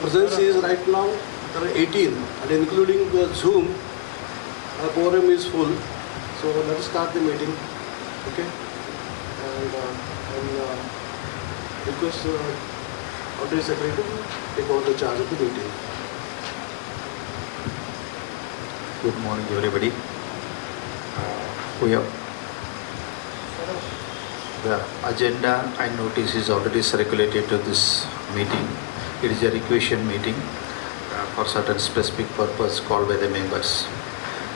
presence is right now there are 18, and including the Zoom, our quorum is full. So let us start the meeting. Okay, and request Honorary Secretary to take over the charge of the meeting. Good morning, everybody. We have the agenda and notice is already circulated to this meeting. It is a requisition meeting for certain specific purpose called by the members.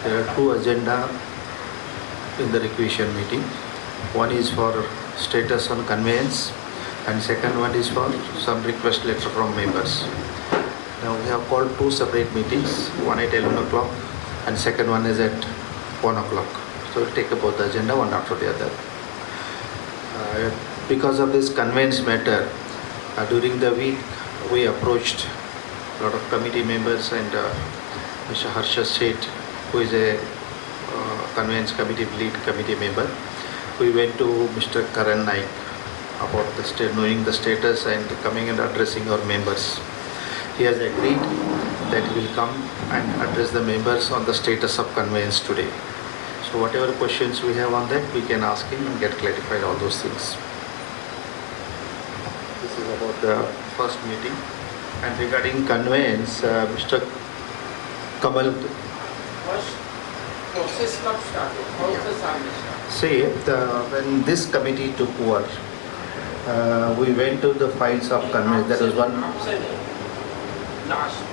There are two agenda in the requisition meeting. One is for status on conveyance, and second one is for some request letter from members. Now we have called two separate meetings, one at 11 o'clock and second one is at 1 o'clock. So we'll take about the agenda one after the other. Because of this conveyance matter, during the week we approached a lot of committee members and Mr. Harsha Seth, who is a conveyance committee lead committee member. We went to Mr. Karan Naik about the knowing the status and coming and addressing our members. He has agreed that he will come and address the members on the status of conveyance today. So whatever questions we have on that, we can ask him and get clarified all those things. This is about the first meeting. And regarding conveyance, Mr. Kamal. First process started. How is the started? See, when this committee took over, we went to the files of conveyance. There was one.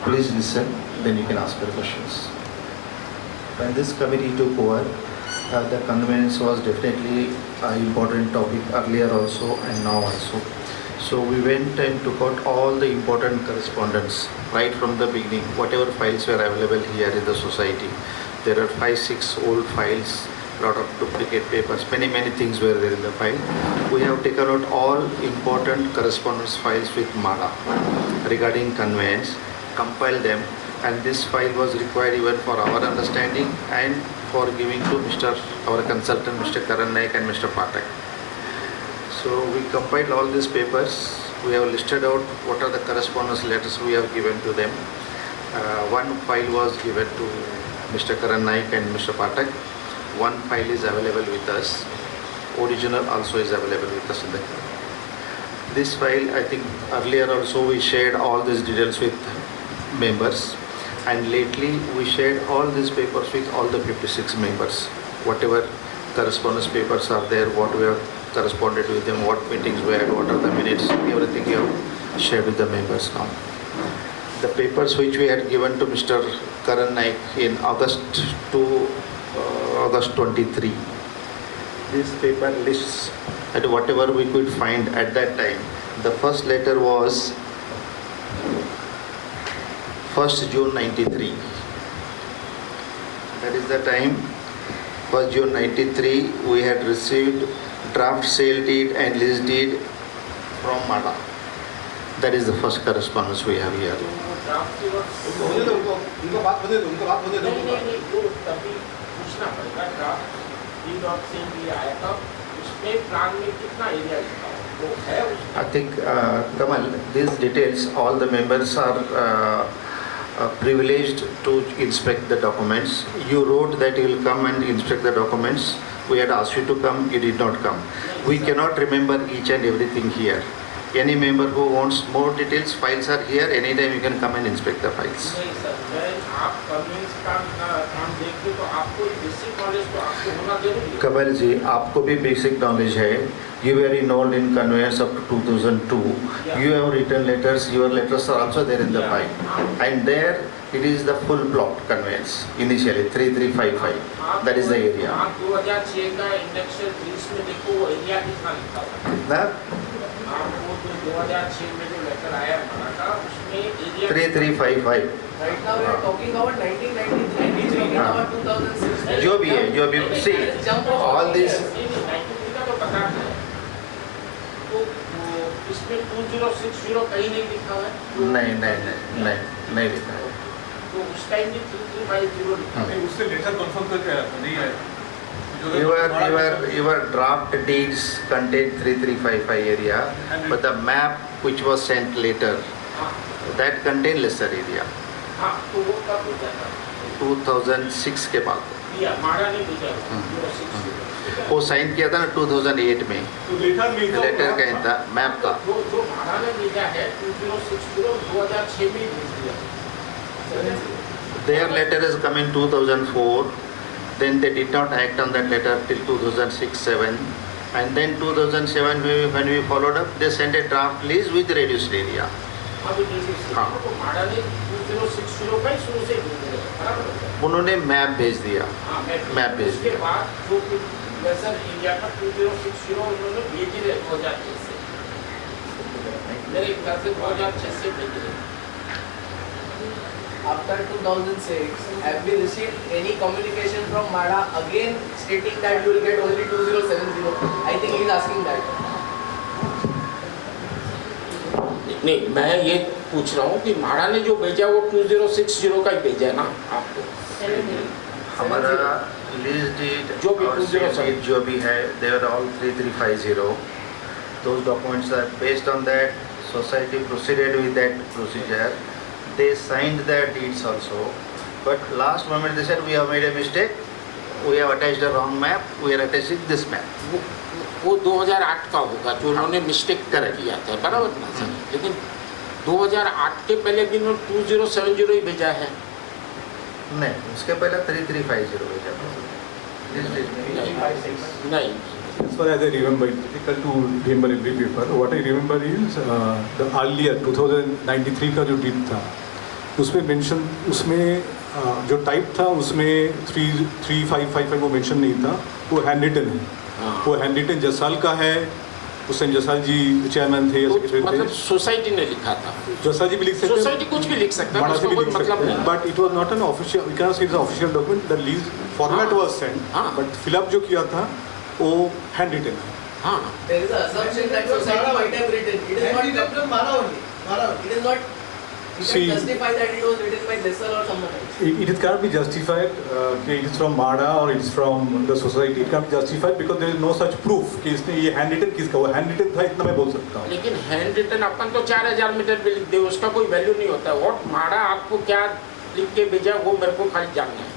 Please listen, then you can ask your questions. When this committee took over, the conveyance was definitely an important topic earlier also and now also. So we went and took out all the important correspondence right from the beginning, whatever files were available here in the society. There are 5-6 old files, lot of duplicate papers, many things were there in the file. We have taken out all important correspondence files with MADA regarding conveyance, compiled them, and this file was required even for our understanding and for giving to our consultant, Mr. Karan Naik and Mr. Patak. So we compiled all these papers. We have listed out what are the correspondence letters we have given to them. One file was given to Mr. Karan Naik and Mr. Patak. One file is available with us. Original also is available with us in the. This file, I think earlier also we shared all these details with members, and lately we shared all these papers with all the 56 members. Whatever correspondence papers are there, what we have corresponded with them, what meetings we had, what are the minutes, everything we have shared with the members now. The papers which we had given to Mr. Karan Naik in August 23. This paper lists at whatever we could find at that time. The first letter was 1st June 93. That is the time, 1st June 93, we had received draft sale deed and lease deed from MADA. That is the first correspondence we have here. I think, Kamal, these details, all the members are privileged to inspect the documents. You wrote that you will come and inspect the documents. We had asked you to come, you did not come. We cannot remember each and everything here. Any member who wants more details, files are here. Anytime you can come and inspect the files. Kamal ji, आपको भी basic knowledge है. You were involved in conveyance up to 2002. You have written letters. Your letters are also there in the file. And there it is the full plot conveyance. Initially 3355. That is the area. 2006 का induction 30 में देखो वो area कितना लिखा हुआ है. आपको जो 2006 में जो लेटर आया हमारा का उसमें area 3355. Right now we are talking about 1993, about 2006. जो भी see all this. तो इसमें 2060 कहीं नहीं लिखा हुआ है. नहीं लिखा है. तो उस टाइम भी 3350 लिखा है. उससे लेटर कंफर्म करके नहीं है. Your draft deeds contain 3355 area, but the map which was sent later हाँ that contain lesser area. हाँ, तो वो कब भेजा था? 2006 के बाद दिया, माड़ा ने भेजा 06 वो साइन किया था ना 2008 में, तो लेटर में था लेटर का था मैप का. जो माड़ा ने भेजा है 2060 2006 में भेज दिया. Their letter has come in 2004, then they did not act on that letter till 2006-7, and then 2007 when we followed up, they sent a draft lease with reduced area. अभी जैसे हाँ. तो माड़ा ने 2060 का ही शुरू से भेज दिया, बराबर है? उन्होंने मैप भेज दिया. हाँ, मैप भेज उसके दिया. बाद जो लेसर एरिया का 2060 उन्होंने भेज दिया 2006 से, मेरे ख्याल से 2006 से भेज दिया. After 2006, have we received any communication from MADA again stating that you will get only 2070? I think he is asking that. नहीं, मैं ये पूछ रहा हूँ कि माड़ा ने जो भेजा वो 2060 का ही भेजा है ना आपको? हमारा लीज डीड जो भी और 207 सेल डीड जो भी है, they are all 3350. Those documents are based on that. Society proceeded with that procedure. They signed their deeds also, but last moment they said we have made a mistake. We have attached a wrong map. We are attaching this map. वो 2008 का होगा जो उन्होंने mistake कर किया था, बराबर ना सर? लेकिन 2008 के पहले भी उन्होंने 2070 ही भेजा है. नहीं, उसके पहले 3350 भेजा था. नहीं. As far as I remember, it's difficult to remember every paper. What I remember is the earlier 2093 का जो डीड था, उसमें मेंशन, उसमें जो टाइप था उसमें 3555 वो मेंशन नहीं था. वो हैंड रिटन है. वो हैंड रिटन जसाल का है. उस टाइम जसाल जी चेयरमैन थे या सेक्रेटरी थे. मतलब सोसाइटी ने लिखा था. जसाल जी भी लिख सकते हैं. सोसाइटी कुछ भी लिख सकता है, माड़ा से उसका भी कोई लिख मतलब सकते नहीं. हैं. But it was not an official. We cannot say it's an official document. The lease format was sent. हाँ. But fill up जो किया था वो हैंड रिटन है. हाँ. There is an assumption that society might have written. It is not MADA only. It is not. You See, can justify that it was written by Lessor or someone else. it cannot be justified. It is from MADA or it is from the society. It cannot be justified because there is no such proof कि इसने ये hand written किसका, वो hand written था इतना मैं बोल सकता हूँ. लेकिन हैंड रिटन अपन तो 4000 मीटर भी लिख दे, उसका कोई वैल्यू नहीं होता. और माड़ा आपको क्या लिख के भेजा वो मेरे को खाली जानना है.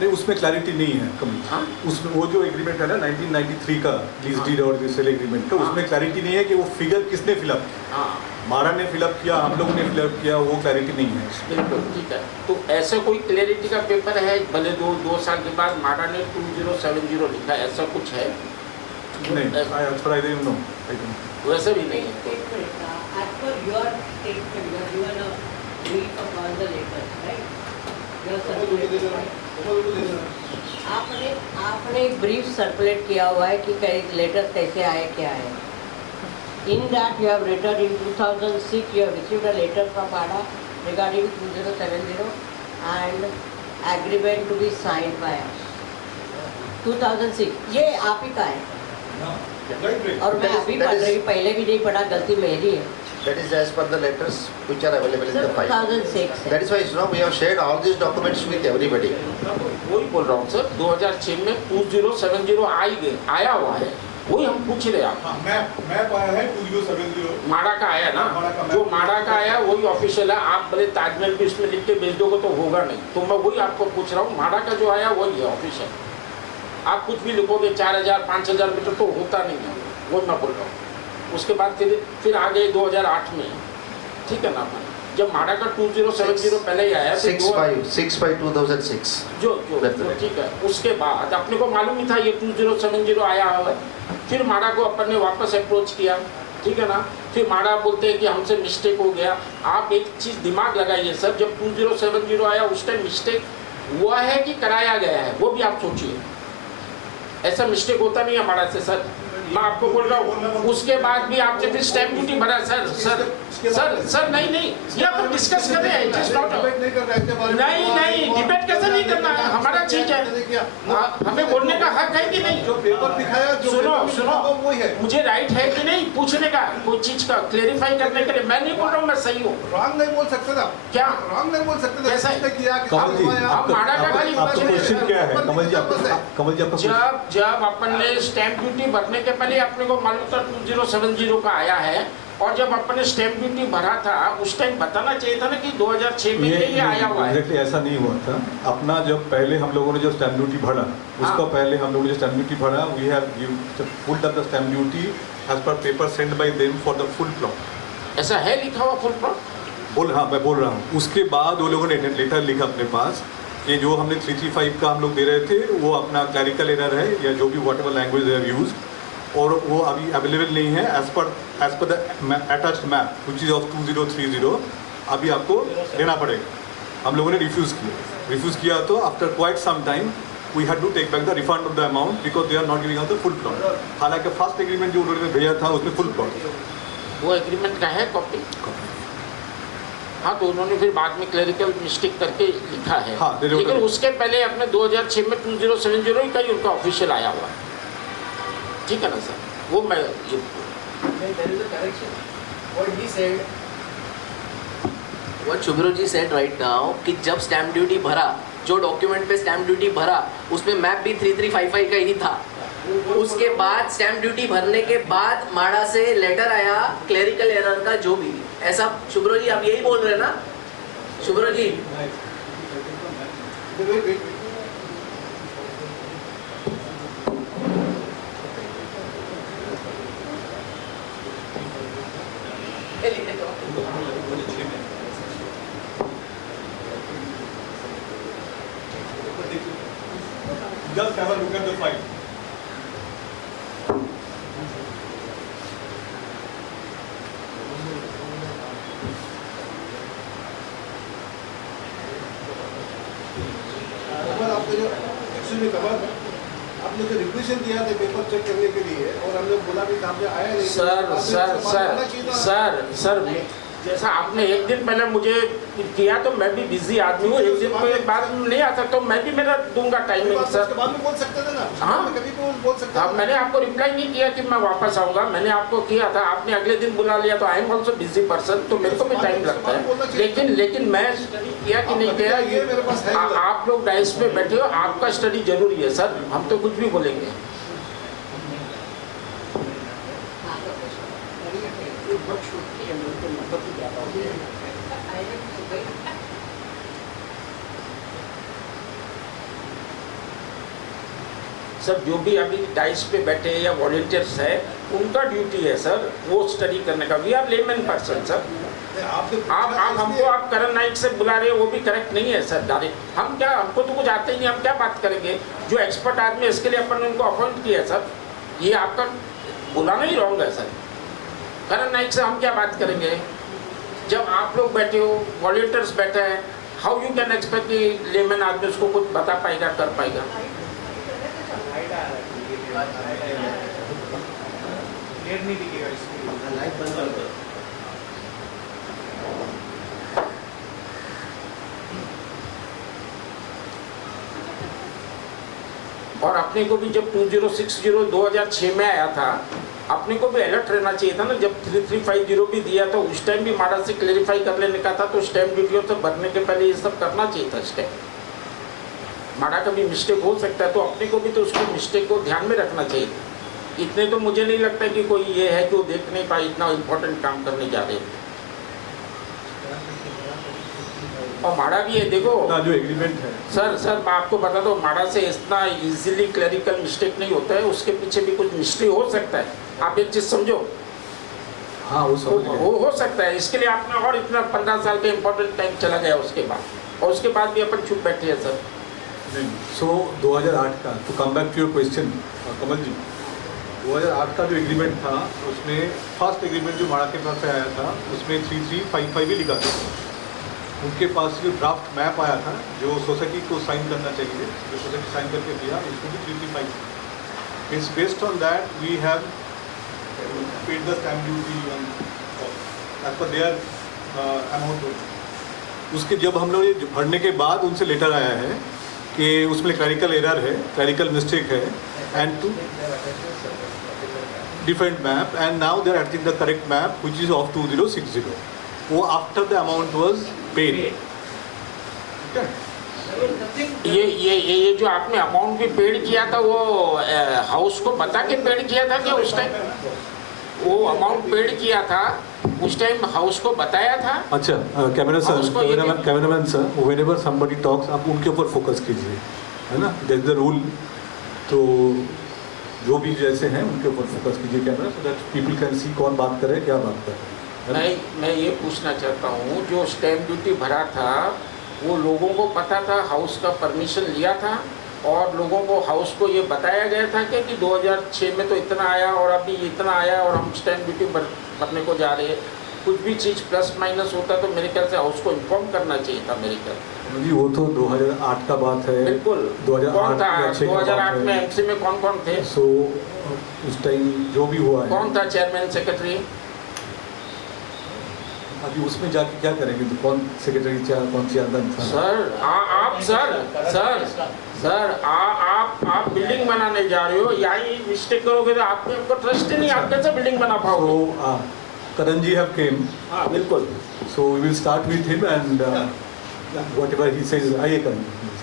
नहीं, उसमें क्लैरिटी नहीं है कभी. हाँ? उसमें वो जो एग्रीमेंट है ना 1993 का लीज डीड और सेल एग्रीमेंट का, हाँ. उसमें क्लैरिटी नहीं है कि वो फिगर किसने फिलअप किया. हाँ, माड़ा ने फिलअप किया, हम लोगों ने फिलअप किया, वो क्लैरिटी नहीं है. बिल्कुल ठीक है. तो ऐसा कोई क्लैरिटी का पेपर है, भले 2 साल के बाद माड़ा ने 2070 लिखा, ऐसा कुछ है? नहीं, as far as I know, I don't. वैसे भी नहीं है. As per your statement, you have given a brief of all the letters, right? Your circulation. आपने एक ब्रीफ सर्कुलेट किया हुआ है कि कई लेटर कैसे आए, क्या है. In that you have written in 2006 you have received a letter from MADA regarding 2070 and agreement to be signed by us. 2006 ये आप ही का है. और मैं अभी पढ़ रही, पहले भी नहीं पढ़ा, गलती मेरी है. That is as per the letters which are available in the file. 2006 है. That is why you know we have shared all these documents with everybody. वही बोल रहा हूँ सर, 2006 में 2070 आया हुआ है, वही हम पूछ रहे हैं. आप मैप आया है 2070. माड़ा का आया ना, जो माड़ा का आया वही ऑफिशियल है. आप भले ताजमहल भी इसमें लिख के भेज दोगे तो होगा नहीं. तो मैं वही आपको पूछ रहा हूँ, माड़ा का जो आया वही है ऑफिशियल. आप कुछ भी लिखोगे 4000 5000 मीटर तो होता नहीं है, वो मैं बोल रहा हूँ. उसके बाद फिर आ गए 2008 में, ठीक है ना. जब माड़ा का 2070 पहले ही आया, 6/5/2006. जो ठीक है. उसके बाद अपने को मालूम ही था ये 2070 आया हुआ. फिर माड़ा को अपन ने वापस अप्रोच किया, ठीक है ना. फिर माड़ा बोलते हैं कि हमसे मिस्टेक हो गया. आप एक चीज़ दिमाग लगाइए सर, जब 2070 आया उस टाइम मिस्टेक हुआ है कि कराया गया है, वो भी आप सोचिए. ऐसा मिस्टेक होता नहीं है माड़ा से सर, मैं आपको बोल रहा हूँ. उसके बाद भी आपने फिर स्टैम्प ड्यूटी भरा. सर नहीं, ये अपन डिस्कस कर रहे हैं. नहीं डिबेट कैसे नहीं करना है, हमारा चीज है. हमें बोलने का हक है कि नहीं. जो पेपर दिखाया, जो सुनो, वो है. मुझे राइट है कि नहीं पूछने का, कोई चीज का क्लेरिफाई करने के लिए. मैं नहीं बोल रहा हूँ मैं सही हूँ. रॉन्ग नहीं बोल सकते ना. क्या रॉन्ग नहीं बोल सकते. कैसा है? कमल जी, आप माड़ा का खाली आपका क्वेश्चन क्या है? कमल जी आपका जब अपन ने स्टैम्प ड्यूटी भरने के पहले अपने को मालूम था 2070 का आया है, और जब अपने स्टैम्प ड्यूटी भरा था उस टाइम बताना चाहिए था ना कि 2006 में ये आया हुआ है। एग्जैक्टली ऐसा नहीं हुआ था। अपना जब पहले हम लोगों ने जो स्टैम्प ड्यूटी भरा, उसका पहले हम लोगों ने जो स्टैम्प ड्यूटी भरा, we have put up the stamp duty as per paper send by them for the full plot. ऐसा है लिखा हुआ फुल प्लॉट? मैं बोल रहा हूँ। उसके बाद वो लोगों ने लेटर लिखा अपने पास, ये जो हमने 335 का हम लोग दे रहे थे वो अपना क्लैरिकल एरर है या जो भी whatever language they have used, और वो अभी अवेलेबल नहीं है as per the attached map which is of 2030, अभी आपको देना पड़ेगा। हम लोगों ने रिफ्यूज़ किया तो after quite some time we had to take back the refund of the amount because they are not giving out the full plot. हालांकि फर्स्ट एग्रीमेंट जो उन्होंने भेजा था उसमें फुल प्लॉट, वो एग्रीमेंट का है कॉपी? हाँ, तो उन्होंने फिर बाद में क्लरिकल मिस्टेक करके लिखा है। हाँ, लेकिन उसके पहले अपने 2006 में 2070 का ही उनका ऑफिशियल आया हुआ है, ठीक है ना सर? वो मैं ये What शुभ्रो ji said right now कि जब स्टैम्प ड्यूटी भरा, जो डॉक्यूमेंट पे स्टैम्प ड्यूटी भरा उसमें मैप भी 3355 का ही था। उसके बाद स्टैम्प ड्यूटी भरने के बाद माड़ा से लेटर आया क्लेरिकल एरर का, जो भी ऐसा। शुभ्रो जी आप यही बोल रहे हैं ना? शुभ्रो जी Just have a look at the file. आपने जो एक्चुअली आपने जो रिक्वेशन दिया था पेपर चेक करने के लिए और हमने बोला भी आपने आया नहीं। सर जैसा आपने एक दिन पहले मुझे किया तो मैं भी बिजी आदमी हूँ, एक दिन के बाद नहीं आ सकता, मैं भी मेरा दूंगा टाइमिंग सर। बाद में बोल सकते थे ना? हाँ, कभी बोल सकते थे। मैंने आपको रिप्लाई नहीं किया कि मैं वापस आऊंगा, मैंने आपको किया था, आपने अगले दिन बुला लिया, तो I am also busy person, तो मेरे को भी टाइम लगता है। लेकिन मैं स्टडी किया कि नहीं किया, आप लोग डाइस पे बैठे हो, आपका स्टडी जरूरी है सर, हम तो कुछ भी बोलेंगे। सर जो भी अभी डाइस पे बैठे या वॉलंटियर्स है उनका ड्यूटी है सर वो स्टडी करने का। We are layman person sir. आप हमको आप करण नाइट से बुला रहे हो वो भी करेक्ट नहीं है सर। डायरेक्ट हम क्या, हमको तो कुछ आते ही नहीं, हम क्या बात करेंगे? जो एक्सपर्ट आदमी है इसके लिए अपन ने उनको अपॉइंट किया है सर। ये आपका बुलाना ही रॉन्ग है सर। करण नाइट से हम क्या बात करेंगे? जब आप लोग बैठे हो, वॉलंटियर्स बैठे हैं, हाउ यू कैन एक्सपेक्ट कि लेमन आदमी उसको कुछ बता पाएगा, कर पाएगा? और अपने को भी जब 2060 2006 में आया था, अपने को भी अलर्ट रहना चाहिए था ना। जब 3350 भी दिया था उस टाइम भी माड़ा से क्लेरिफाई कर लेने का था, तो स्टैम्प ड्यूटी और सब भरने के पहले ये सब करना चाहिए था। स्टैम्प माड़ा का भी मिस्टेक हो सकता है, तो अपने को भी तो उसको मिस्टेक को ध्यान में रखना चाहिए। इतने तो मुझे नहीं लगता कि कोई ये है जो देख नहीं पाए, इतना इम्पोर्टेंट काम करने जा रहे हैं। और माड़ा भी है, देखो जो एग्रीमेंट है सर मैं आपको बता दो, माड़ा से इतना इजीली क्लरिकल मिस्टेक नहीं होता है, उसके पीछे भी कुछ मिस्ट्री हो सकता है। आप एक चीज़ समझो। हाँ वो हो सकता है, इसके लिए आपने और इतना 15 साल का इम्पोर्टेंट टाइम चला गया उसके बाद, और उसके बाद भी अपन चुप बैठे हैं सर। सो 2008 का, to come back to your question Kamal ji, 2008 का जो एग्रीमेंट था उसमें फर्स्ट एग्रीमेंट जो माड़ा के पास से आया था उसमें 3355 ही लिखा था। उनके पास जो ड्राफ्ट मैप आया था जो सोसाइटी को साइन करना चाहिए, जो सोसाइटी साइन करके दिया, उसको भी 335 it's based on that we have paid the stamp duty as per their amount. उसके जब हम लोग ये भरने के बाद उनसे लेटर आया है कि उसमें क्लरिकल एरर है, क्लरिकल मिस्टेक है, and two different map, and now they are adding the correct map which is of 2060. वो after the amount was paid. ये जो आपने अमाउंट भी पेड किया था वो हाउस को बता के पेड किया था क्या उस टाइम? वो अमाउंट पेड किया था उस टाइम हाउस को बताया था? अच्छा कैमरा हाँ, उसको ये भी- cameraman sir, whenever somebody talks आप उनके ऊपर फोकस कीजिए, है ना, दैट द रूल। तो जो भी जैसे हैं उनके ऊपर फोकस कीजिए camera, so that people can see कौन बात कर रहे हैं, क्या बात कर रहे हैं। मैं ये पूछना चाहता हूँ, जो स्टैम्प ड्यूटी भरा था वो लोगों को पता था, हाउस का परमिशन लिया था और लोगों को हाउस को ये बताया गया था कि 2006 में तो इतना आया और अभी इतना आया और हम स्टैम्प ड्यूटी भरने को जा रहे हैं। कुछ भी चीज़ प्लस माइनस होता तो मेरे ख्याल से हाउस को इन्फॉर्म करना चाहिए था मेरे ख्याल से। जी वो तो 2008 का बात है। बिल्कुल। 2008 कौन था या 6 का बात 2008 में है। एमसी में कौन कौन थे? सो उस टाइम जो भी हुआ है, कौन था चेयरमैन सेक्रेटरी? अभी उसमें जाके क्या करेंगे, तो कौन सेक्रेटरी था, कौन चेयरमैन था। सर आप आप बिल्डिंग बनाने जा रहे हो, यही मिस्टेक करोगे तो आपको ट्रस्ट ही नहीं, आप कैसे बिल्डिंग बना पाओगे? So Karan ji have came, हाँ बिल्कुल। so we will start with him and whatever he says, आइए Karan जी।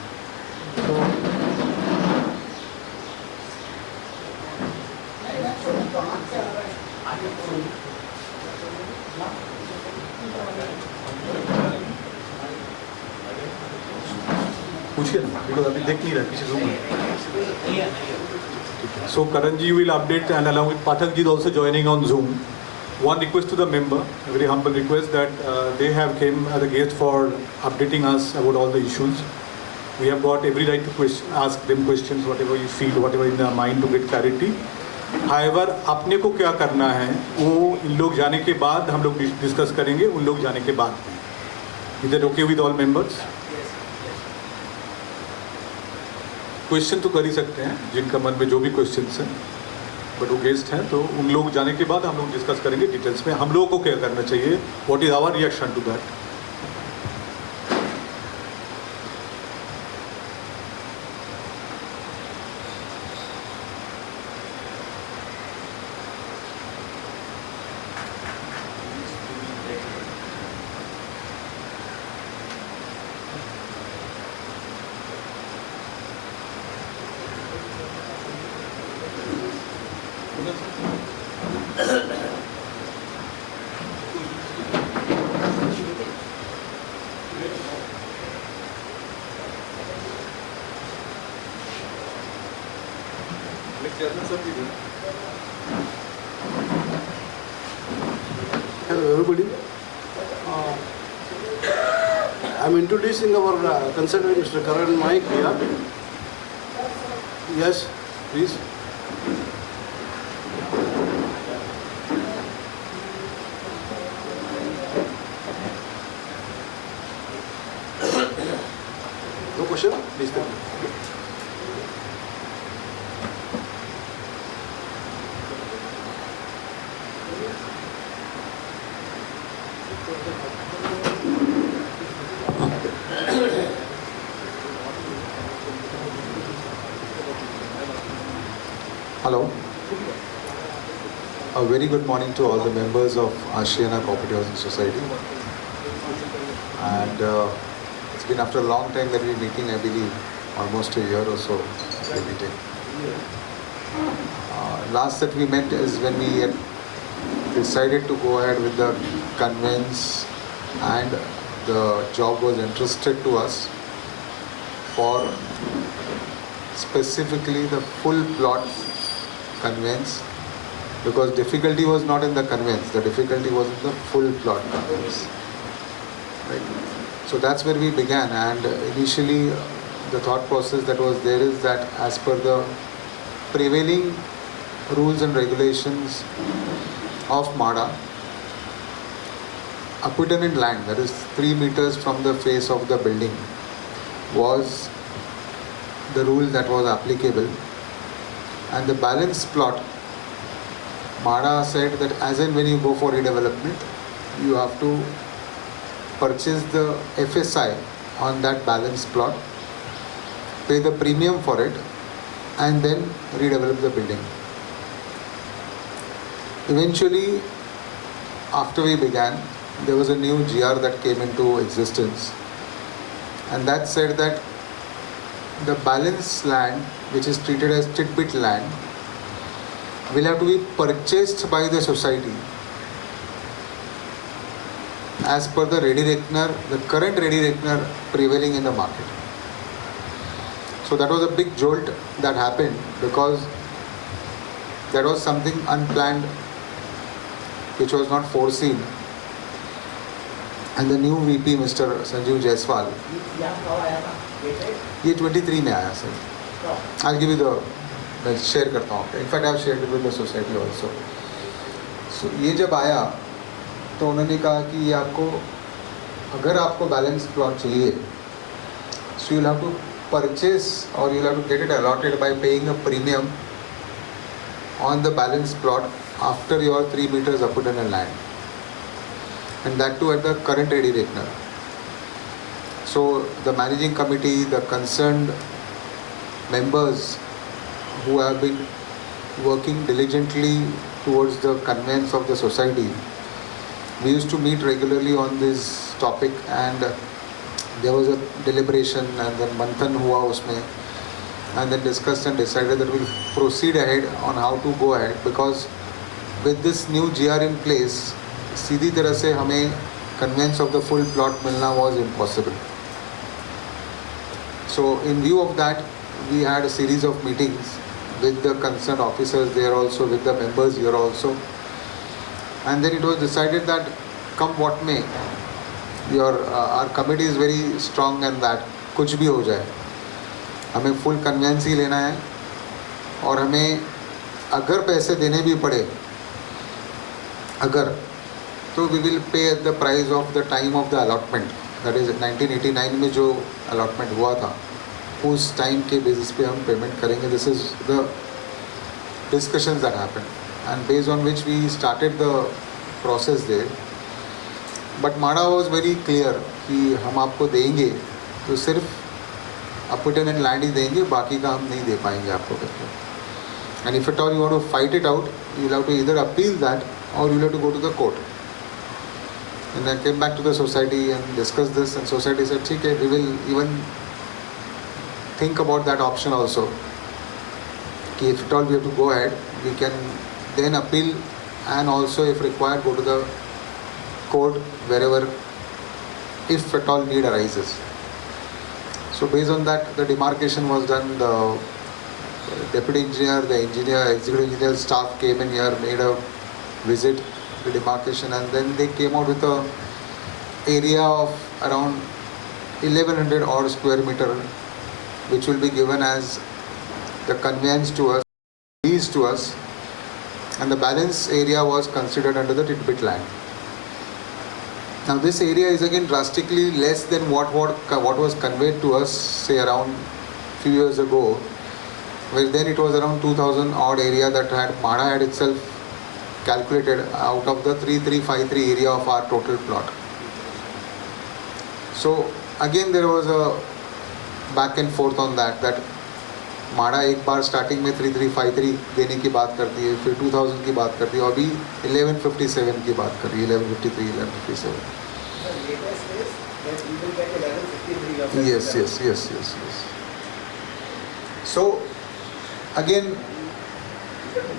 पूछिए ना, बिकॉज अभी देख नहीं रहा किसी रूम में। So Karan ji will update and along with Pathak ji is also joining on Zoom. One request to the member, a very humble request that they have came as a guest for updating us about all the issues. We have got every right to ask them questions, whatever you feel, whatever in their mind to get clarity. However, अपने को क्या करना है वो इन लोग जाने के बाद हम लोग डिस्कस करेंगे, उन लोग जाने के बाद में। Is that okay with all members? Question तो कर ही सकते हैं जिनका मन में जो भी क्वेश्चंस हैं, बट वो गेस्ट हैं तो उन लोग जाने के बाद हम लोग डिस्कस करेंगे डिटेल्स में हम लोगों को क्या करना चाहिए, what is our reaction to that. Hello everybody. I'm introducing our consultant Mr. Karan Naik here. Yes, please. No question? Please tell me. Hello. A very good morning to all the members of Ashiyana Cooperative Housing Society. And it's been after a long time that we're meeting, I believe, almost a year or so we're meeting. Last that we met is when we had decided to go ahead with the conveyance and the job was entrusted to us for specifically the full plot conveyance, because difficulty was not in the conveyance, the difficulty was in the full plot conveyance. Right. So that's where we began, and initially the thought process that was there is that as per the prevailing rules and regulations of MADA, acquitted land, that is 3 meters from the face of the building, was the rule that was applicable, and the balance plot, MADA said that as and when you go for redevelopment, you have to purchase the FSI on that balance plot, pay the premium for it, and then redevelop the building. Eventually, after we began, there was a new GR that came into existence, and that said that the balance land, which is treated as tidbit land, will have to be purchased by the society as per the ready reckoner, the current ready reckoner prevailing in the market. So that was a big jolt that happened, because that was something unplanned which was not foreseen. And the new VP Mr. Sanjeev Jaiswal, ये 23 में आया sir. I'll give you the, मैं share करता हूँ. In fact, I've shared it with the society also. So ये जब आया तो उन्होंने कहा कि ये आपको, अगर आपको बैलेंस प्लॉट चाहिए, so you'll have to purchase or you'll have to get it allotted by paying a premium on the balance plot after your 3 meters appurtenant land, and that too at the current ready reckoner. So the managing committee, the concerned members who have been working diligently towards the conveyance of the society, we used to meet regularly on this topic, and there was a deliberation and then manthan hua usme, and then discussed and decided that we'll proceed ahead on how to go ahead, because with this new GR in place, सीधी तरह से हमें conveyance of the full plot मिलना was impossible. So in view of that, we had a series of meetings with the concerned officers there also, with the members here also, and then it was decided that come what may, our committee is very strong and that कुछ भी हो जाए, हमें full conveyance ही लेना है, और हमें अगर पैसे देने भी पड़े, अगर, तो we will pay at the price of the time of the allotment, that is 1989 में जो allotment हुआ था, उस टाइम के बेसिस पे हम पेमेंट करेंगे. This is the discussions that happened, and based on which we started the process there. But MADA was very clear कि हम आपको देंगे तो सिर्फ appurtenant land ही देंगे, बाकी का हम नहीं दे पाएंगे आपको करके. And if at all you want to fight it out, you will have to either appeal that or you will have to go to the court. And I came back to the society and discussed this, and society said, ठीक है, we will even think about that option also. कि if at all we have to go ahead, we can then appeal and also if required go to the court wherever, if at all need arises. So based on that, the demarcation was done. The deputy engineer, the engineer, executive engineer staff came in here, made a visit, the demarcation, and then they came out with a area of around 1100 odd square meter, which will be given as the conveyance to us, lease to us, and the balance area was considered under the tidbit land. Now this area is again drastically less than what was conveyed to us, say around few years ago, where then it was around 2000 odd area that MADA had itself calculated out of the 3353 area of our total plot. So again there was a back and forth on that MADA एक बार starting में 3353 देने की बात करती है, फिर 2000 की बात करती है, और अभी 1157 की बात कर रही है, 1153, 1157. Yes. So again,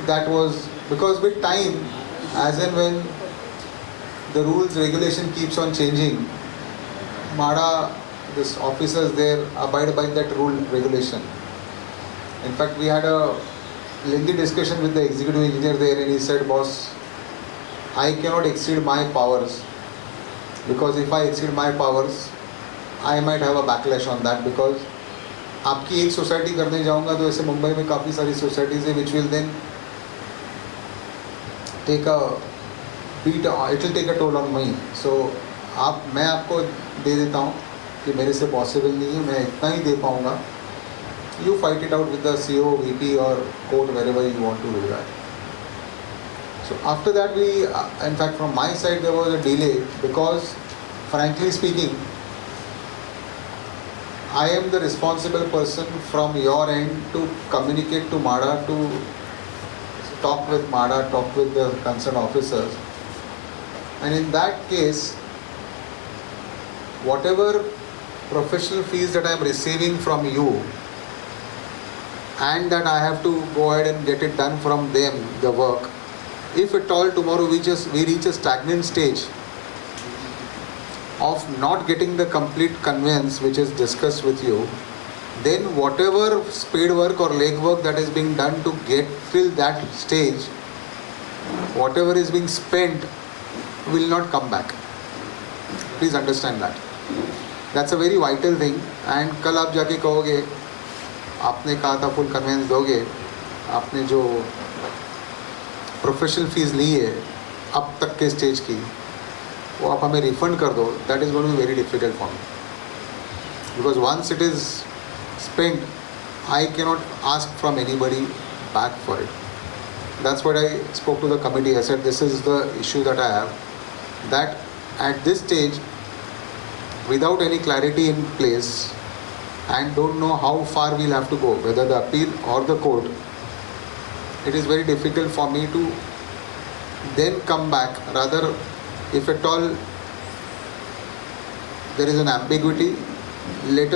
that was because with time, as and when the rules regulation keeps on changing, MADA, this officers there abide by that rule regulation. In fact, we had a lengthy discussion with the executive engineer there, and he said, boss, I cannot exceed my powers, because if I exceed my powers, I might have a backlash on that, because आपकी एक society करने जाऊंगा तो ऐसे मुंबई में काफ़ी सारी societies है which will then take a beat, it will take a toll on me. So मैं आपको दे देता हूँ कि मेरे से पॉसिबल नहीं है, मैं इतना ही दे पाऊँगा. You fight it out with the CO, VP or court, wherever you want to do that. So after that we, in fact from my side there was a delay, because frankly speaking, I am the responsible person from your end to communicate to MADA, to talk with MADA, talk with the concerned officers. And in that case, whatever professional fees that I am receiving from you, and that I have to go ahead and get it done from them, the work. If at all tomorrow we reach a stagnant stage of not getting the complete conveyance which is discussed with you, then whatever spade work or leg work that is being done to get till that stage, whatever is being spent will not come back. Please understand that. That's a very vital thing. And कल आप जाके कहोगे आपने कहा था full convince दोगे, आपने जो प्रोफेशनल फीस ली है अब तक के स्टेज की वो आप हमें रिफंड कर दो, that is going to be very difficult for me, because once it is spent, I cannot ask from anybody back for it. That's what I spoke to the committee. I said this is the issue that I have, that at this stage, without any clarity in place and don't know how far we'll have to go, whether the appeal or the court, it is very difficult for me to then come back. Rather, if at all there is an ambiguity, let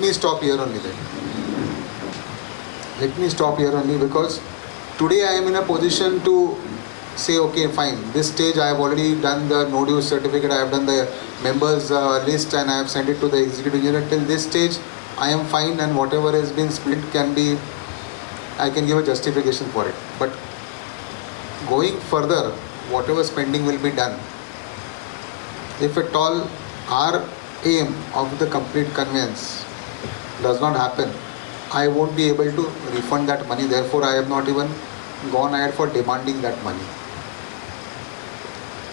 me stop here only then. Let me stop here only, because today I am in a position to say, okay, fine, this stage I have already done the no dues certificate, I have done the members list and I have sent it to the executive engineer. Till this stage I am fine, and whatever has been split can be, I can give a justification for it. But going further, whatever spending will be done, if at all our aim of the complete conveyance does not happen, I won't be able to refund that money. Therefore, I have not even gone ahead for demanding that money.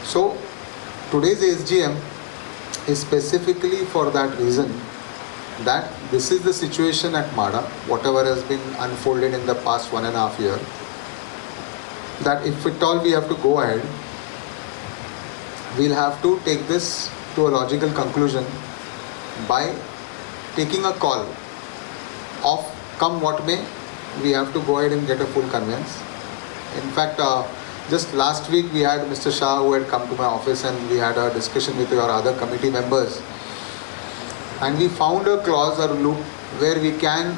So, today's SGM is specifically for that reason, that this is the situation at MADA, whatever has been unfolded in the past 1.5 years, that if at all we have to go ahead, we'll have to take this to a logical conclusion by taking a call of come what may, we have to go ahead and get a full conveyance. In fact, just last week we had Mr. Shah who had come to my office and we had a discussion with your other committee members, and we found a clause or loop where we can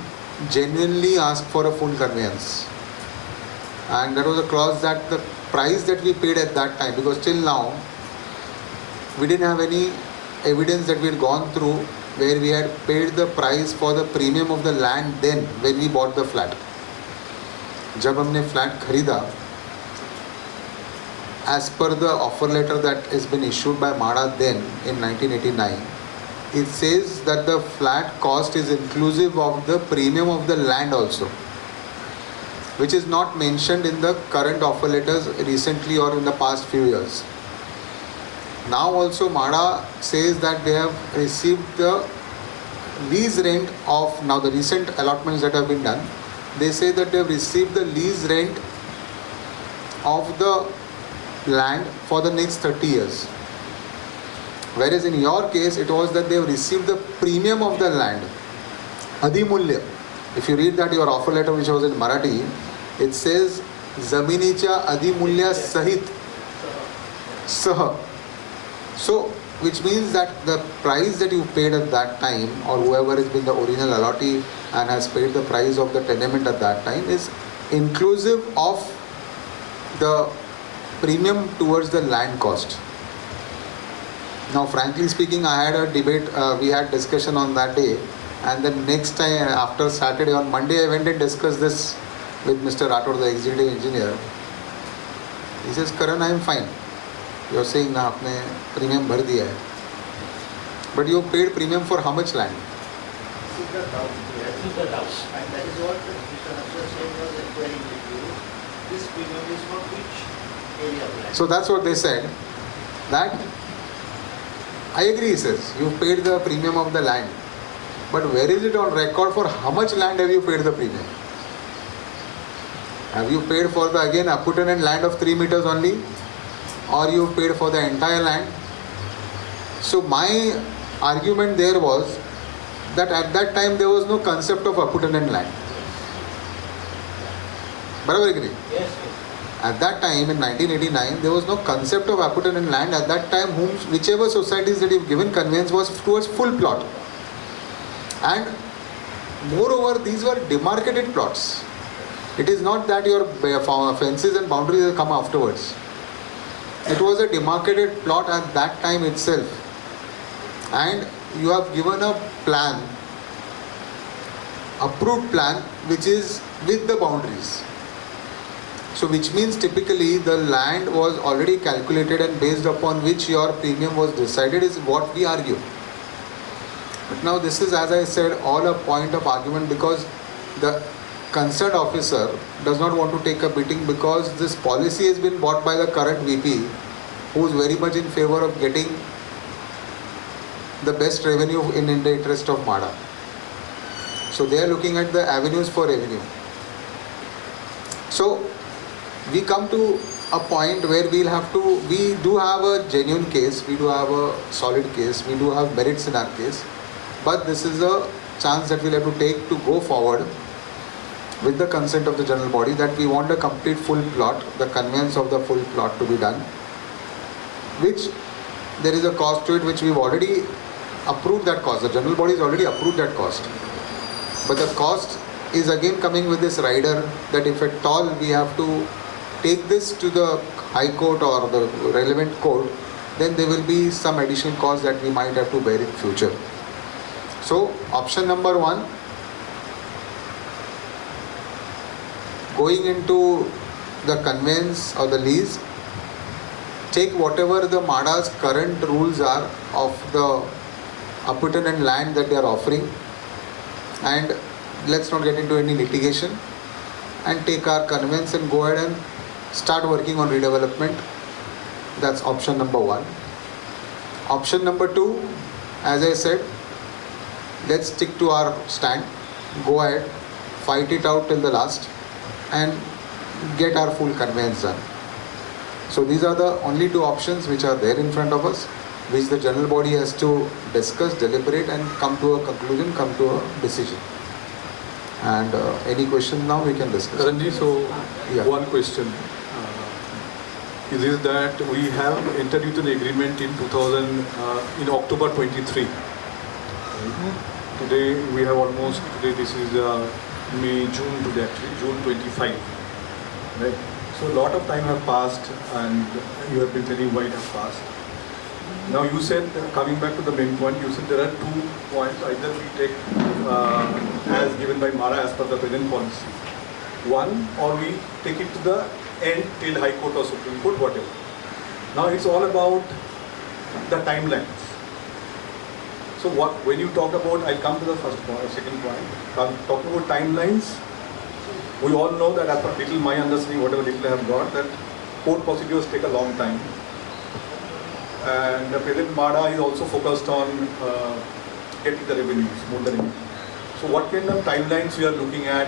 genuinely ask for a full conveyance. And that was a clause that the price that we paid at that time, because till now we didn't have any evidence that we had gone through where we had paid the price for the premium of the land then when we bought the flat. जब हमने flat खरीदा, as per the offer letter that has been issued by MADA then in 1989, it says that the flat cost is inclusive of the premium of the land also, which is not mentioned in the current offer letters recently or in the past few years. Now also MADA says that they have received the lease rent of, now the recent allotments that have been done, they say that they have received the lease rent of the land for the next 30 years. Whereas in your case it was that they have received the premium of the land, Adhimulya. If you read that your offer letter which was in Marathi, it says Zaminicha Adhimulya Sahit Sah. So, which means that the price that you paid at that time, or whoever has been the original allottee and has paid the price of the tenement at that time, is inclusive of the premium towards the land cost. Now, frankly speaking, I had a debate, we had discussion on that day, and then next time after Saturday, on Monday, I went and discussed this with Mr. Rathod, the executive engineer. He says, Karan, I am fine. You are saying na आपने premium भर दिया है, but you paid premium for how much land? This is the doubt. This is the doubt, and that is what Mr. Ashiyana CHS was inquiring with you. This premium is for which area of land? So that's what they said. That I agree, he says you paid the premium of the land, but where is it on record for how much land have you paid the premium? Have you paid for the again appurtenant land of 3 meters only, or you paid for the entire land? So my argument there was that at that time there was no concept of appurtenant land. Barabar agree? Yes. At that time in 1989 there was no concept of appurtenant land. At that time whichever societies that you've given conveyance was towards full plot. And Moreover, these were demarcated plots. It is not that your fences and boundaries have come afterwards. It was a demarcated plot at that time itself. And you have given a plan, approved plan, which is with the boundaries. So which means typically the land was already calculated and based upon which your premium was decided is what we argue. But now this is, as I said, all a point of argument because the concerned officer does not want to take a beating because this policy has been bought by the current VP, who is very much in favor of getting the best revenue in the interest of MADA. So they are looking at the avenues for revenue. So we come to a point where we do have a genuine case, we do have a solid case, we do have merits in our case, but this is a chance that we'll have to take to go forward with the consent of the general body that we want a complete full plot, the conveyance of the full plot to be done, which there is a cost to it which we've already approved that cost. The general body has already approved that cost. But the cost is again coming with this rider that if at all we have to take this to the High Court or the relevant court, then there will be some additional cost that we might have to bear in future. So option number one, going into the conveyance or the lease, take whatever the MADA's current rules are of the appurtenant land that they are offering, and let's not get into any litigation, and take our conveyance and go ahead and start working on redevelopment. That's option number one. Option number two, as I said, let's stick to our stand, go ahead, fight it out till the last and get our full conveyance done. So these are the only two options which are there in front of us, which the general body has to discuss, deliberate and come to a conclusion, come to a decision. And any questions now we can discuss. Karanji, so Yeah. one question is that we have entered into the agreement in in October 23. Today we have almost, this is June today actually, June 25. Right? So a lot of time have passed and you have been telling why it has passed. Now you said, coming back to the main point, you said there are 2 points. Either we take as given by MADA as per the present policy. One, or we take it to the end till High Court or Supreme Court, whatever. Now it's all about the timelines. So when you talk about, I'll come to the second point, talking about timelines, we all know that as per little my understanding, whatever little I have got, that court procedures take a long time. And the present MADA is also focused on getting the revenues, more the revenue. So what kind of timelines we are looking at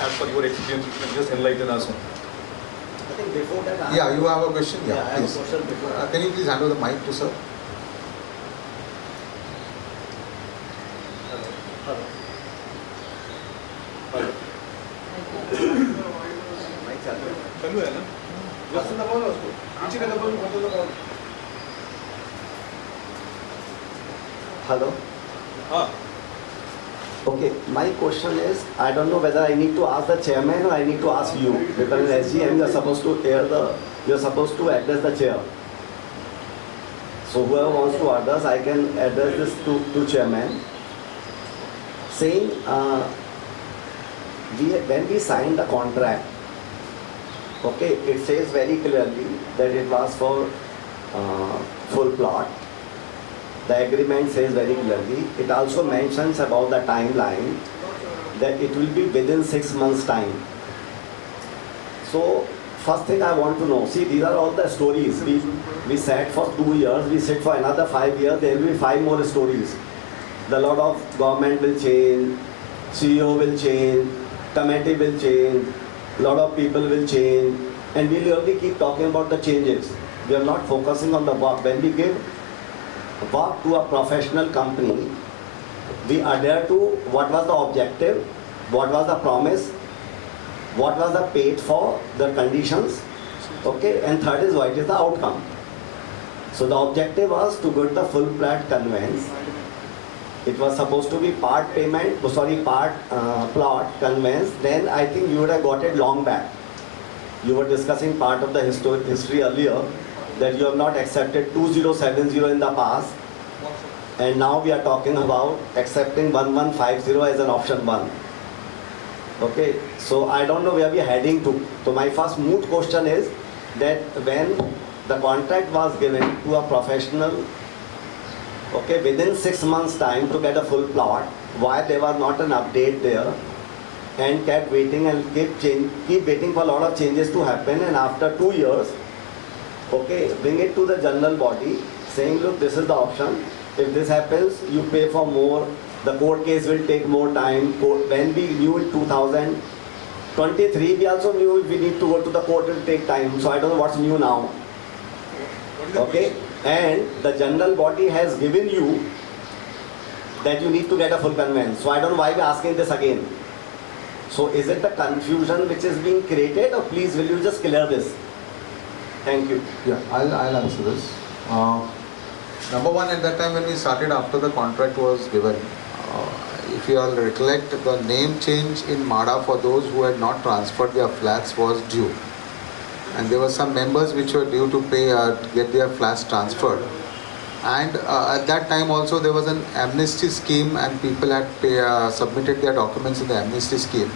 as per your experience? You can just enlighten us on. I think before that, Yeah, you have a question? I have a please. question before. Can you please hand over the mic to sir? Mic चालू है ना? जास्त दबाव ना उसको, पीछे का दबाव, ऊपर दबाव. Hello. Okay, my question is, I don't know whether I need to ask the chairman or I need to ask you, because in SGM you're supposed to address the chair. So whoever wants to address, I can address this to chairman, saying when we signed the contract, okay, it says very clearly that it was for full plot. The agreement says very clearly. It also mentions about the timeline that it will be within 6 months' time. So first thing I want to know, see, these are all the stories. We sat for 2 years, we sit for another 5 years, there will be 5 more stories. The lot of government will change, CEO will change, committee will change, lot of people will change, and we'll only keep talking about the changes. We are not focusing on the work. When we give work to a professional company, we adhere to what was the objective, what was the promise, what was the paid for, the conditions, okay, and third is what is the outcome. So the objective was to get the full plat conveyance, it was supposed to be part payment, part plot conveyance, then I think you would have got it long back. You were discussing part of the history earlier, that you have not accepted 2070 in the past, and now we are talking about accepting 1150 as an option 1. Okay, so I don't know where we are heading to. So my first moot question is that when the contract was given to a professional, okay, within 6 months time to get a full plot, why there was not an update there, and kept waiting and keep waiting for a lot of changes to happen, and after 2 years, okay, bring it to the general body saying, look, this is the option. If this happens, you pay for more. The court case will take more time. When we knew in 2023, we also knew if we need to go to the court, it will take time. So I don't know what's new now. Okay, and the general body has given you that you need to get a full conveyance. So I don't know why we're asking this again. So is it the confusion which is being created, or please will you just clear this? Thank you. Yeah, I'll answer this. Number one, at that time when we started, after the contract was given, if you all recollect, the name change in MADA for those who had not transferred their flats was due. And there were some members which were due to pay get their flats transferred. And at that time also there was an amnesty scheme, and people had submitted their documents in the amnesty scheme.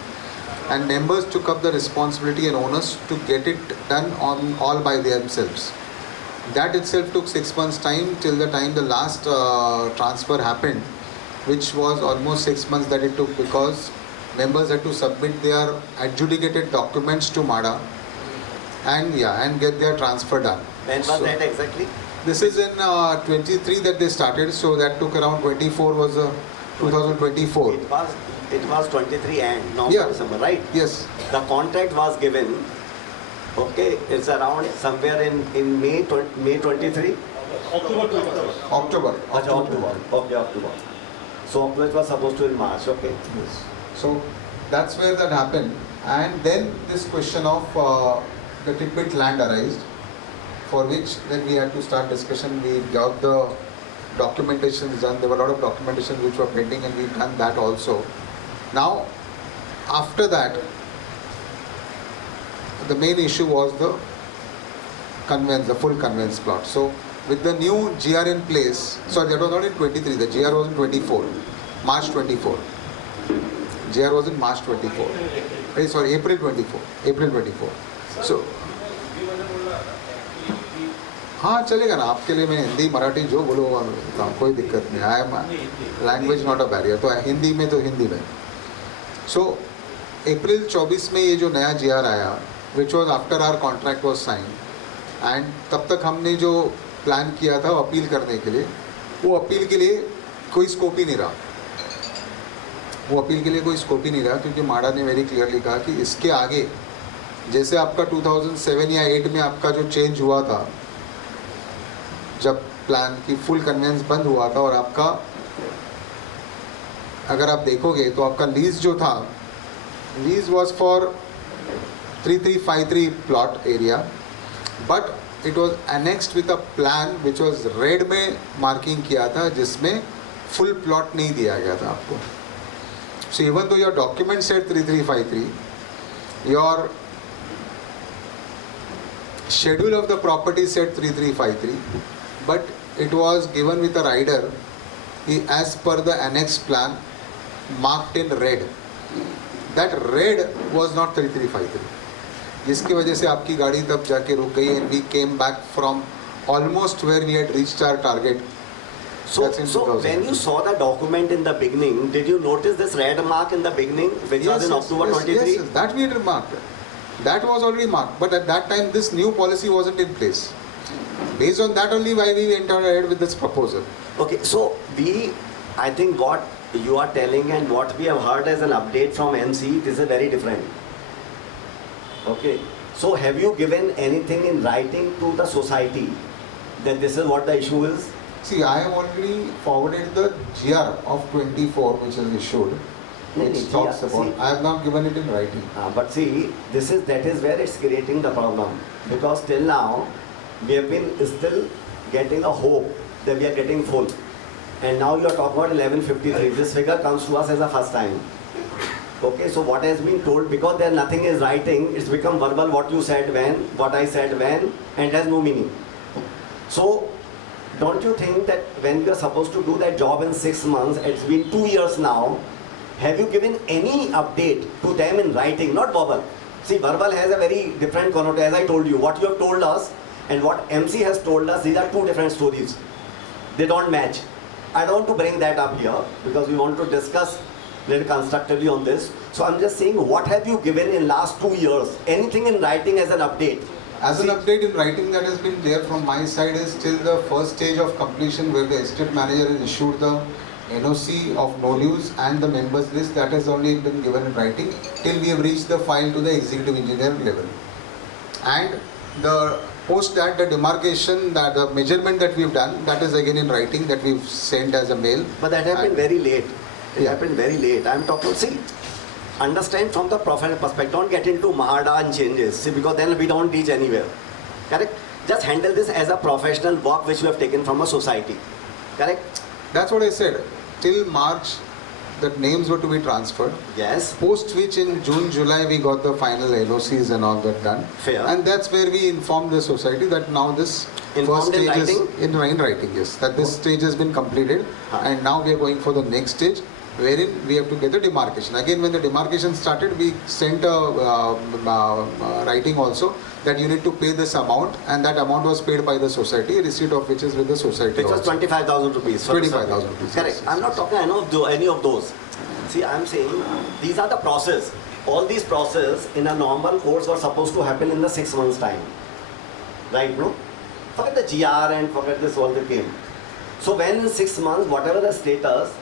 And members took up the responsibility and onus to get it done on all by themselves. That itself took 6 months time till the time the last transfer happened, which was almost 6 months that it took, because members had to submit their adjudicated documents to MADA and get their transfer done. When was that exactly? This is in 23 that they started, so that took around 24 was 2024. It was 23 and now December, right? Yes. The contract was given, okay, it's around somewhere in May 23? October. Okay, October. So October was supposed to be in March, okay. Yes. So that's where that happened. And then this question of the tidbit land arised, for which then we had to start discussion. We got the documentations done. There were a lot of documentation which were pending, and we've done that also. Now, after that, the main issue was the conveyance, the full conveyance plot. So with the new GR in place, sorry, that was not in 23, the GR was in 24, March 24. GR was in March 24. Sorry, April 24. April 24. So, हाँ चलेगा ना, आपके लिए मैं हिंदी मराठी जो बोलो कोई दिक्कत नहीं. I am language not a barrier. तो हिंदी में तो हिंदी में. सो अप्रैल 24 में ये जो नया GR आया, which was after our contract was sign, and तब तक हमने जो प्लान किया था अपील करने के लिए, वो अपील के लिए कोई स्कोप ही नहीं रहा. वो अपील के लिए कोई स्कोप ही नहीं रहा, क्योंकि माडा ने वेरी क्लियरली कहा कि इसके आगे जैसे आपका 2007 या 8 में आपका जो चेंज हुआ था, जब प्लान की फुल कन्वेंस बंद हुआ था, और आपका अगर आप देखोगे तो आपका लीज जो था, lease was for 3353 plot area, but it was annexed with a plan which was red में मार्किंग किया था, जिसमें फुल प्लॉट नहीं दिया गया था आपको. So even though your document set 3353, your schedule of the property said 3353, but it was given with a rider as per the annex plan marked in red. That red was not 3353, जिसकी वजह से आपकी गाड़ी तब जाके रुक गई, and we came back from almost where we had reached our target. So when you saw the document in the beginning, did you notice this red mark in the beginning, which was in October 23? Yes, that we had remarked. That was already marked, but at that time this new policy wasn't in place. Based on that only why we went ahead with this proposal. Okay, so I think what you are telling and what we have heard as an update from MC, this is very different. Okay, so have you given anything in writing to the society that this is what the issue is? See, I have already forwarded the GR of 24 which is issued. Which talks about. I have not given it in writing. But see, that is where it's creating the problem, because till now we have been still getting a hope that we are getting full. and now you are talking about 1153. This figure comes to us as a first time. Okay, so what has been told, because there nothing is writing, it's become verbal, what you said when, what I said when, and it has no meaning. So, don't you think that when you are supposed to do that job in 6 months, it's been 2 years now, have you given any update to them in writing, not verbal? See, verbal has a very different connotation, as I told you. What you have told us and what MC has told us, these are two different stories. They don't match. I don't want to bring that up here because we want to discuss little constructively on this. So I'm just saying, what have you given in last 2 years? Anything in writing as an update? As an update in writing that has been there from my side is till the first stage of completion where the estate manager has issued the NOC of no use and the members list, that has only been given in writing till we have reached the file to the executive engineer level. And the post that the demarcation, that the measurement that we've done, that is again in writing that we've sent as a mail. But that happened very late. It happened very late. I'm talking, see, understand from the professional perspective, don't get into Mahada and changes, see, because then we don't reach anywhere. Correct? Just handle this as a professional work which you have taken from a society. Correct? That's what I said. Till March, the names were to be transferred. Yes. Post which in June, July, we got the final NOCs and all that done. Fair. And that's where we informed the society that now this Informed first in stage is writing? in writing, yes. That this stage has been completed and now we are going for the next stage, wherein we have to get the demarcation. Again, when the demarcation started, we sent a writing also that you need to pay this amount, and that amount was paid by the society, receipt of which is with the society. Which was 25,000 rupees. 25,000 rupees. Correct. Yes. I'm not talking any of those. See, I'm saying these are the process. All these process in a normal course were supposed to happen in the 6 months time. Right, bro? Forget the GR and forget this all the game. So when in 6 months, whatever the status,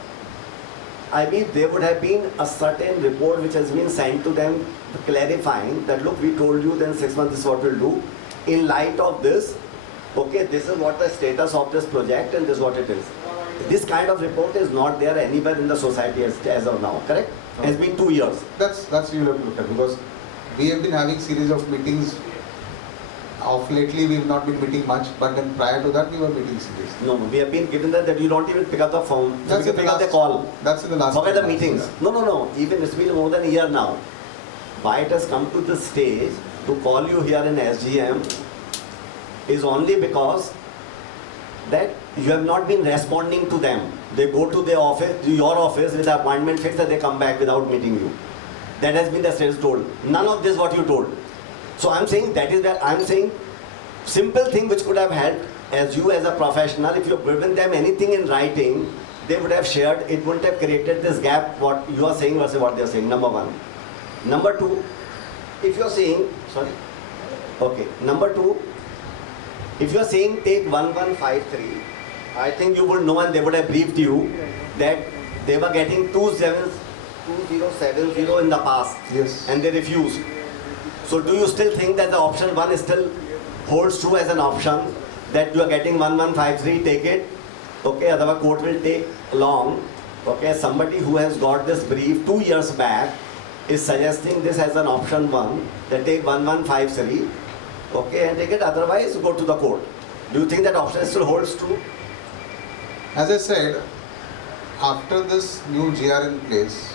I mean, there would have been a certain report which has been sent to them clarifying that, look, we told you then 6 months is what we'll do. In light of this, okay, this is what the status of this project and this is what it is. This kind of report is not there anywhere in the society as of now, correct? It's been 2 years. That's you have to look at, because we have been having series of meetings. Of lately, we have not been meeting much, but then prior to that, we were meeting series. No, we have been given that you don't even pick up the phone. That's you in the pick up the last- call. That's in the last. Forget the 2 months, meetings. yeah. No. Even it's been more than a year now. Why it has come to this stage to call you here in SGM is only because that you have not been responding to them. They go to their office, to your office with the appointment fixed and they come back without meeting you. That has been the status told. None of this what you told. So I'm saying that is that I'm saying simple thing which could have helped as you as a professional, if you have given them anything in writing, they would have shared, it wouldn't have created this gap what you are saying versus what they are saying, number one. Number two, if you are saying, sorry, okay, number two, if you are saying take 1153, I think you would know and they would have briefed you that they were getting 2070 in the past. Yes. And they refused. So do you still think that the option one is still holds true as an option, that you are getting 1153, take it, okay, otherwise court will take long, okay, somebody who has got this brief 2 years back is suggesting this as an option one, that take 1153, okay, and take it, otherwise go to the court. Do you think that option still holds true? As I said, after this new GR in place,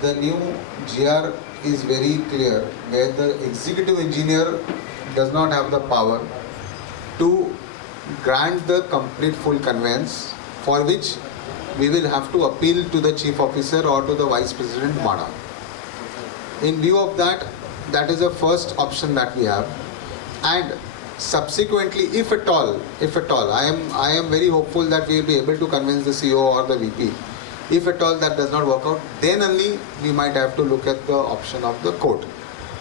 the new GR is very clear where the executive engineer does not have the power to grant the complete full conveyance, for which we will have to appeal to the chief officer or to the vice president MADA. In view of that, that is the first option that we have, and subsequently, if at all, I am very hopeful that we will be able to convince the CEO or the VP. If at all that does not work out, then only we might have to look at the option of the court,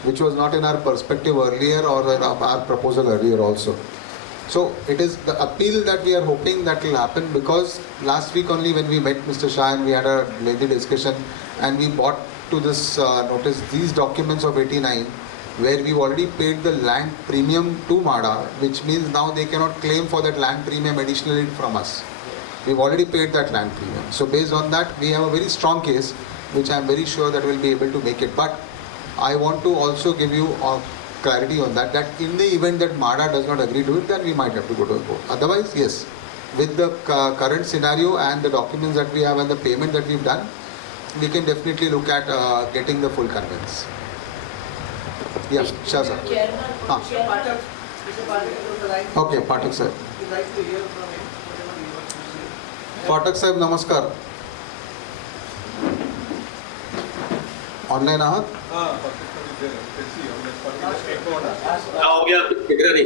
which was not in our perspective earlier or in our proposal earlier also. So it is the appeal that we are hoping that will happen, because last week only when we met Mr. Shah and we had a lengthy discussion and we brought to this notice these documents of 89 where we've already paid the land premium to MADA, which means now they cannot claim for that land premium additionally from us. We've already paid that land premium. So based on that, we have a very strong case, which I'm very sure that we'll be able to make it. But I want to also give you clarity on that, that in the event that MADA does not agree to it, then we might have to go to the court. Otherwise, yes, with the current scenario and the documents that we have and the payment that we've done, we can definitely look at getting the full conveyance. Yes, sure, sir. हाँ. Okay, Pathak sir. Pathak sir, नमस्कार. Online आहात? हो गया secretary.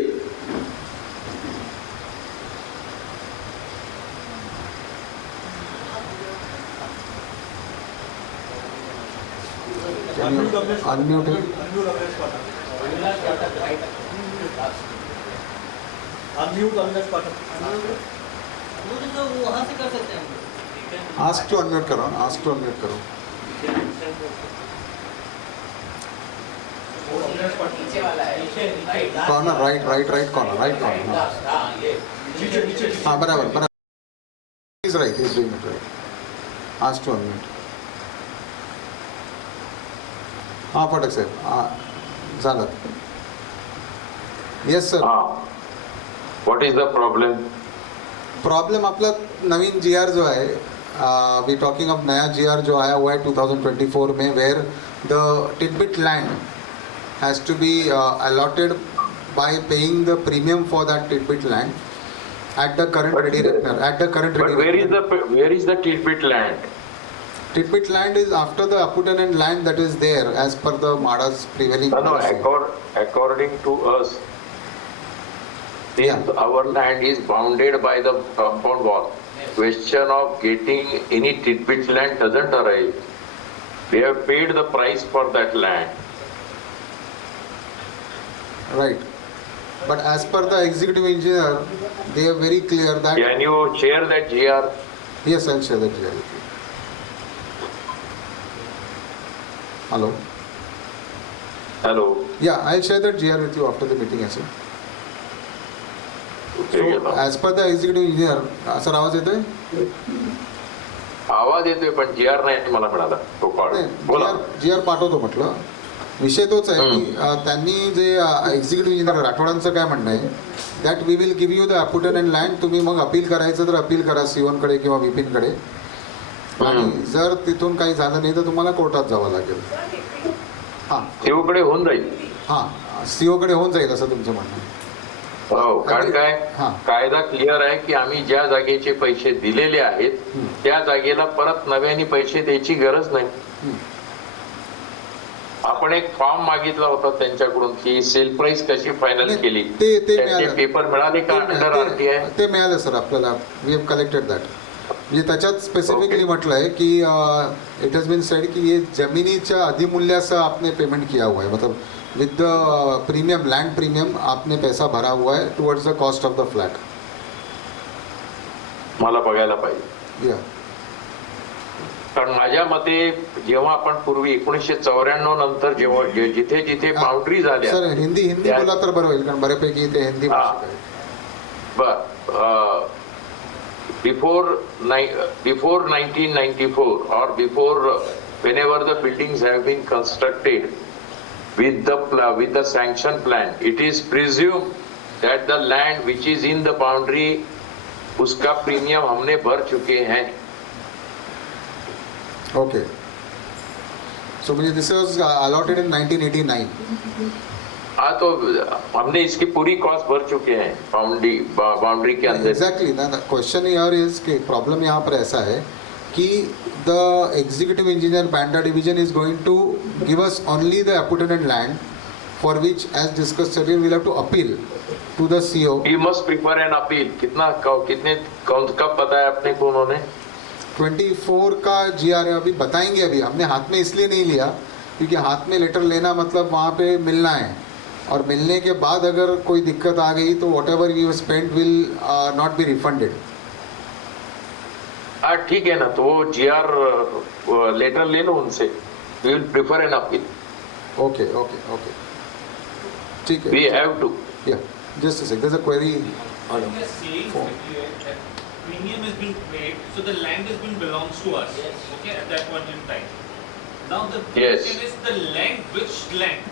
Unmute it. वहाँ से कर सकते हैं. Ask to unmute करो. Ask to unmute करो. Corner, right corner, right corner. हाँ बराबर. He's right. He's doing it right. Ask to unmute. हाँ Pathak साहेब. झालं. Yes sir. What is the problem? Problem आपला नवीन GR जो आहे, वी टॉकिंग ऑफ नया GR जो आया हुआ है 2024 में, where the titbit land has to be allotted by paying the premium for that titbit land at the current ready reckoner. At the current ready reckoner. But where is the tidbit land? Tidbit land is after the appurtenant land that is there as per the MADA's prevailing policy. According to us, Yeah. our land is bounded by the compound wall. Question of getting any tidbit land doesn't arise. We have paid the price for that land. Right. But as per the executive engineer, they are very clear that... Can you share that GR? Yes, I'll share that GR with you. Hello? Hello. Yeah, I'll share that GR with you after the meeting as well. So, as per the executive engineer, sir, आवाज येतोय? आवाज येतोय पण GR नाही मला मिळाला. तो call. बोला. GR पाठवतो म्हटलं. विषय तोच आहे की त्यांनी जे एक्झिक्युटिव्ह इंजिनियर राठोडांचं काय म्हणणं आहे, that we will give you the opportunity land, तुम्ही मग अपील करायचं तर अपील करा सीओन कडे किंवा विपिन कडे, आणि जर तिथून काही झालं नाही तर तुम्हाला कोर्टात जावं लागेल. हां, सीओ कडे होऊन जाईल. हां, सीओ कडे होऊन जाईल असं तुमचं म्हणणं आहे. हो, कारण काय कायदा क्लिअर आहे की आम्ही ज्या जागेचे पैसे दिलेले आहेत त्या जागेला परत नव्याने पैसे द्यायची गरज नाही. आपण एक फॉर्म मागितला होता त्यांच्याकडून की सेल प्राइस कशी फायनल केली, त्याचे पेपर मिळाले का अंडर आरटीआय? ते मिळालं सर आपल्याला. We have collected that. म्हणजे त्याच्यात स्पेसिफिकली म्हटलं है कि इट हैज बीन सेड कि ये जमीनीच्या अधिमूल्याचं आपने पेमेंट किया हुआ है, मतलब with the premium, land premium आपने पैसा भरा हुआ है towards the cost of the flat. मला बघायला पाहिजे. या कारण माझ्या मते जेव्हा आपण पूर्वी 1994 नंतर जेव्हा जिथे जिथे बाउंड्री झाल्या, सर हिंदी बोला तर बरं होईल, कारण बऱ्यापैकी ते हिंदी भाषिक आहे. बर, before 1994 or before whenever the buildings have been constructed with the sanction plan, it is presumed that the land which is in the boundary उसका प्रीमियम हमने भर चुके हैं. ओके, सो मुझे दिस वाज अलॉटेड इन 1989. हाँ, तो हमने इसकी पूरी कॉस्ट भर चुके हैं बाउंड्री के अंदर. एग्जैक्टली. क्वेश्चन हियर इज कि प्रॉब्लम यहाँ पर ऐसा है कि the executive engineer Bandra division is going to give us only the appurtenant land for which as discussed earlier we'll have to appeal to the CO. We must prefer an appeal. कब बताया अपने को उन्होंने? 24 का GR अभी बताएंगे. अभी हमने हाथ में इसलिए नहीं लिया क्योंकि हाथ में लेटर लेना मतलब वहाँ पे मिलना है, और मिलने के बाद अगर कोई दिक्कत आ गई तो what ever you spent will not be refunded. हाँ ठीक है ना, तो वो GR लेटर ले लो उनसे. We will prefer an appeal. Okay okay okay, ठीक है. We have to. Yeah, just a sec. There's a query. Premium has been paid, so the land has been belongs to us. Yes. Okay, at that point in time. Now the question is the land, which land?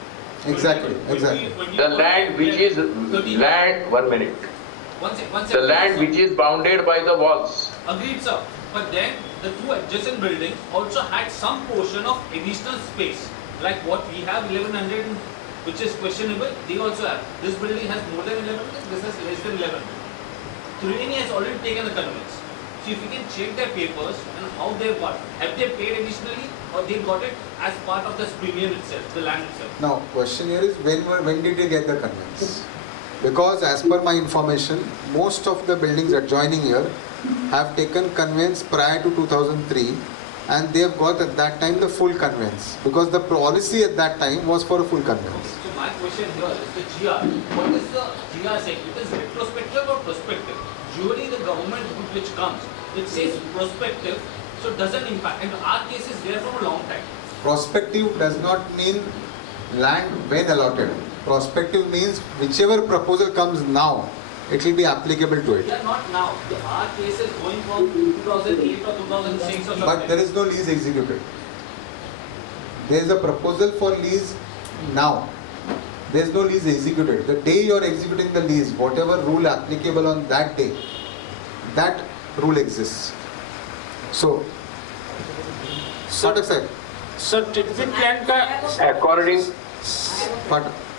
Exactly, exactly. The land which is land. 1 minute. one The second, land sir. which is bounded by the walls. Agreed, sir. But then the two adjacent buildings also had some portion of additional space, like what we have 1100, which is questionable. They also have. This building has more than 1100. This has less than 1100. Triveni has already taken the conveyance. So if you can check their papers and how they got, have they paid additionally or they got it as part of the premium itself, the land itself? Now, question here is when did you get the conveyance? Because as per my information, most of the buildings adjoining here have taken conveyance prior to 2003 and they have got at that time the full conveyance because the policy at that time was for a full conveyance. So my question here is the GR. What is the GR saying? It is retrospective or prospective? Usually the government book which comes, it says prospective, so it doesn't impact. And our case is there from a long time. Prospective does not mean land when allotted. Prospective means whichever proposal comes now, it will be applicable to We it. are not now. Our case is going from 2008 or 2006 or something. But there is no lease executed. There is a proposal for lease now. There is no lease executed. The day you are executing the lease, whatever rule applicable on that day, that rule exists. So, certificate plan का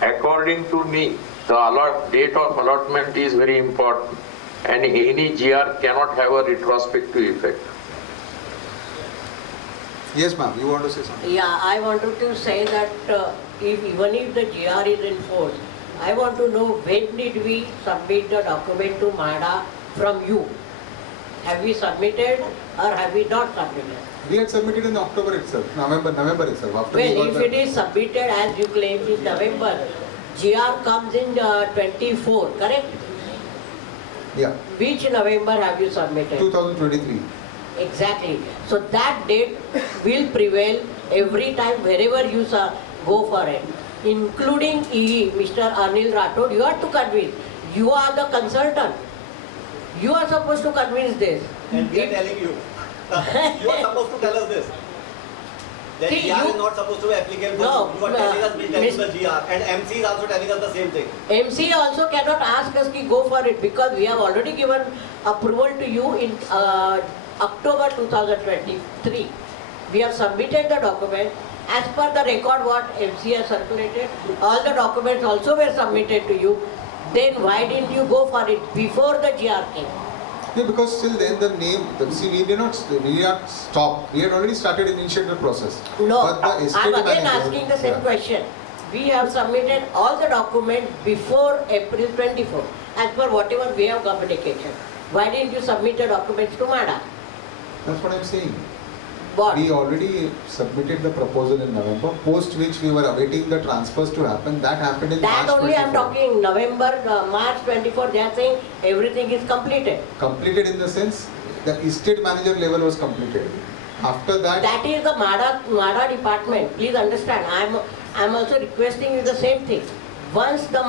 According to me, the date of allotment is very important, and any GR cannot have a retrospective effect. yes, ma'am, you want to say something? Yeah, I wanted to say that even if the GR is enforced, I want to know when did we submit the document to MADA from you? Have we submitted or have we not submitted? We had submitted in October itself, November itself. After we Well, got if it is submitted as you claim in November, GR comes in 24, correct? yeah, Which November have you submitted? 2023. Exactly. So that date will prevail every time wherever you go for it. Including EE, Mr. Anil Rathod, you have to convince. You are the consultant. You are supposed to convince this. And we are telling you. You are supposed to tell us this. That See, GR you- is not supposed to be applicable. No, You are telling us, we telling Miss- the GR. And MC is also telling us the same thing. MC also cannot ask us to go for it because we have already given approval to you in October 2023. We have submitted the document as per the record what MC has circulated. All the documents also were submitted to you. Then why didn't you go for it before the GR came? Yeah, because till then the name, see, we did not stop. We had already started initiative process. No, But the estate I'm again manager- asking the same Yeah. question. We have submitted all the documents before April 24 as per whatever we have communication. Why didn't you submit the documents to MADA? That's what I'm saying. What? We already submitted the proposal in November, post which we were awaiting the transfers to happen. That happened in That March only I'm 24. talking November, March 24, they are saying everything is completed. Completed in the sense, the estate manager level was completed. After that, That is the MADA department. Please understand, I'm also requesting you the same thing. Once the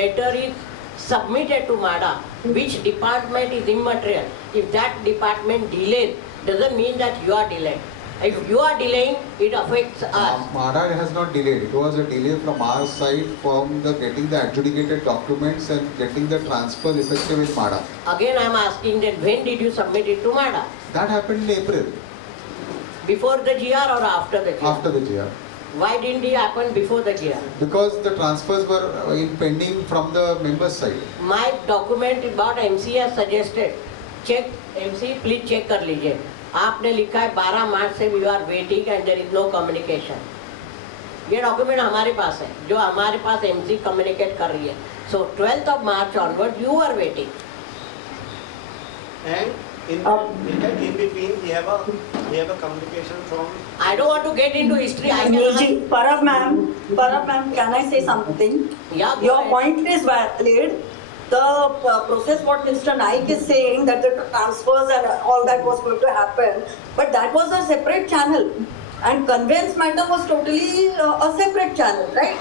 letter is submitted to MADA, which department is immaterial. If that department delays, doesn't mean that you are delayed. If you are delaying, it affects us. MADA has not delayed. It was a delay from our side from the getting the adjudicated documents and getting the transfers effective in MADA. Again, I'm asking that when did you submit it to MADA? That happened in April, Before the GR or after the GR? after the GR. Why didn't it happen before the GR? Because the transfers were in pending from the members' side. My document what MC has suggested, check MC, please check कर लीजिए. आपने लिखा है 12 मार्च से we are waiting and there is no communication. ये document हमारे पास है, जो हमारे पास MC कम्युनिकेट कर रही है. So 12th of March onward you are waiting. And in between, we have a communication from. I don't want to get into history. I can ask. Parab ma'am, can I say something? Yeah, go Your ahead. point is valid. The process what Mr. Naik is saying that the transfers and all that was going to happen, but that was a separate channel. And conveyance matter was totally a separate channel, right?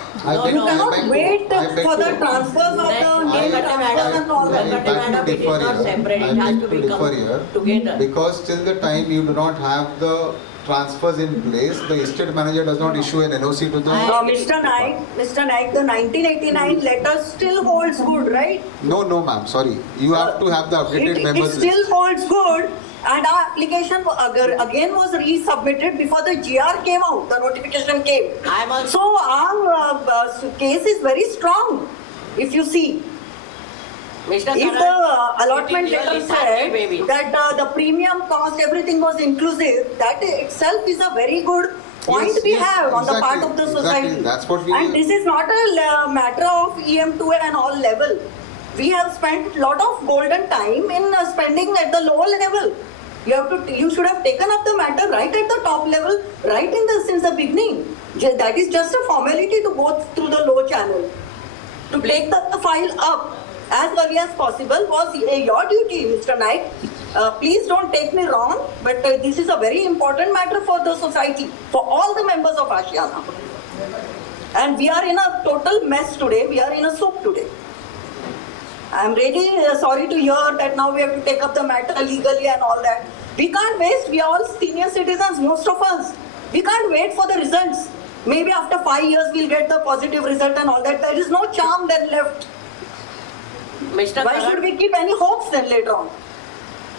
You cannot wait for the transfers of the name transfers and all that. It is not separate. It has to be together. Because till the time you do not have the transfers in place, the estate manager does not issue an NOC to the... Mr. Naik, the 1989 letter still holds good, right? No, ma'am, sorry. You have to have the updated It members still list. holds good, and our application again was resubmitted before the GR came out, the notification came. So our case is very strong, if you see. Mr. If the allotment letter said that the premium cost, everything was inclusive, that itself is a very good point we have on the part of the society. Exactly. That's what we... And this is not a matter of EM2 and all level. We have spent a lot of golden time in spending at the lower level. You should have taken up the matter right at the top level, right since the beginning. That is just a formality to go through the low channel. To take the file up as early as possible was your duty, Mr. Naik. Please don't take me wrong, but this is a very important matter for the society, for all the members of Ashiyana. And we are in a total mess today. We are in a soup today. I am really sorry to hear that now we have to take up the matter legally and all that. We can't waste. We are all senior citizens, most of us. We can't wait for the results. Maybe after 5 years we'll get the positive result and all that. There is no charm then left. Mr. Why should we keep any hopes then later on?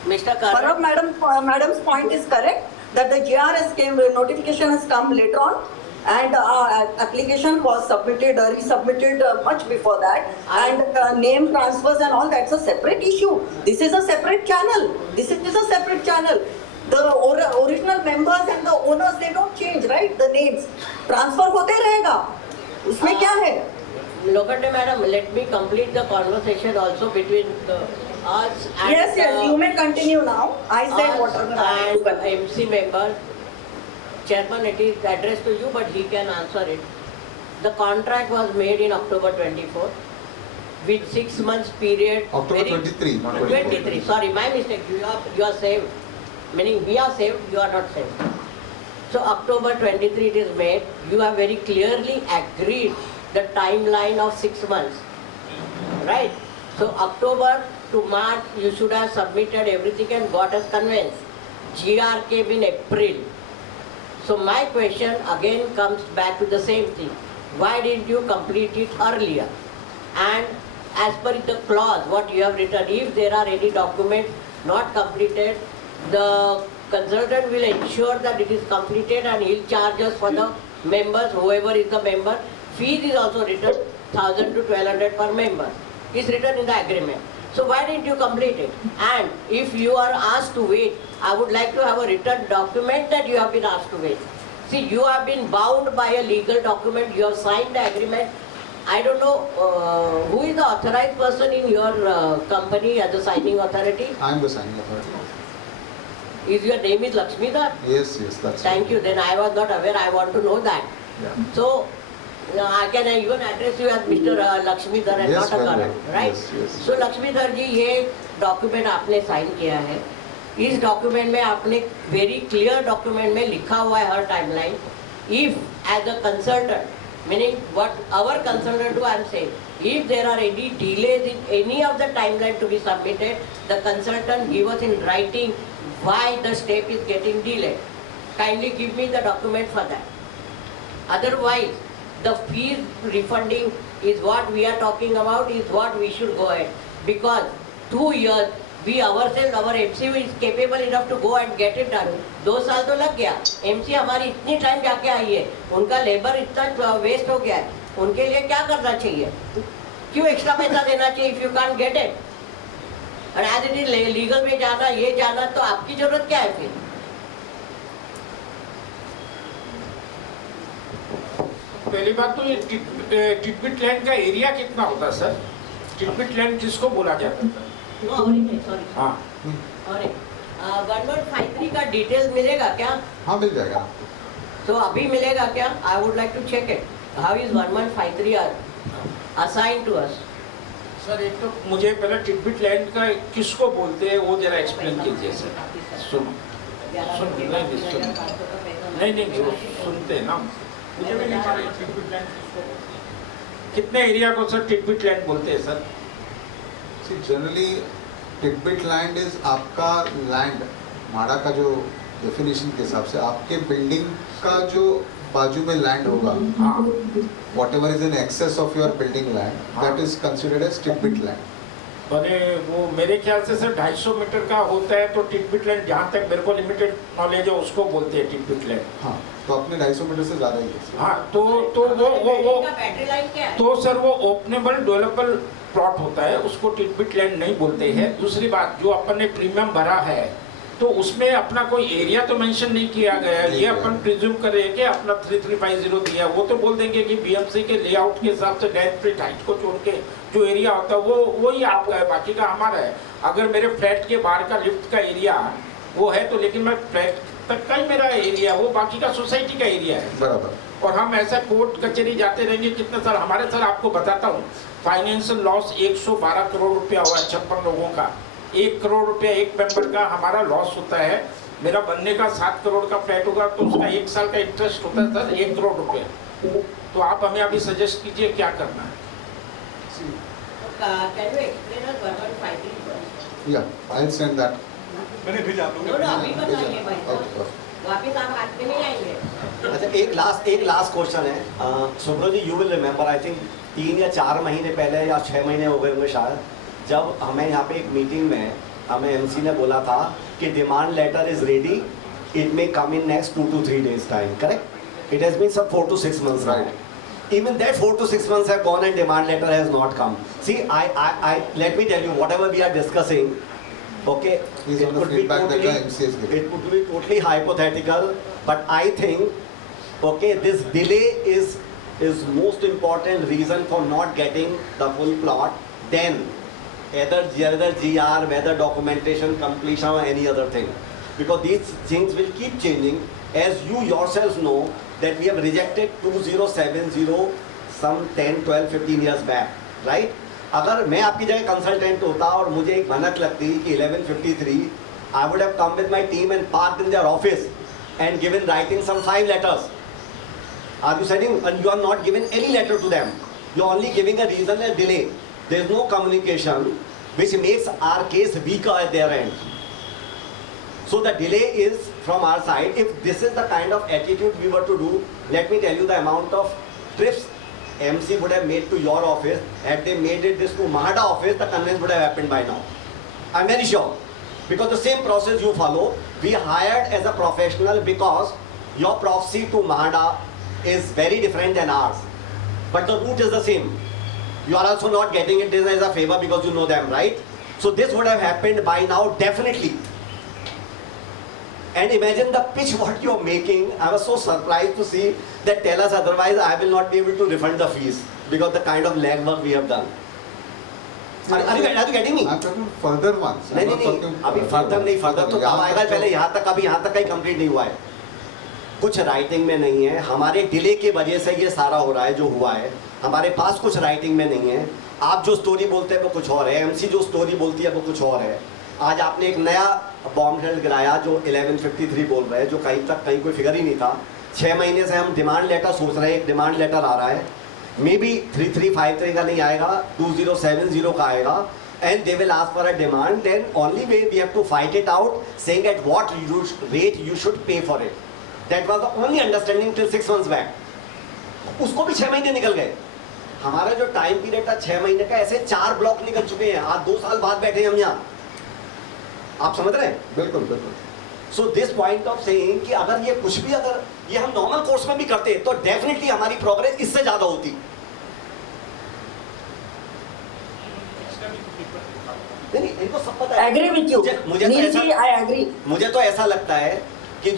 Mr. Karan, Madam's point is correct that the GRS notification has come later on, and application was submitted, resubmitted much before that, and name transfers and all, that's a separate issue. This is a separate channel. The original members and the owners, they don't change, right? The names transfer होते रहेगा. उसमें क्या है? Lokande madam, let me complete the conversation also between us and yes, you may continue now. I said whatever I and MC member. Chairman, it is addressed to you, but he can answer it. The contract was made in October 24 with 6 months period. October 23, not 23. Sorry, my mistake. You are saved. Meaning we are saved, you are not saved. So October 23 it is made. You have very clearly agreed the timeline of 6 months, right? So October to March, you should have submitted everything and got us convinced. GR came in April. So my question again comes back to the same thing. Why didn't you complete it earlier? And as per the clause, what you have written, if there are any documents not completed, the consultant will ensure that it is completed and he'll charge us for the members, whoever is the member. Fees is also written 1,000 to 1,200 per member. It's written in the agreement. So why didn't you complete it? And if you are asked to wait, I would like to have a written document that you have been asked to wait. See, you have been bound by a legal document. You have signed the agreement. I don't know who is the authorized person in your company as the signing authority. I am the signing authority. Is your name is Lakshmidhar? Yes, that's Thank you. Then I was not aware. I want to know that. Yeah. So I can even address you as Mr. Lakshmidhar and yes, not a Karan, right? Yes. So Lakshmidhar जी ये document आपने sign किया है. इस document में आपने very clear document में लिखा हुआ है हर timeline. If as a consultant, meaning what our consultant do, I am saying, if there are any delays in any of the timeline to be submitted, the consultant give us in writing why the step is getting delayed. Kindly give me the document for that. Otherwise, the fees refunding is what we are talking about, is what we should go ahead. Because 2 years, we ourselves, our MC is capable enough to go and get it done. 2 साल तो लग गया. MC हमारी इतनी time जाके आई है, उनका labour इतना वेस्ट हो गया है, उनके लिए क्या करना चाहिए? क्यों एक्स्ट्रा पैसा देना चाहिए if you can't get it? और as it is legal में जाना, ये जाना, तो आपकी जरूरत क्या है फिर? पहली बात तो ये टिटबिट लैंड का एरिया कितना होता है सर? टिटबिट लैंड किसको बोला जाता है? सॉरी. हाँ. और 1153 का डिटेल्स मिलेगा क्या? हाँ, मिल जाएगा. तो अभी मिलेगा क्या? I would like to check it. How is 1153 assign to us? Sir एक तो मुझे पहले टिटबिट लैंड का किसको बोलते हैं वो जरा एक्सप्लेन कीजिए सर. नहीं जो सुनते हैं ना, मुझे भी नहीं पता टिटबिट लैंड कितने एरिया को सर टिटबिट लैंड बोलते हैं sir? Generally titbit land is आपका लैंड, माड़ा का जो डेफिनेशन के हिसाब से आपके बिल्डिंग का जो बाजू में लैंड होगा, हाँ whatever is in excess of your building land, that is considered as titbit land. अरे वो मेरे ख्याल से सर 250 मीटर का होता है तो टिटबिट लैंड, जहाँ तक मेरे को लिमिटेड नॉलेज है उसको बोलते हैं टिटबिट लैंड. हाँ, तो अपने 250 मीटर से ज़्यादा ही है. हाँ तो वो बैटरी लाइफ क्या है? तो सर वो ओपनेबल डेवलपेबल प्लॉट होता है, उसको टिटबिट लैंड नहीं बोलते हैं. दूसरी बात, जो अपन ने प्रीमियम भरा है तो उसमें अपना कोई एरिया तो मेंशन नहीं किया गया है. ये अपन प्रिज्यूम करें कि अपना 3350 दिया, वो तो बोल देंगे कि बीएमसी के लेआउट के हिसाब से डेथ फ्री हाइट को छोड़ के जो एरिया होता है वो ही आपका है, बाकी का हमारा है. अगर मेरे फ्लैट के बाहर का लिफ्ट का एरिया वो है तो, लेकिन मैं फ्लैट तक का ही मेरा एरिया, वो बाकी का सोसाइटी का एरिया है. बराबर. और हम ऐसा कोर्ट कचहरी जाते रहेंगे कितने साल. हमारे सर आपको बताता हूँ, फाइनेंशियल लॉस 112 करोड़ रुपया हुआ 56 लोगों का. 1 करोड़ रुपया एक मेंबर का हमारा लॉस होता है. मेरा बनने का 7 करोड़ का फ्लैट होगा तो उसका 1 साल का इंटरेस्ट होता है सर 1 करोड़ रुपया. तो आप हमें अभी सजेस्ट कीजिए क्या करना है. Can you explain us verbal fighting first? Yeah, I'll send that. मैंने भेजा आप No, no, अभी बताइए भाई साहब. Okay, okay. वापिस आप हाथ में नहीं आएंगे. अच्छा, एक लास्ट क्वेश्चन है. Subro ji, you will remember, I think 3 या 4 महीने पहले या 6 महीने हो गए होंगे शायद, जब हमें यहाँ पे एक मीटिंग में हमें एमसी ने बोला था कि demand letter is ready, it may come in next 2 to 3 days time. Correct? It has been सब 4 to 6 months. Right. Even that 4 to 6 months have gone and demand letter has not come. See, I let me tell you, whatever we are discussing, okay, Based on the feedback that the MC has given. it could be totally hypothetical, but I think, okay, this delay is most important reason for not getting the full plot. Then, either GR, whether documentation, completion, or any other thing, because these things will keep changing. As you yourselves know, that we have rejected 2070 some 10, 12, 15 years back, right? अगर मैं आपकी जगह consultant होता और मुझे एक भनक लगती कि 1153, I would have come with my team and parked in their office and given writing some 5 letters. Are you sending? And you are not giving any letter to them. You are only giving a reason and delay. There is no communication, which makes our case weaker at their end. So the delay is from our side. If this is the kind of attitude we were to do, let me tell you the amount of trips MC would have made to your office. Had they made it this to Mahada office, the conveyance would have happened by now. I'm very sure. Because the same process you follow, we hired as a professional because your proxy to Mahada is very different than ours. But the route is the same. You are also not getting it as a favor because you know them, right? So this would have happened by now, definitely. And imagine the pitch what you are making. I was so surprised to see that tell us otherwise I will not be able to refund the fees because the kind of legwork we have done. Are you getting me? I'm talking further ones. I'm not talking अभी further नहीं, further तो कब आएगा, पहले यहाँ तक, अभी यहाँ तक का ही कंप्लीट नहीं हुआ है. कुछ राइटिंग में नहीं है, हमारे डिले की वजह से ये सारा हो रहा है जो हुआ है. हमारे पास कुछ राइटिंग में नहीं है. आप जो स्टोरी बोलते हैं वो कुछ और है, एमसी जो स्टोरी बोलती है वो कुछ और है. आज आपने एक नया बॉम्ब हेल्ड गिराया जो 1153 बोल रहे हैं, जो कहीं तक कहीं कोई फिगर ही नहीं था. 6 महीने से हम डिमांड लेटर सोच रहे हैं, एक डिमांड लेटर आ रहा है, मे बी 3353 का नहीं आएगा, 2070 का आएगा, and they will ask for a demand. Then only way we have to fight it out, saying at what rate you should pay for it. That was the only understanding till 6 months back. उसको भी 6 महीने निकल गए. हमारा जो time period था 6 महीने का, ऐसे 4 ब्लॉक निकल चुके हैं. आज 2 साल बाद बैठे हम यहाँ. आप समझ रहे हैं? बिल्कुल बिल्कुल. So this point of saying कि अगर ये कुछ भी, अगर ये हम नॉर्मल कोर्स में भी करते तो डेफिनेटली हमारी प्रोग्रेस इससे ज्यादा होती. नहीं, इनको सब पता है. Agree with you. मुझे तो ऐसा लगता है कि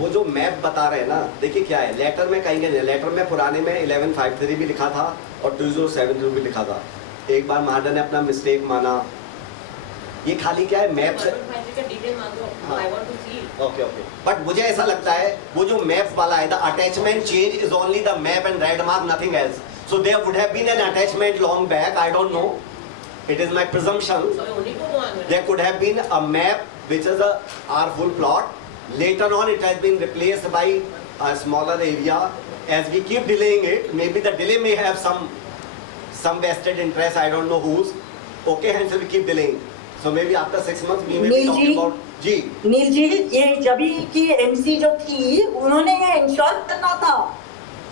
वो जो मैप बता रहे हैं ना, देखिए क्या है, लेटर में कहीं गए, लेटर में पुराने में 1153 भी लिखा था और 2070 भी लिखा था. एक बार महाजन ने अपना मिस्टेक माना. ये खाली क्या है, मैप से. Okay okay. बट मुझे ऐसा लगता है वो जो मैप वाला है, the attachment change is only the map and red mark, nothing else. So there would have been an attachment long back. I don't know. It is my presumption. There could have been a map which is our full plot. Later on, it has been replaced by a smaller area. As we keep delaying it, maybe the delay may have some vested interest. I don't know whose. Okay, hence we keep delaying. So maybe after 6 months, we may be talking about जी नील जी, ये जब की MC जो थी उन्होंने ये ensure करना था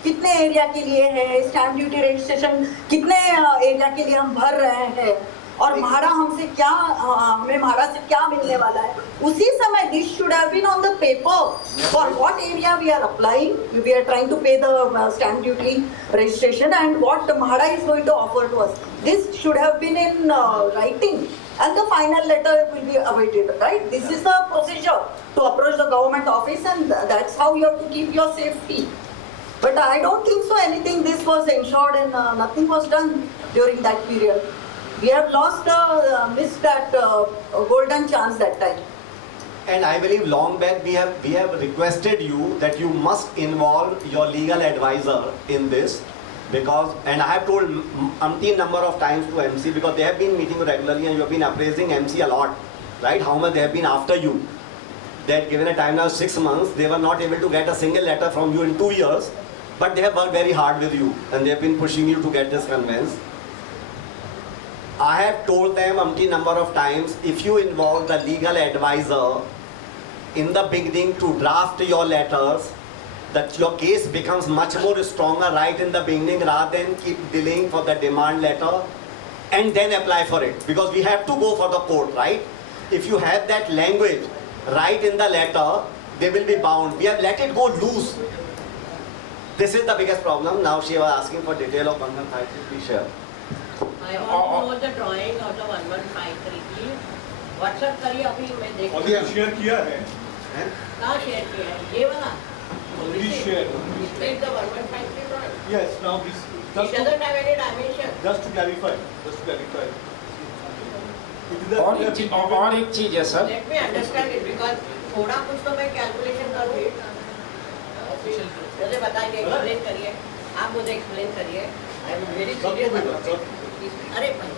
कितने एरिया के लिए है, स्टैम्प ड्यूटी रजिस्ट्रेशन कितने एरिया के लिए हम भर रहे हैं और भाड़ा हमसे क्या, हमें भाड़ा से क्या मिलने वाला है। उसी समय this should have been on the paper for what area we are applying, we are trying to pay the stamp duty registration and what भाड़ा is going to offer to us. This should have been in writing and the final letter will be awaited, right? This is the procedure to approach the government office, and that's how you have to keep your safety. But I don't think so anything this was ensured and nothing was done during that period. We have missed that golden chance that time. And I believe long back we have requested you that you must involve your legal advisor in this, because, and I have told umpteen number of times to MC, because they have been meeting regularly and you have been appraising MC a lot, right? How much they have been after you. They had given a time now 6 months, they were not able to get a single letter from you in 2 years, but they have worked very hard with you and they have been pushing you to get this conveyance. I have told them umpteen number of times, if you involve the legal advisor in the beginning to draft your letters, that your case becomes much more stronger right in the beginning, rather than keep delaying for the demand letter and then apply for it, because we have to go for the court, right? If you have that language right in the letter, they will be bound. We have let it go loose. This is the biggest problem. Now she was asking for detail of 1153. Please share. I want to know the drawing of the 1153, please. WhatsApp करिए, अभी मैं देख अभी share किया है, कहाँ share किया है? ये वाला already share. This is the 1153 drawing. Yes, now this It doesn't have any dimension. just to clarify. और एक चीज है sir, Let me understand it, because थोड़ा कुछ तो मैं कैलकुलेशन करूँ। मुझे बताइए, एक्सप्लेन करिए, आप मुझे एक्सप्लेन करिए। I am very serious. अरे भाई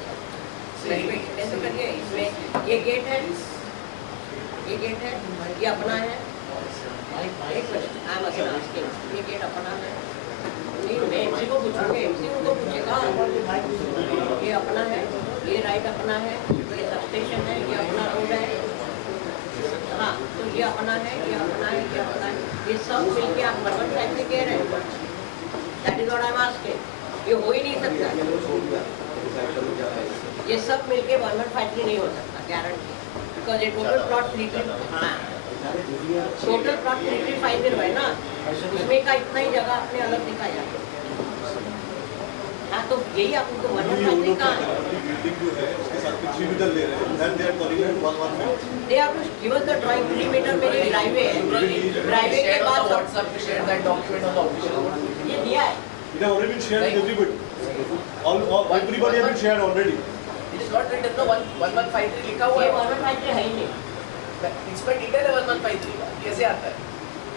कैसे करिए, इसमें ये गेट है, ये अपना है। एक मिनट, आई एम आस्किंग, ये गेट अपना है? नहीं, मैं एमसी को पूछूंगा, एमसी उनको पूछेगा। ये अपना है, ये राइट अपना है, ये सबस्टेशन है, ये अपना रोड है। हाँ, तो ये अपना है, ये अपना है, ये अपना है, ये सब मिलके आप 1153 कह रहे हैं। That is what I am asking. ये हो ही नहीं सकता, ये सब मिलके 1153 नहीं हो सकता, गारंटी, बिकॉज ये टोटल प्लॉट 3350 है ना, उसमें का इतना ही जगह आपने अलग दिखाया। हाँ, तो यही आप उनको 1153 कहाँ है? They have to give us the drawing 3 metre मेरी ड्राइवे है, ड्राइवे के बाद WhatsApp पे share that document on the official, ये दिया है। It has already been shared with everybody. Everybody has been shared already. It is not written, the 1153 लिखा हुआ ये है। 1153 है ही नहीं। इसमें डिटेल है 1153 का, कैसे आता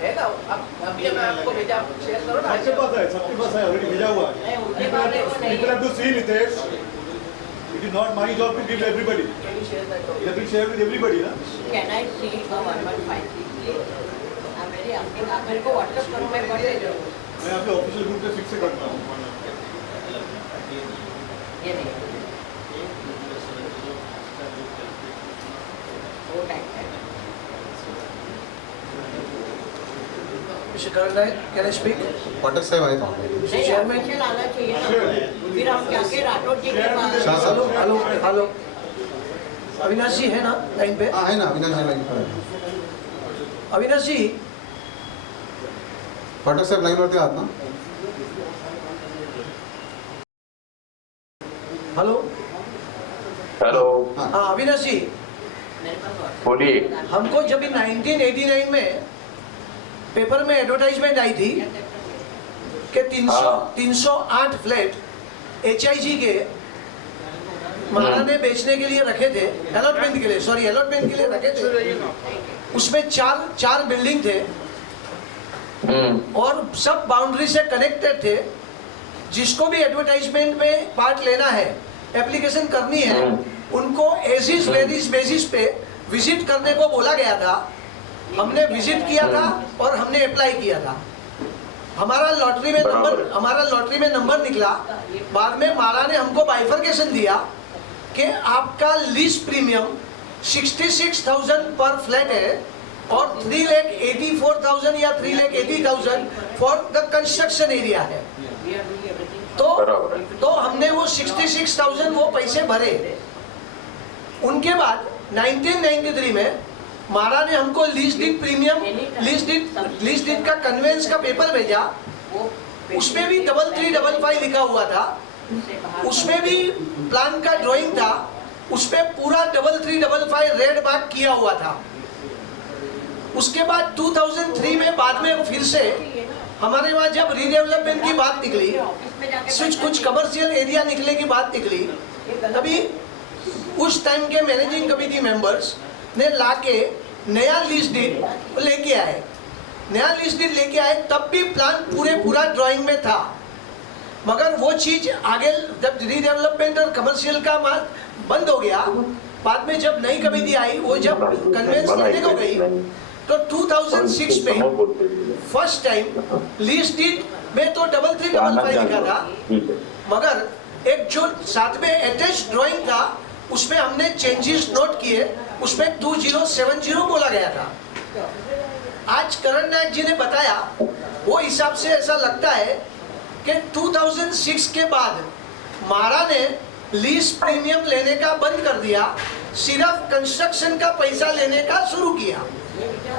है ना? अब अभी मैं आपको भेजा, आप शेयर करो ना। सबके पास है, already भेजा हुआ है। नहीं, उनके पास है वो नहीं People है। have to see, Nitesh. It is not my job to give everybody. Can you share that It document? has been shared with everybody, ना? Can I see the 1153 please? I'm very asking, आप मेरे को WhatsApp करो, मैं कर दे दूँ। मैं आपके ऑफिशियल ग्रुप पे फिक्स से करता हूँ। ये नहीं, वो टाइप है। Mr. Karan, can I speak? पाठक साहब आए थे। नहीं, ऑफिशियल आना चाहिए ना। फिर हम जाके राठौर जी के पास। शाह साहब। हेलो अविनाश जी है ना लाइन पे? हाँ है ना, अविनाश जी लाइन पर है। अविनाश जी, पाठक साहब लाईनवरती आहात ना? हेलो हेलो, हाँ अविनाश जी, मेरे पास WhatsApp बोलिए। हमको जब 1989 में पेपर में एडवर्टाइजमेंट आई थी कि 308 फ्लैट HIG के महाराज ने बेचने के लिए रखे थे, अलॉटमेंट के लिए रखे थे। उसमें चार बिल्डिंग थे और सब बाउंड्री से कनेक्टेड थे। जिसको भी एडवर्टाइजमेंट में पार्ट लेना है, एप्लीकेशन करनी है, उनको एज इज वेरिज बेसिस पे विजिट करने को बोला गया था। हमने विजिट किया था और हमने अप्लाई किया था। हमारा लॉटरी में नंबर निकला। बाद में मारा ने हमको बाइफर्केशन दिया कि आपका लीज प्रीमियम 66,000 पर फ्लैट है और 3,84,000 या 3,80,000 फॉर द कंस्ट्रक्शन एरिया है। तो हमने वो 66,000 वो पैसे भरे। उनके बाद 1993 में मारा ने हमको lease deed premium, lease deed का कन्वेंस का पेपर भेजा, उसमें भी 3355 लिखा हुआ था, उसमें भी प्लान का ड्राइंग था, उसमें पूरा 3355 रेड मार्क किया हुआ था। उसके बाद 2003 में बाद में फिर से हमारे वहाँ जब रीडेवलपमेंट की बात निकली, कुछ कमर्शियल एरिया निकले की बात निकली, तभी उस टाइम के मैनेजिंग कमेटी मेंबर्स ने लाके नया लीज डीड लेके आए। नया लीज डीड लेके आए तब भी प्लान पूरा ड्राइंग में था, मगर वो चीज आगे जब रीडेवलपमेंट और कमर्शियल का माल बंद हो गया, बाद में जब नई कमेटी आई, वो जब कन्वेंस करने को गई, तो 2006 में फर्स्ट टाइम लीज डीड में तो 3355 लिखा था, मगर एक जो साथ में अटैच ड्राइंग था उसमें हमने चेंजेस नोट किए, उसमें 2070 बोला गया था। आज करण नायक जी ने बताया, वो हिसाब से ऐसा लगता है कि 2006 के बाद मारा ने लीज प्रीमियम लेने का बंद कर दिया, सिर्फ कंस्ट्रक्शन का पैसा लेने का शुरू किया।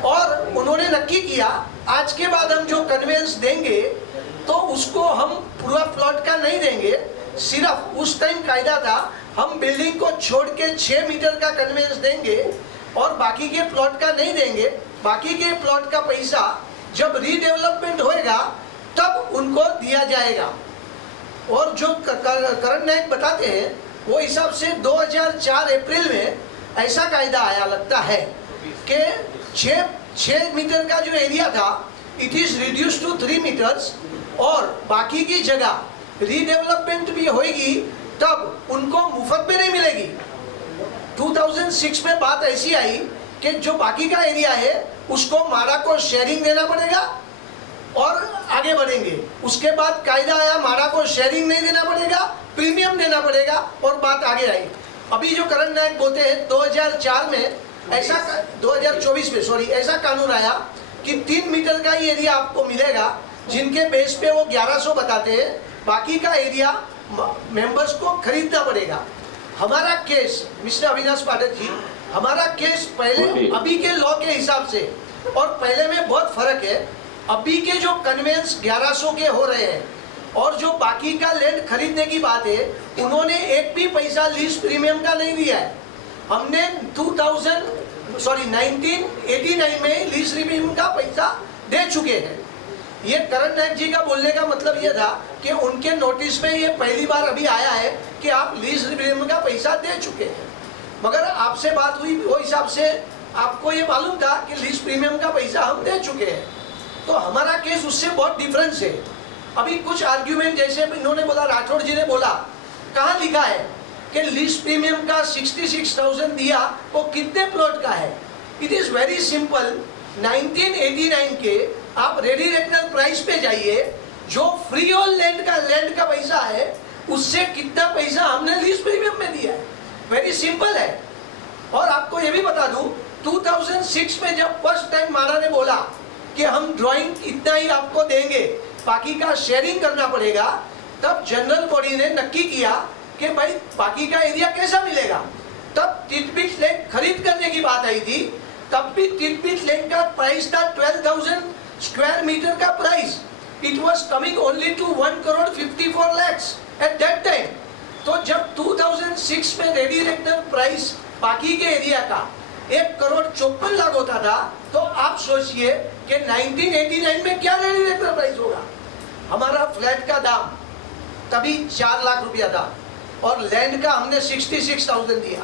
और उन्होंने नक्की किया आज के बाद हम जो कन्वेंस देंगे तो उसको हम पूरा प्लॉट का नहीं देंगे, सिर्फ उस टाइम कायदा था हम बिल्डिंग को छोड़ के 6 मीटर का कन्वेंस देंगे और बाकी के प्लॉट का नहीं देंगे। बाकी के प्लॉट का पैसा जब रीडेवलपमेंट होएगा तब उनको दिया जाएगा। और जो करण नायक बताते हैं वो हिसाब से 2004 अप्रैल में ऐसा कायदा आया लगता है कि 6 मीटर का जो एरिया था it is reduce to 3 metres और बाकी की जगह रीडेवलपमेंट भी होगी तब उनको मुफ्त में नहीं मिलेगी। 2006 में बात ऐसी आई कि जो बाकी का एरिया है उसको मारा को शेयरिंग देना पड़ेगा और आगे बढ़ेंगे। उसके बाद कायदा आया मारा को शेयरिंग नहीं देना पड़ेगा, प्रीमियम देना पड़ेगा और बात आगे आई। अभी जो करण नायक बोलते हैं 2004 में ऐसा 2024 में सॉरी ऐसा कानून आया कि 3 मीटर का ही एरिया आपको मिलेगा, जिनके बेस पे वो 1100 बताते हैं, बाकी का एरिया मेंबर्स को खरीदना पड़ेगा। हमारा केस मिस्टर अविनाश पाठक जी, हमारा केस पहले अभी के लॉ के हिसाब से और पहले में बहुत फर्क है। अभी के जो कन्वेंस 1100 के हो रहे हैं और जो बाकी का लैंड खरीदने की बात है, उन्होंने एक भी पैसा लीज प्रीमियम का नहीं दिया है। हमने 1989 में लीज प्रीमियम का पैसा दे चुके हैं। ये करण नायक जी का बोलने का मतलब ये था कि उनके नोटिस में ये पहली बार अभी आया है कि आप लीज प्रीमियम का पैसा दे चुके हैं, मगर आपसे बात हुई वो हिसाब से आपको ये मालूम था कि लीज प्रीमियम का पैसा हम दे चुके हैं। तो हमारा केस उससे बहुत डिफरेंस है। अभी कुछ आर्ग्यूमेंट जैसे इन्होंने बोला, राठौड़ जी ने बोला, कहाँ लिखा है कि लीज प्रीमियम का 66,000 दिया, वो कितने प्लॉट का है? It is very simple. 1989 के आप रेडी रेकनर प्राइस पे जाइए, जो फ्री ऑल लैंड का पैसा है उससे कितना पैसा हमने लीज प्रीमियम में दिया है, वेरी सिंपल है। और आपको ये भी बता दूं, 2006 में जब फर्स्ट टाइम मारा ने बोला कि हम ड्राइंग इतना ही आपको देंगे, बाकी का शेयरिंग करना पड़ेगा, तब जनरल बॉडी ने नक्की किया कि भाई बाकी का एरिया कैसा मिलेगा। तब टिटबिट लेक खरीद करने की बात आई थी, तब भी टिटबिट लेक का प्राइस था 12,000 स्क्वायर मीटर का price. It was coming only to 1,54 lakh at that time. तो जब 2006 में रेडी रेकनर प्राइस बाकी के एरिया का 1,54 होता था, तो आप सोचिए कि 1989 में क्या रेडी रेकनर प्राइस होगा। हमारा फ्लैट का दाम तभी 4 लाख रुपया था और लैंड का हमने 66,000 दिया।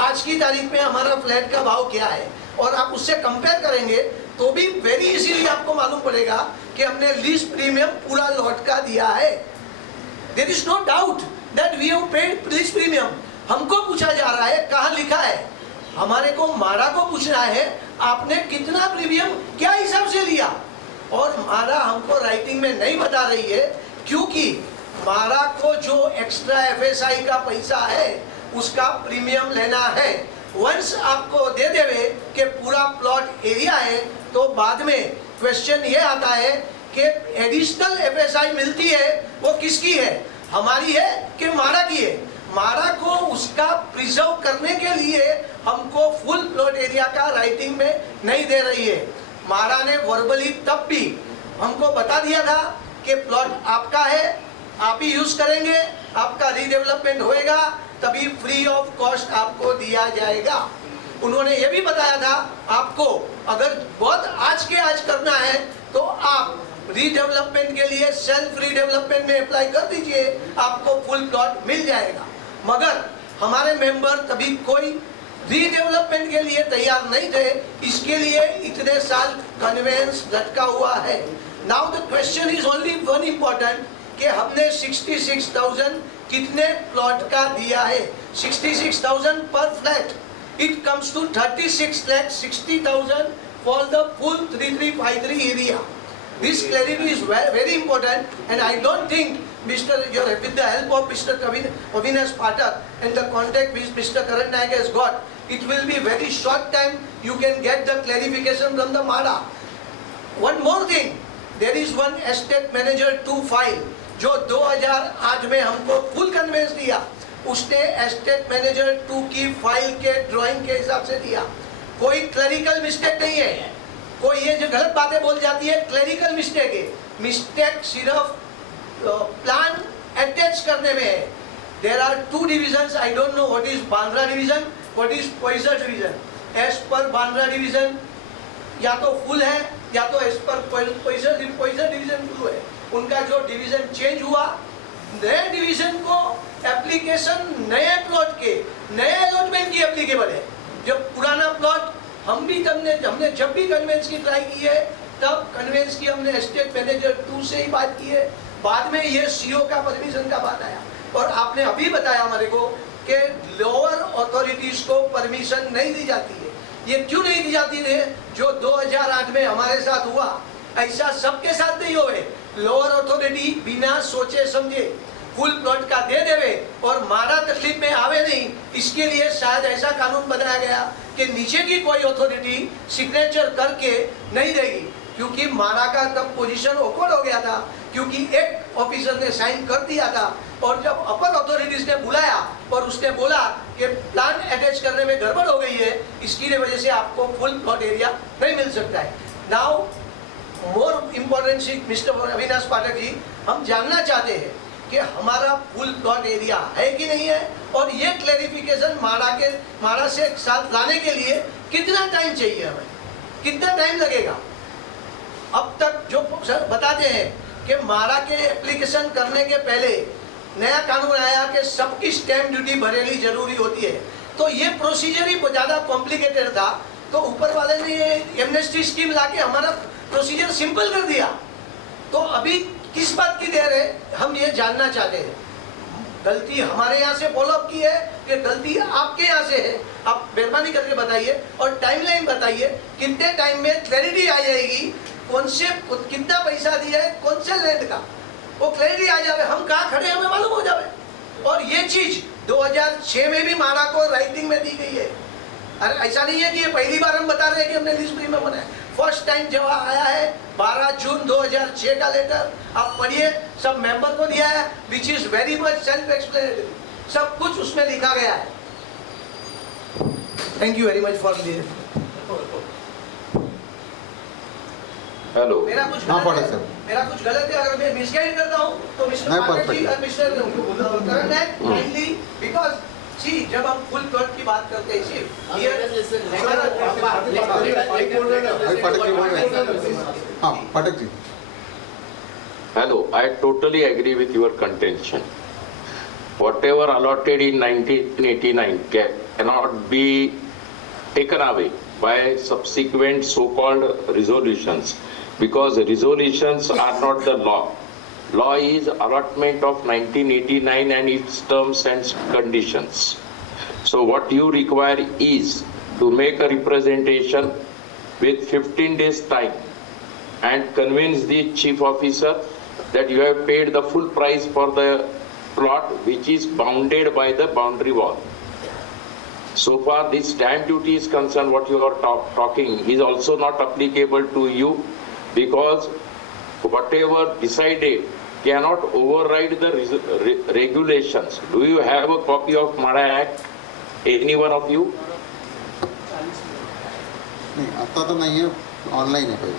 आज की तारीख में हमारा फ्लैट का भाव क्या है और आप उससे कंपेयर करेंगे तो भी वेरी इजीली आपको मालूम पड़ेगा कि हमने लीज प्रीमियम पूरा लॉट का दिया है। There is no doubt that we have paid lease premium. हमको पूछा जा रहा है कहाँ लिखा है, हमारे को मारा को पूछना है आपने कितना प्रीमियम क्या हिसाब से लिया, और मारा हमको राइटिंग में नहीं बता रही है, क्योंकि मारा को जो एक्स्ट्रा एफएसआई का पैसा है उसका प्रीमियम लेना है। वंस आपको दे देवे कि पूरा प्लॉट एरिया है, तो बाद में क्वेश्चन ये आता है कि एडिशनल एफएसआई मिलती है वो किसकी है, हमारी है कि मारा की है। मारा को उसका प्रिजर्व करने के लिए हमको फुल प्लॉट एरिया का राइटिंग में नहीं दे रही है। मारा ने वर्बली तब भी हमको बता दिया था कि प्लॉट आपका है, आप ही यूज करेंगे, आपका रीडेवलपमेंट होएगा, तभी फ्री ऑफ कॉस्ट आपको दिया जाएगा। उन्होंने ये भी बताया था आपको अगर बहुत आज के आज करना है तो आप रीडेवलपमेंट के लिए सेल्फ रीडेवलपमेंट में अप्लाई कर दीजिए, आपको फुल प्लॉट मिल जाएगा। मगर हमारे मेंबर तभी कोई रीडेवलपमेंट के लिए तैयार नहीं थे, इसके लिए इतने साल कन्वेंस लटका हुआ है। Now the question is only one important कि हमने 66,000 कितने प्लॉट का दिया है। 66,000 पर flat, it comes to 36,60,000 for the full 3353 area. This clarity is very important, and I don't think with the help of Mr. Avinash Pathak and the contact which Mr. Karan Naik has got, it will be very short time you can get the clarification from the MADA. One more thing, there is one estate manager 2 file जो 2008 में हमको full convince दिया, उसने estate manager 2 की file के drawing के हिसाब से दिया। कोई क्लरिकल मिस्टेक नहीं है, कोई ये जो गलत बातें बोल जाती है क्लरिकल मिस्टेक है। मिस्टेक सिर्फ प्लान अटैच करने में है। There are 2 divisions, I don't know what is Bandra division, what is Poisar division. As per Bandra division या तो फुल है या तो एज पर पोइजर डिवीजन फुल है। उनका जो डिवीजन चेंज हुआ, नए डिवीजन को एप्लीकेशन नए प्लॉट के नए अलॉटमेंट की एप्लीकेबल है। जब पुराना प्लॉट हमने जब भी कन्वेंस की ट्राई की है, तब कन्वेंस की हमने एस्टेट मैनेजर 2 से ही बात की है। बाद में ये सीओ का परमिशन का बात आया, और आपने अभी बताया हमारे को कि लोअर अथॉरिटीज को परमिशन नहीं दी जाती है। ये क्यों नहीं दी जाती है? जो 2008 में हमारे साथ हुआ, ऐसा सबके साथ नहीं हुए। लोअर अथॉरिटी बिना सोचे समझे फुल प्लॉट का दे देवे और मारा तकलीफ में आवे नहीं, इसके लिए शायद ऐसा कानून बनाया गया कि नीचे की कोई अथॉरिटी सिग्नेचर करके नहीं देगी, क्योंकि मारा का तब पोजीशन ऑकवर्ड हो गया था, क्योंकि एक ऑफिसर ने साइन कर दिया था, और जब अपर अथॉरिटीज ने बुलाया और उसने बोला कि प्लान अटैच करने में गड़बड़ हो गई है, इसकी वजह से आपको फुल प्लॉट एरिया नहीं मिल सकता है। Now more important mister Avinash Pathak ji, हम जानना चाहते हैं कि हमारा फुल प्लॉट एरिया है कि नहीं है, और ये क्लैरिफिकेशन मारा से साथ लाने के लिए कितना टाइम चाहिए, हमें कितना टाइम लगेगा। अब तक जो बताते हैं कि मारा के एप्लीकेशन करने के पहले नया कानून आया कि सबकी स्टैम्प ड्यूटी भरेली जरूरी होती है, तो ये प्रोसीजर ही ज़्यादा कॉम्प्लिकेटेड था, तो ऊपर वाले ने ये एमनेस्टी स्कीम लाके हमारा प्रोसीजर सिंपल कर दिया। तो अभी किस बात की देर है, हम ये जानना चाहते हैं। गलती हमारे यहाँ से फॉलोअप की है कि गलती आपके यहाँ से है? आप मेहरबानी करके बताइए और टाइमलाइन बताइए, कितने टाइम में क्लैरिटी आ जाएगी, कौन से कितना पैसा दिया है, कौन से लैंड का, वो क्लैरिटी आ जाए, हम कहाँ खड़े हमें मालूम हो जाए। और ये चीज 2006 में भी मारा को राइटिंग में दी गई है। अरे ऐसा नहीं है कि ये पहली बार हम बता रहे हैं कि हमने लिस्ट प्रीमियम बनाया। फर्स्ट टाइम जब आया है 12 जून 2006 का लेटर, आप पढ़िए, सब मेंबर को दिया है, which is very much self explanatory, सब कुछ उसमें लिखा गया है। Thank you very much for this. Hello, मेरा कुछ गलत है, अगर मैं मिसगाइड करता हूँ तो मिस्टर पाठक जी और mister Karan Nayak kindly, because see जब हम फुल प्लॉट की बात करते हैं Pathak ji. hello, I totally agree with your contention. Whatever allotted in 1989 cannot be taken away by subsequent so-called resolutions, because resolutions are not the law. Law is allotment of 1989 and its terms and conditions. So what you require is to make a representation with 15 days time and convince the chief officer that you have paid the full price for the plot which is bounded by the boundary wall. So far, this stamp duty is concerned, what you are talking is also not applicable to you, because whatever decided cannot override the regulations. Do you have a copy of MADA Act? Any one of you? नहीं आता तो नहीं है, online है भाई.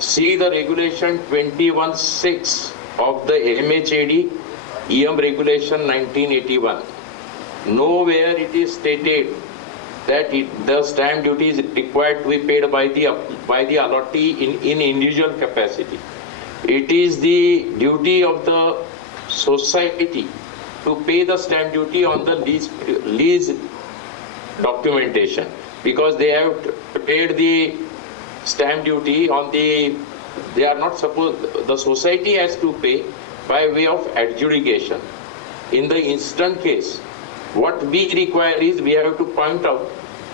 See the regulation 21(6) of the MHAD EM regulation 1981. Nowhere it is stated that the stamp duty is required to be paid by the allottee in individual capacity. It is the duty of the society to pay the stamp duty on the lease documentation, because they have paid the stamp duty on the, they are not supposed, the society has to pay by way of adjudication. In the instant case, what we require is, we have to point out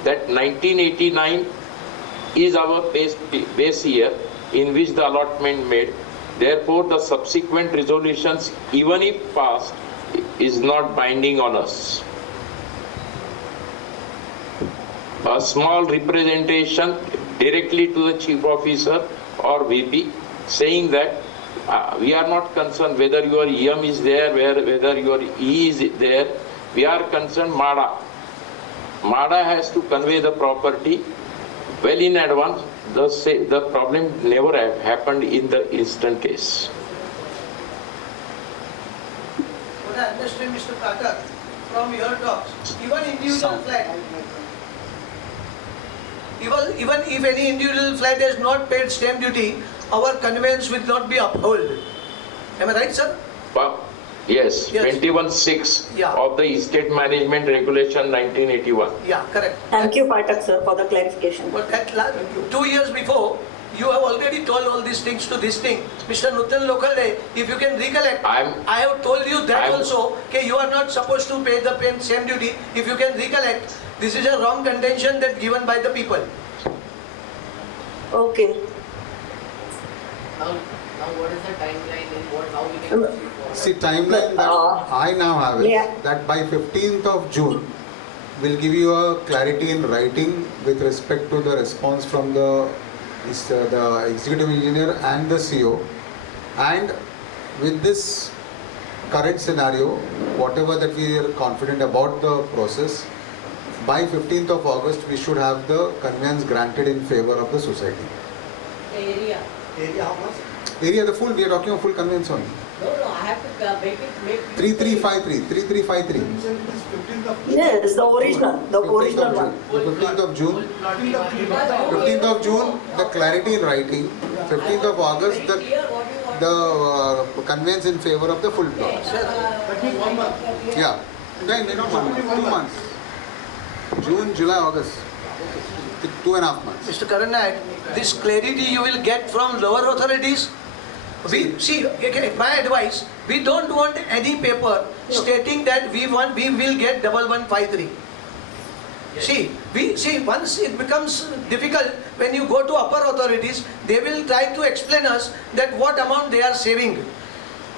that 1989 is our base year in which the allotment made. Therefore, the subsequent resolutions, even if passed, is not binding on us. A small representation directly to the chief officer or VP saying that we are not concerned whether your EM is there, whether your E is there. We are concerned MADA. MADA has to convey the property well in advance. The problem never happened in the instant case. What I understand, Mr. Patak, from your talks, even individual flat, even if any individual flat has not paid stamp duty, our conveyance will not be upheld. Am I right, sir? Yes, 21(6) of the Estate Management Regulation 1981. Yeah, correct. Thank you, Patak sir, for the clarification. But that 2 years before, you have already told all these things to this thing. Mr. Nutan Lokhalde, if you can recollect, I have told you that also, okay, you are not supposed to pay the stamp duty. If you can recollect, this is a wrong contention that given by the people. Okay. Now what is the timeline and how we can proceed? See, timeline that I now have is that by 15th of June, we'll give you a clarity in writing with respect to the response from the executive engineer and the CO. And with this current scenario, whatever that we are confident about the process, by 15th of August, we should have the conveyance granted in favor of the society. Area. Area how much? Area, the full, we are talking of full conveyance only. No, I have to make 3353. Yes, the original one. 15th of June. 15th of June, the clarity in writing. 15th of August, the conveyance in favor of the full plot. Yeah. Then, not 1 month, 2 months. June, July, August. 2.5 months. Mr. Karan Naik, this clarity you will get from lower authorities. We see, my advice, we don't want any paper stating that we will get 1153. See, once it becomes difficult, when you go to upper authorities, they will try to explain us that what amount they are saving.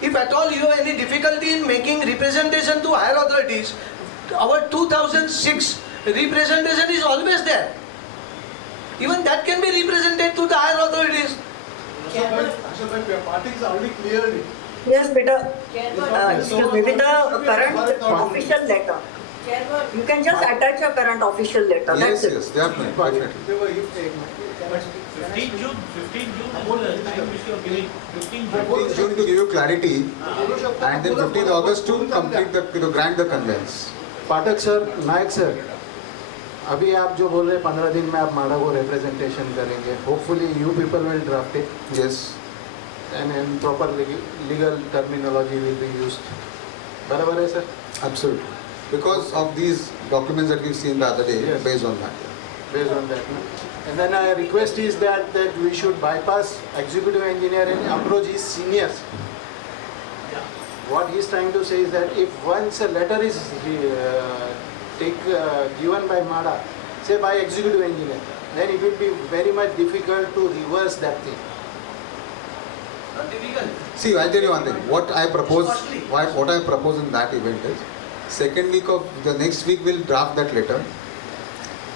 If at all you have any difficulty in making representation to higher authorities, our 2006 representation is always there. Even that can be represented to the higher authorities. Party is already cleared. Yes, beta. Excuse me, with the current official letter. You can just attach a current official letter. Yes, That's yes, definitely. 15 June, what is the time which you are giving? 15 June to give you clarity, and then 15th August to complete to grant the conveyance. Pathak sir, Nayak sir, अभी आप जो बोल रहे हैं 15 दिन में आप माडा को रिप्रेजेंटेशन करेंगे. Hopefully you people will draft it. Yes. And proper legal terminology will be used. बराबर है sir? Absolutely. Because of these documents that we've seen the other day, Yes. based on that. Based on that. No? And then a request is that we should bypass executive engineer and approach his seniors. What he's trying to say is that if once a letter is given by MADA, say by executive engineer, then it will be very much difficult to reverse that thing. Not difficult. See, I'll tell you one thing. What I propose in that event is Second week of the next week we'll draft that letter,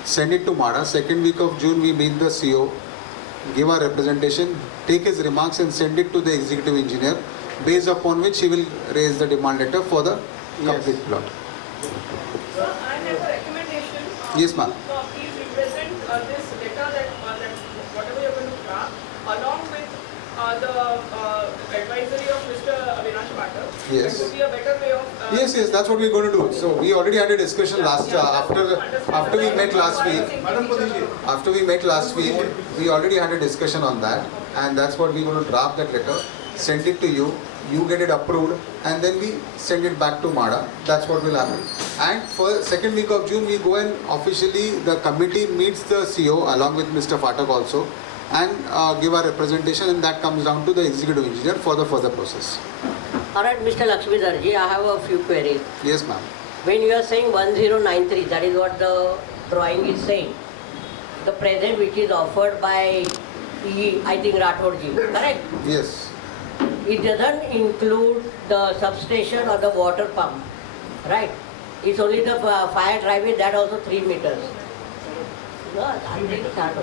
send it to MADA. Second week of June we meet the CO, give our representation, take his remarks and send it to the executive engineer, based upon which he will raise the demand letter for the complete plot. Sir, I have a recommendation. Yes, ma'am. Please represent this letter that whatever you're going to draft, along with the advisory of Mr. Avinash Patel. Yes. That would be a better way of. Yes, that's what we're going to do. So we already had a discussion after we met last week. After we met last week, we already had a discussion on that, and that's what we're going to draft that letter, send it to you. You get it approved, and then we send it back to MADA. That's what will happen. And for second week of June, we go and officially the committee meets the CO along with Mr. Phatak also, and give our representation, and that comes down to the executive engineer for the further process. All right, Mr. Lakshmidharji, I have a few queries. Yes, ma'am. When you are saying 1093, that is what the drawing is saying. The present which is offered by I think Rathorji, correct? Yes. It doesn't include the substation or the water pump, right? It's only the fire driveway, that also 3 meters. No, I think that.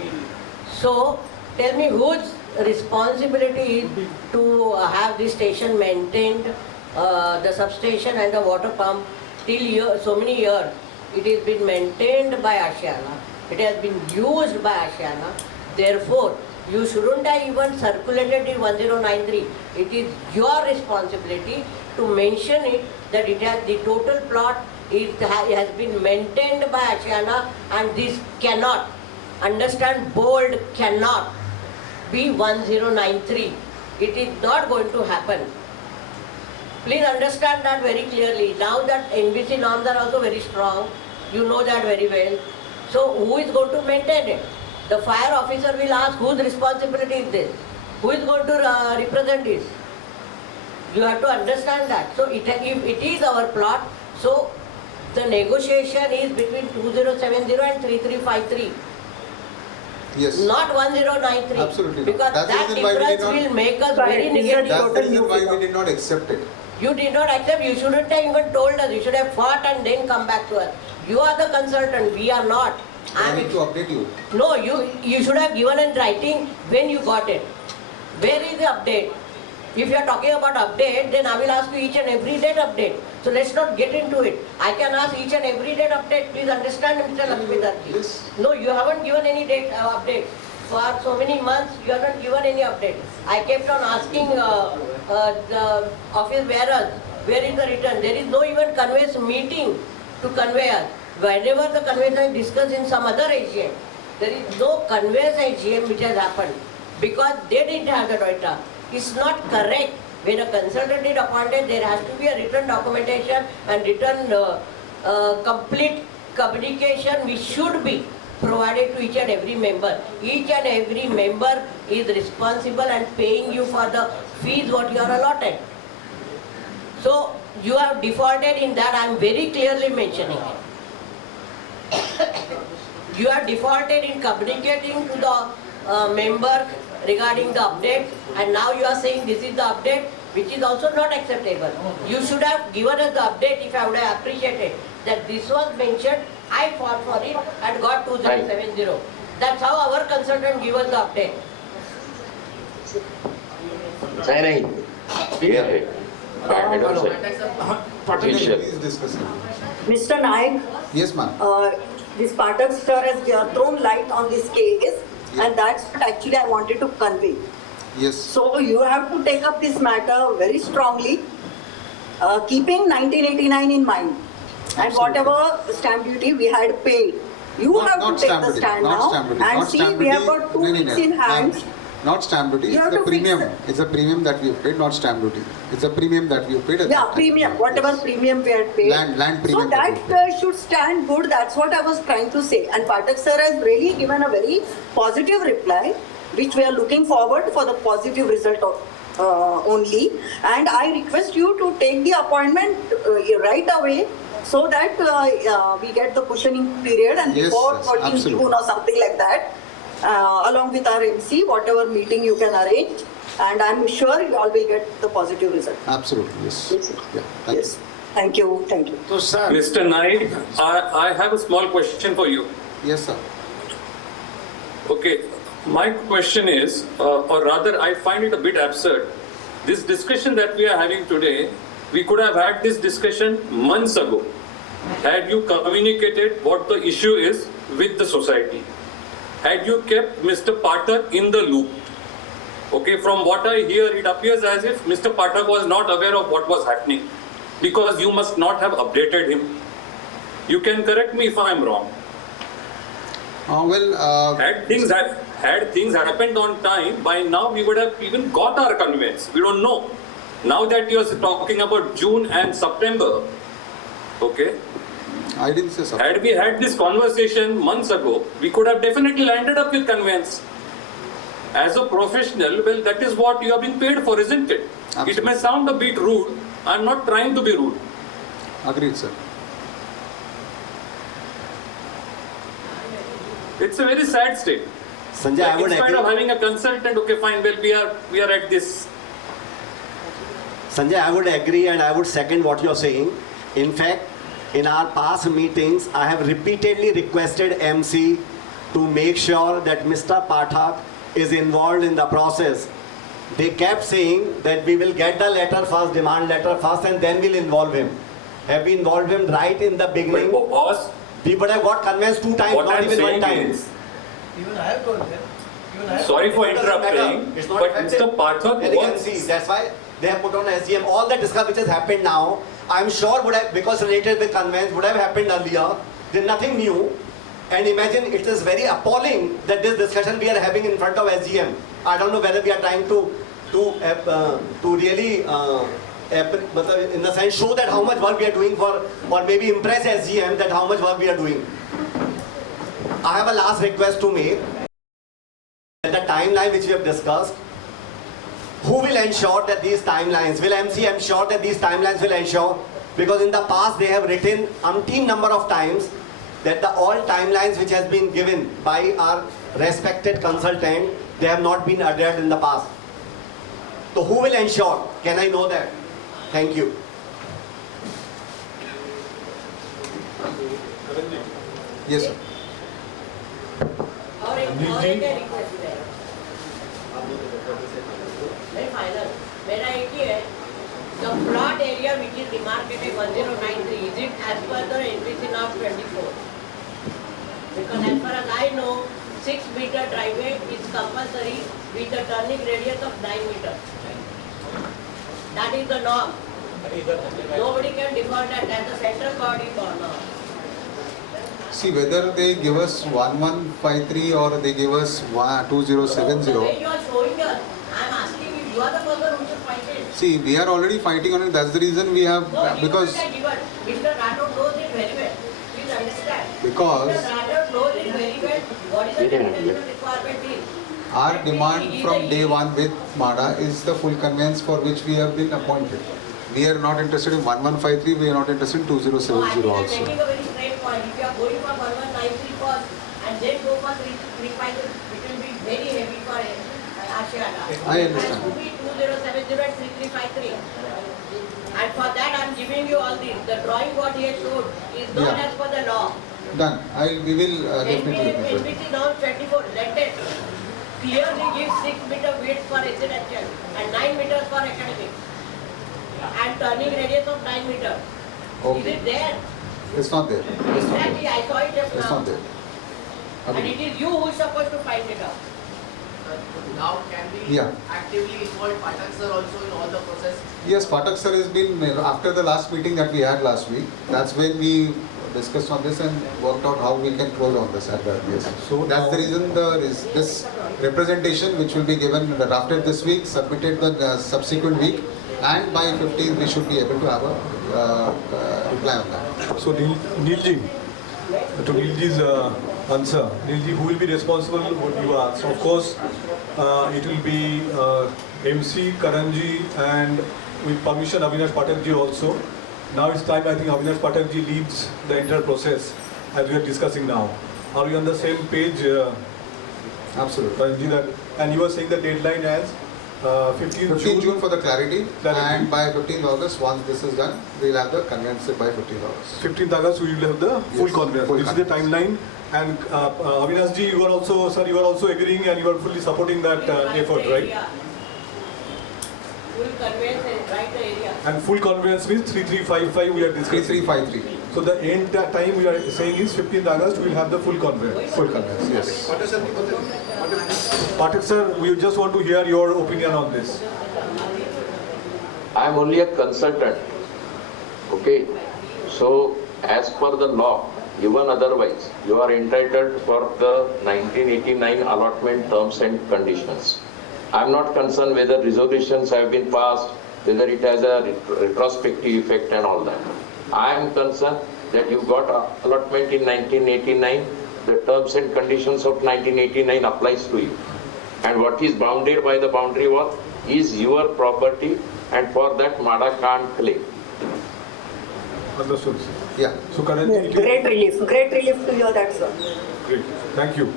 So, tell me whose responsibility is to have this station maintained, the substation and the water pump till so many years. It has been maintained by Ashiyana. It has been used by Ashiyana. Therefore, you shouldn't have even circulated in 1093. It is your responsibility to mention it, that it has the total plot has been maintained by Ashiyana, and this cannot, understand, bold, cannot be 1093. It is not going to happen. Please understand that very clearly. Now that NBC norms are also very strong, you know that very well. So who is going to maintain it? The fire officer will ask whose responsibility is this? Who is going to represent this? You have to understand that. So if it is our plot, so the negotiation is between 2070 and 3353. Yes. Not 1093. Absolutely. Because that difference will make us very negative. That's the reason why we did not accept it. You did not accept, you shouldn't have even told us. You should have fought and then come back to us. You are the consultant, we are not. I need to update you. No, you should have given in writing when you got it. Where is the update? If you are talking about update, then I will ask you each and every date update. So let's not get into it. I can ask each and every date update. Please understand, Mr. Lakshmidharji. Yes. No, you haven't given any date update. For so many months, you haven't given any update. I kept on asking the office bearers, where is the return? There is no even conveyance meeting to convey us. Whenever the conveyance is discussed in some other AGM, there is no conveyance AGM which has happened because they didn't have the data. It's not correct. When a consultant is appointed, there has to be a written documentation and written complete communication which should be provided to each and every member. Each and every member is responsible and paying you for the fees what you are allotted. So you have defaulted in that. I am very clearly mentioning it. You are defaulted in communicating to the members regarding the update, and now you are saying this is the update, which is also not acceptable. You should have given us the update. If I would have appreciated that this was mentioned, I fought for it and got 2070. That's how our consultant gave us the update. Please discuss it. Mr. Naik, Yes, ma'am. this Patak sir has thrown light on this case, and that's what actually I wanted to convey. Yes. So you have to take up this matter very strongly, keeping 1989 in mind. And whatever stamp duty we had paid, you have to take the stand now and see we have got 2 weeks in hand. Not stamp duty, it's a premium. It's a premium that we have paid, not stamp duty. It's a premium that we have paid. Yeah, premium, whatever premium we had paid. Land premium. So that should stand good. That's what I was trying to say. And Patak sir has really given a very positive reply, which we are looking forward for the positive result of, only. And I request you to take the appointment right away, so that we get the cushioning period, and before 14th June or something like that, along with our MC, whatever meeting you can arrange, and I'm sure you all will get the positive result. Absolutely, yes. Yeah, thank you. Thank you, thank you. So, sir. Mr. Naik, I have a small question for you. Yes, sir. Okay, my question is, or rather I find it a bit absurd. This discussion that we are having today, we could have had this discussion months ago. Had you communicated what the issue is with the society. Had you kept Mr. Pathak in the loop. Okay, from what I hear, it appears as if Mr. Pathak was not aware of what was happening because you must not have updated him. You can correct me if I am wrong. Had things happened on time, by now we would have even got our conveyance. We don't know. Now that you are talking about June and September, okay? I didn't say September. Had we had this conversation months ago, we could have definitely landed up with conveyance. As a professional, well, that is what you are being paid for, isn't it? Absolutely. It may sound a bit rude. I'm not trying to be rude. Agreed, sir. It's a very sad state. Sanjay, like I would instead agree. of having a consultant, okay, fine, well, we are at this. Sanjay, I would agree and I would second what you're saying. In fact, in our past meetings, I have repeatedly requested MC to make sure that Mr. Pathak is involved in the process. They kept saying that we will get the letter first, demand letter first, and then we'll involve him. Have we involved him right in the beginning? But boss, we would have got convinced 2 times, not even 1 time. Even I have told them. Sorry for interrupting, It's not but effective. Mr. Pathak And you can was... see, that's why they have put on SGM. All the discussion which has happened now, I'm sure would have, because related with conveyance, would have happened earlier. There's nothing new. And imagine it is very appalling that this discussion we are having in front of SGM. I don't know whether we are trying to really, in the sense, show that how much work we are doing for, or maybe impress SGM that how much work we are doing. I have a last request to make. The timeline which we have discussed, who will ensure that these timelines, will MC ensure that these timelines will ensure? Because in the past they have written umpteen number of times that the all timelines which has been given by our respected consultant, they have not been adhered in the past. So who will ensure? Can I know that? Thank you. Yes, sir. और एक request है नहीं final मेरा एक ही है the plot area which is demarcated 1093 is it as per the NPC now 24 because as far as I know 6-meter driveway is compulsory with a turning radius of 9 meters. That is the norm. Nobody can default that. That's the central body for now. See, whether they give us 1153 or they give us 2070. The way you are showing us, I am asking you, you are the person who should fight it. See, we are already fighting on it. That's the reason we have, No, because Mr. Rathod knows it very well. Please understand. Because- Mr. Rathod knows it very well. What is the definition requirement is? our demand from day one with MADA is the full conveyance for which we have been appointed. We are not interested in 1153, we are not interested in 2070 So I think I'm also. making a very straight point. If you are going for 1193 first and then go for 350, it will be very heavy for Ashiyana. I understand. It has to be 2070 and 3353. And for that I am giving you all this. The drawing what he has showed is not Yeah. as per the law. Done. We will definitely look into it. NPC now 24, let it clearly give 6-meter width for residential and 9 meters for academic. And turning radius of 9 meters. Okay. Is it there? It's not there. It's not Exactly, there. I saw it just It's now. not there. And it is you who is supposed to find it out. Now can we Yeah. actively involve Pathak sir also in all the process? Yes, Pathak sir has been, after the last meeting that we had last week, that's when we discussed on this and worked out how we can close on this at the earliest. So that's the reason this representation which will be given drafted this week, submitted the subsequent week, and by 15th we should be able to have a reply on that. So Neelji, to Neelji's answer, Neelji, who will be responsible? What you asked. Of course, it will be MC, Karanji, and with permission Avinash Pathakji also. Now it's time, I think Avinash Pathakji leads the entire process as we are discussing now. Are we on the same page? Absolutely. Karanji, and you were saying the deadline as 15th June for the clarity, Clarity. and by 15th August, once this is done, we'll have the conveyance by 15th August. 15th August we will have the full conveyance. full This is the conveyance. timeline. And Avinash ji, you are also, sir, you are also agreeing and you are fully supporting that effort, right? Full conveyance and right the area. And full conveyance means 3355 we are discussing. 3353. So the end time we are saying is 15th August we will have the full conveyance. Full conveyance, yes. Pathak sir, we just want to hear your opinion on this. I am only a consultant. Okay. So as per the law, even otherwise, you are entitled for the 1989 allotment terms and conditions. I am not concerned whether resolutions have been passed, whether it has a retrospective effect and all that. I am concerned that you got allotment in 1989, the terms and conditions of 1989 applies to you. And what is bounded by the boundary wall is your property, and for that MADA can't claim. Understood. Yeah. So currently, Great relief to hear that, sir. great. Thank you.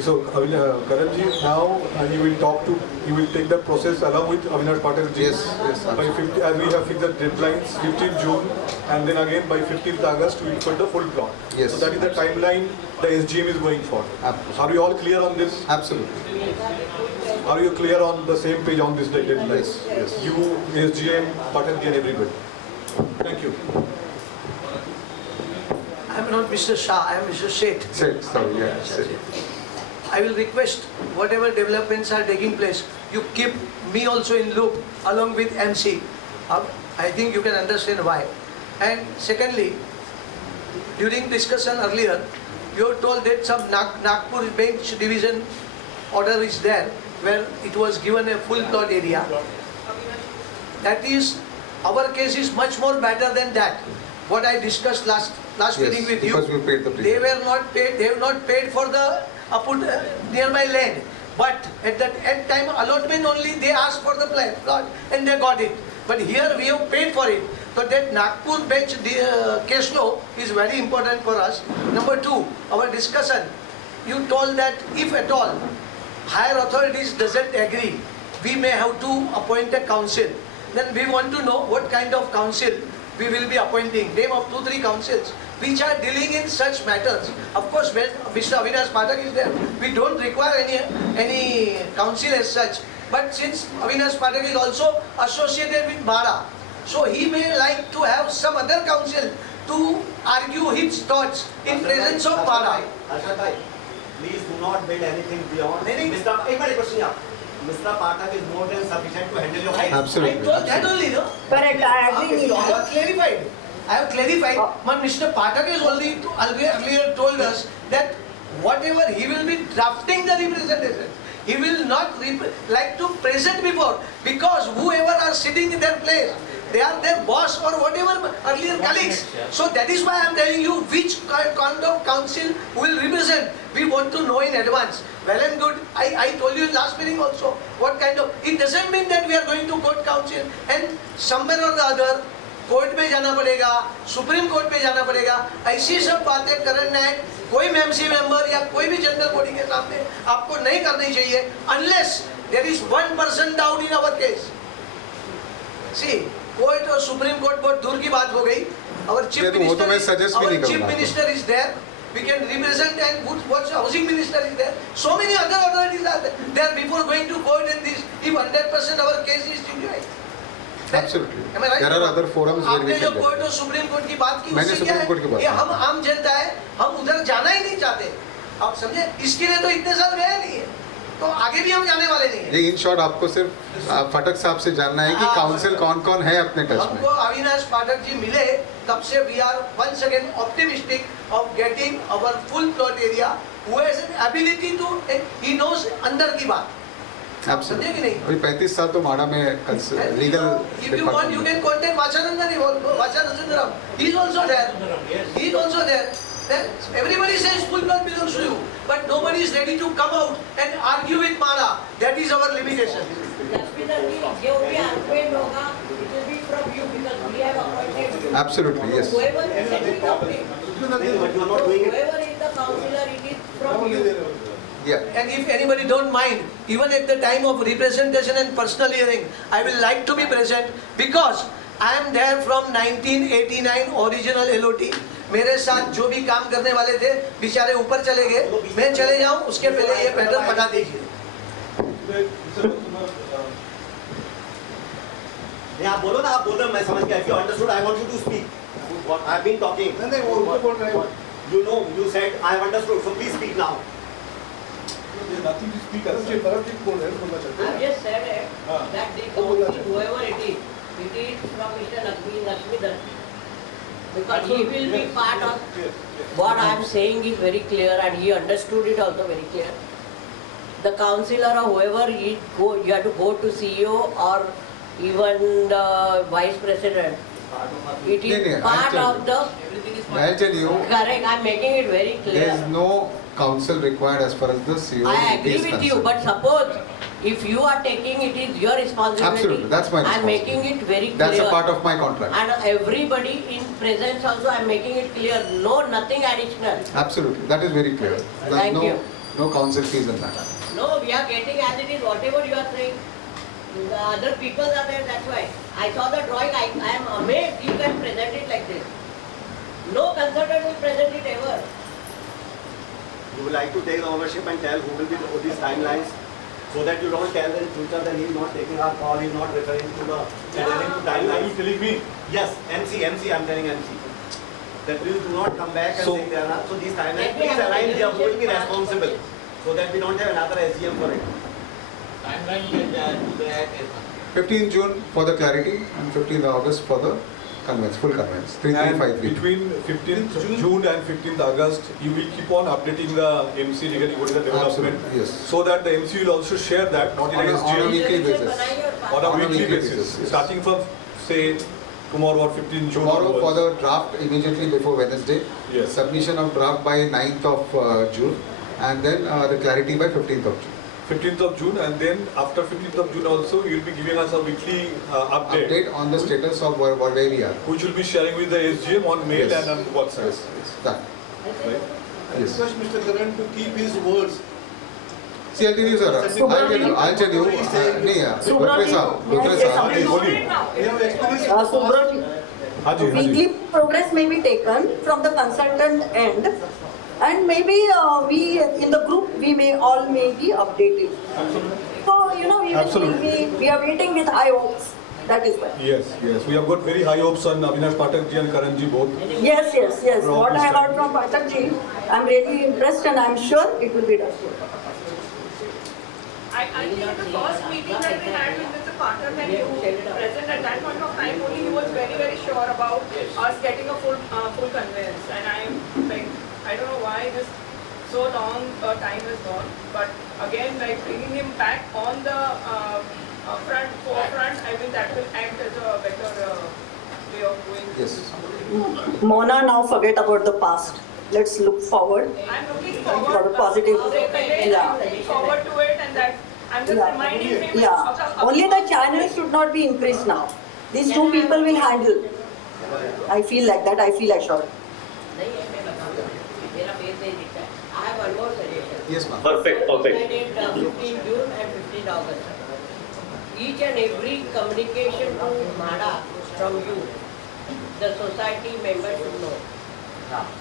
So Karan ji, now you will talk to, you will take the process along with Avinash Patel ji. Yes, yes, By 50, as we have fixed the deadlines, 15th June, and then again by 15th August we will put the full plot. Yes. So that is the timeline the SGM is going for. Absolutely. Are you all clear on this? Absolutely. Are you clear on the same page on this deadline? Yes, yes. You, SGM, Patel ji and everybody. Thank you. I am not Mr. Shah, I am Mr. Sheth. Sorry, yeah. I will request whatever developments are taking place, you keep me also in loop along with MC. I think you can understand why. And secondly, during discussion earlier, you told that some Nagpur bench division order is there where it was given a full plot area. That is, our case is much more better than that. What I discussed last meeting with you, because we paid the they were not paid. They have not paid for the nearby land. But at that time allotment only they asked for the plot and they got it. But here we have paid for it. So that Nagpur bench case law is very important for us. Number two, our discussion. You told that if at all higher authorities doesn't agree, we may have to appoint a council. Then we want to know what kind of council we will be appointing. Name of 2-3 councils which are dealing in such matters. Of course, when Mr. Avinash Pathak is there, we don't require any council as such. But since Avinash Pathak is also associated with MADA, so he may like to have some other council to argue his thoughts in presence of MADA. Ashad bhai, please do not build anything beyond. Mr. Pathak is more than sufficient to handle your case. Absolutely. I told that only, no? Correct, I agree. I have clarified. I have clarified. But Mr. Pathak has only earlier told us that whatever he will be drafting the representation, he will not like to present before, because whoever are sitting in their place, they are their boss or whatever earlier colleagues. So that is why I am telling you which kind of council will represent. We want to know in advance. Well and good. I told you in last meeting also what kind of. It doesn't mean that we are going to court council and somewhere or the other court में जाना पड़ेगा, supreme court में जाना पड़ेगा. ऐसी सब बातें करना है कोई एमसी मेंबर या कोई भी जनरल बॉडी के सामने आपको नहीं करनी चाहिए unless there is 1% doubt in our case. See, court और सुप्रीम कोर्ट बहुत दूर की बात हो गई. Our chief minister is there. We can represent, and what housing minister is there. So many other authorities are there before going to court, and this if 100% our case is denied. Absolutely. Right? There are other forums where we आपने जो can court और supreme court की बात की, मैंने उससे क्या supreme court की है? बात ये की. हम आम जनता है, हम उधर जाना ही नहीं चाहते. आप समझे? इसके लिए तो इतने साल गए नहीं है, तो आगे भी हम जाने वाले नहीं है. ये इन शॉर्ट आपको सिर्फ फटक साहब से जानना है कि काउंसिल कौन-कौन है अपने टच में. हमको अविनाश पाठक जी मिले, तब से we are once again optimistic of getting our full plot area, who has an ability to, he knows अंदर की बात. समझे कि नहीं? अभी 35 साल तो माड़ा में legal. If you want, you can contact Vachanandan, Vachanandan. He is also there. He is also there. Then everybody says full plot belongs to you, but nobody is ready to come out and argue with MADA. That is our limitation. जो भी argument होगा, it will be from you because we have appointed. Absolutely, yes. Whoever is in the council, it is from you. Yeah. And if anybody don't mind, even at the time of representation and personal hearing, I will like to be present because I am there from 1989 original LOT. मेरे साथ जो भी काम करने वाले थे बेचारे ऊपर चले गए, मैं चले जाऊं उसके पहले ये पैटर्न बता दीजिए। आप बोलो ना, आप बोल रहे हो, मैं समझ गया. If you understood, I want you to speak. What I've been talking. नहीं वो उनको बोल रहे हैं. You know, you said I have understood, so please speak now. Nothing to speak. Bharat ji बोल रहे हैं, बोलना चाहते हैं. I just said that the council, whoever it is from Mr. Lakshmidhar. Because he will be part of what I am saying is very clear and he understood it also very clear. The councillor or whoever, you have to go to CEO or even the vice president. It is part of the. I'll tell you. Correct, I am making it very clear. There is no council required as far as the CO I agree is with concerned. you, but suppose if you are taking it is your responsibility. Absolutely, that's my I am responsibility. making it very clear. That's a part of my contract. And everybody in presence also I am making it clear. No, nothing additional. Absolutely, that is very clear. There's Thank you. no council fees in that. No, we are getting as it is, whatever you are saying. The other people are there, that's why. I saw the drawing, I am amazed you can present it like this. No consultant will present it ever. You would like to take the ownership and tell who will be these timelines, so that you don't tell in future that he is not taking our call, he is not referring to the timeline. Are you telling me? Yes, MC, I'm telling MC. That please do not come back and say they are not. So these timelines, please align here, who will be responsible, so that we don't have another SGM for it. Timeline 15th June for the clarity and 15th August for the conveyance, full conveyance. And 3353. between 15th June and 15th August, you will keep on updating the MC regarding what is the development. Absolutely, yes. So that the MC will also share that, not in On a SGM. weekly basis. On a On a weekly weekly basis. basis, yes. Starting from, say, tomorrow or 15th June. Tomorrow for onwards. the draft immediately before Wednesday. Yes. Submission of draft by 9th of June and then the clarity by 15th of June. 15th of June, and then after 15th of June also, you will be giving us a weekly Update on the status of where we are. which will be sharing with the SGM on mail Yes. and on WhatsApp. Yes, yes, done. Right? I request Mr. Karan to keep his words. See, I'll tell you, sir. I'll tell you. Haji, Weekly progress may be taken from the consultant end, and maybe we in the group we may all may be updated. So we are waiting with high hopes. That is why. Yes, yes. We have got very high hopes on Avinash Pathak ji and Karan ji both. Yes. From What this I time. heard from Pathak ji, I'm really impressed, and I'm sure it will be done. I think at the first meeting that we had with Mr. Pathak and you present at that point of time only, he was very, very sure about us getting a full conveyance. And I'm like, I don't know why this so long time has gone, but again, like bringing him back on the forefront, I mean that will act as a better way of going. Yes. Mona, now forget about the past. Let's look forward. I'm looking forward For the positive. I'm looking forward to it, and that I'm just reminding him of Yeah. the Only the channel should not be increased now. These two people will handle. I feel like that. I feel assured. I have one more suggestion. Yes, ma'am. Perfect. 15 June and 15 August. Each and every communication to MADA from you, the society members should know.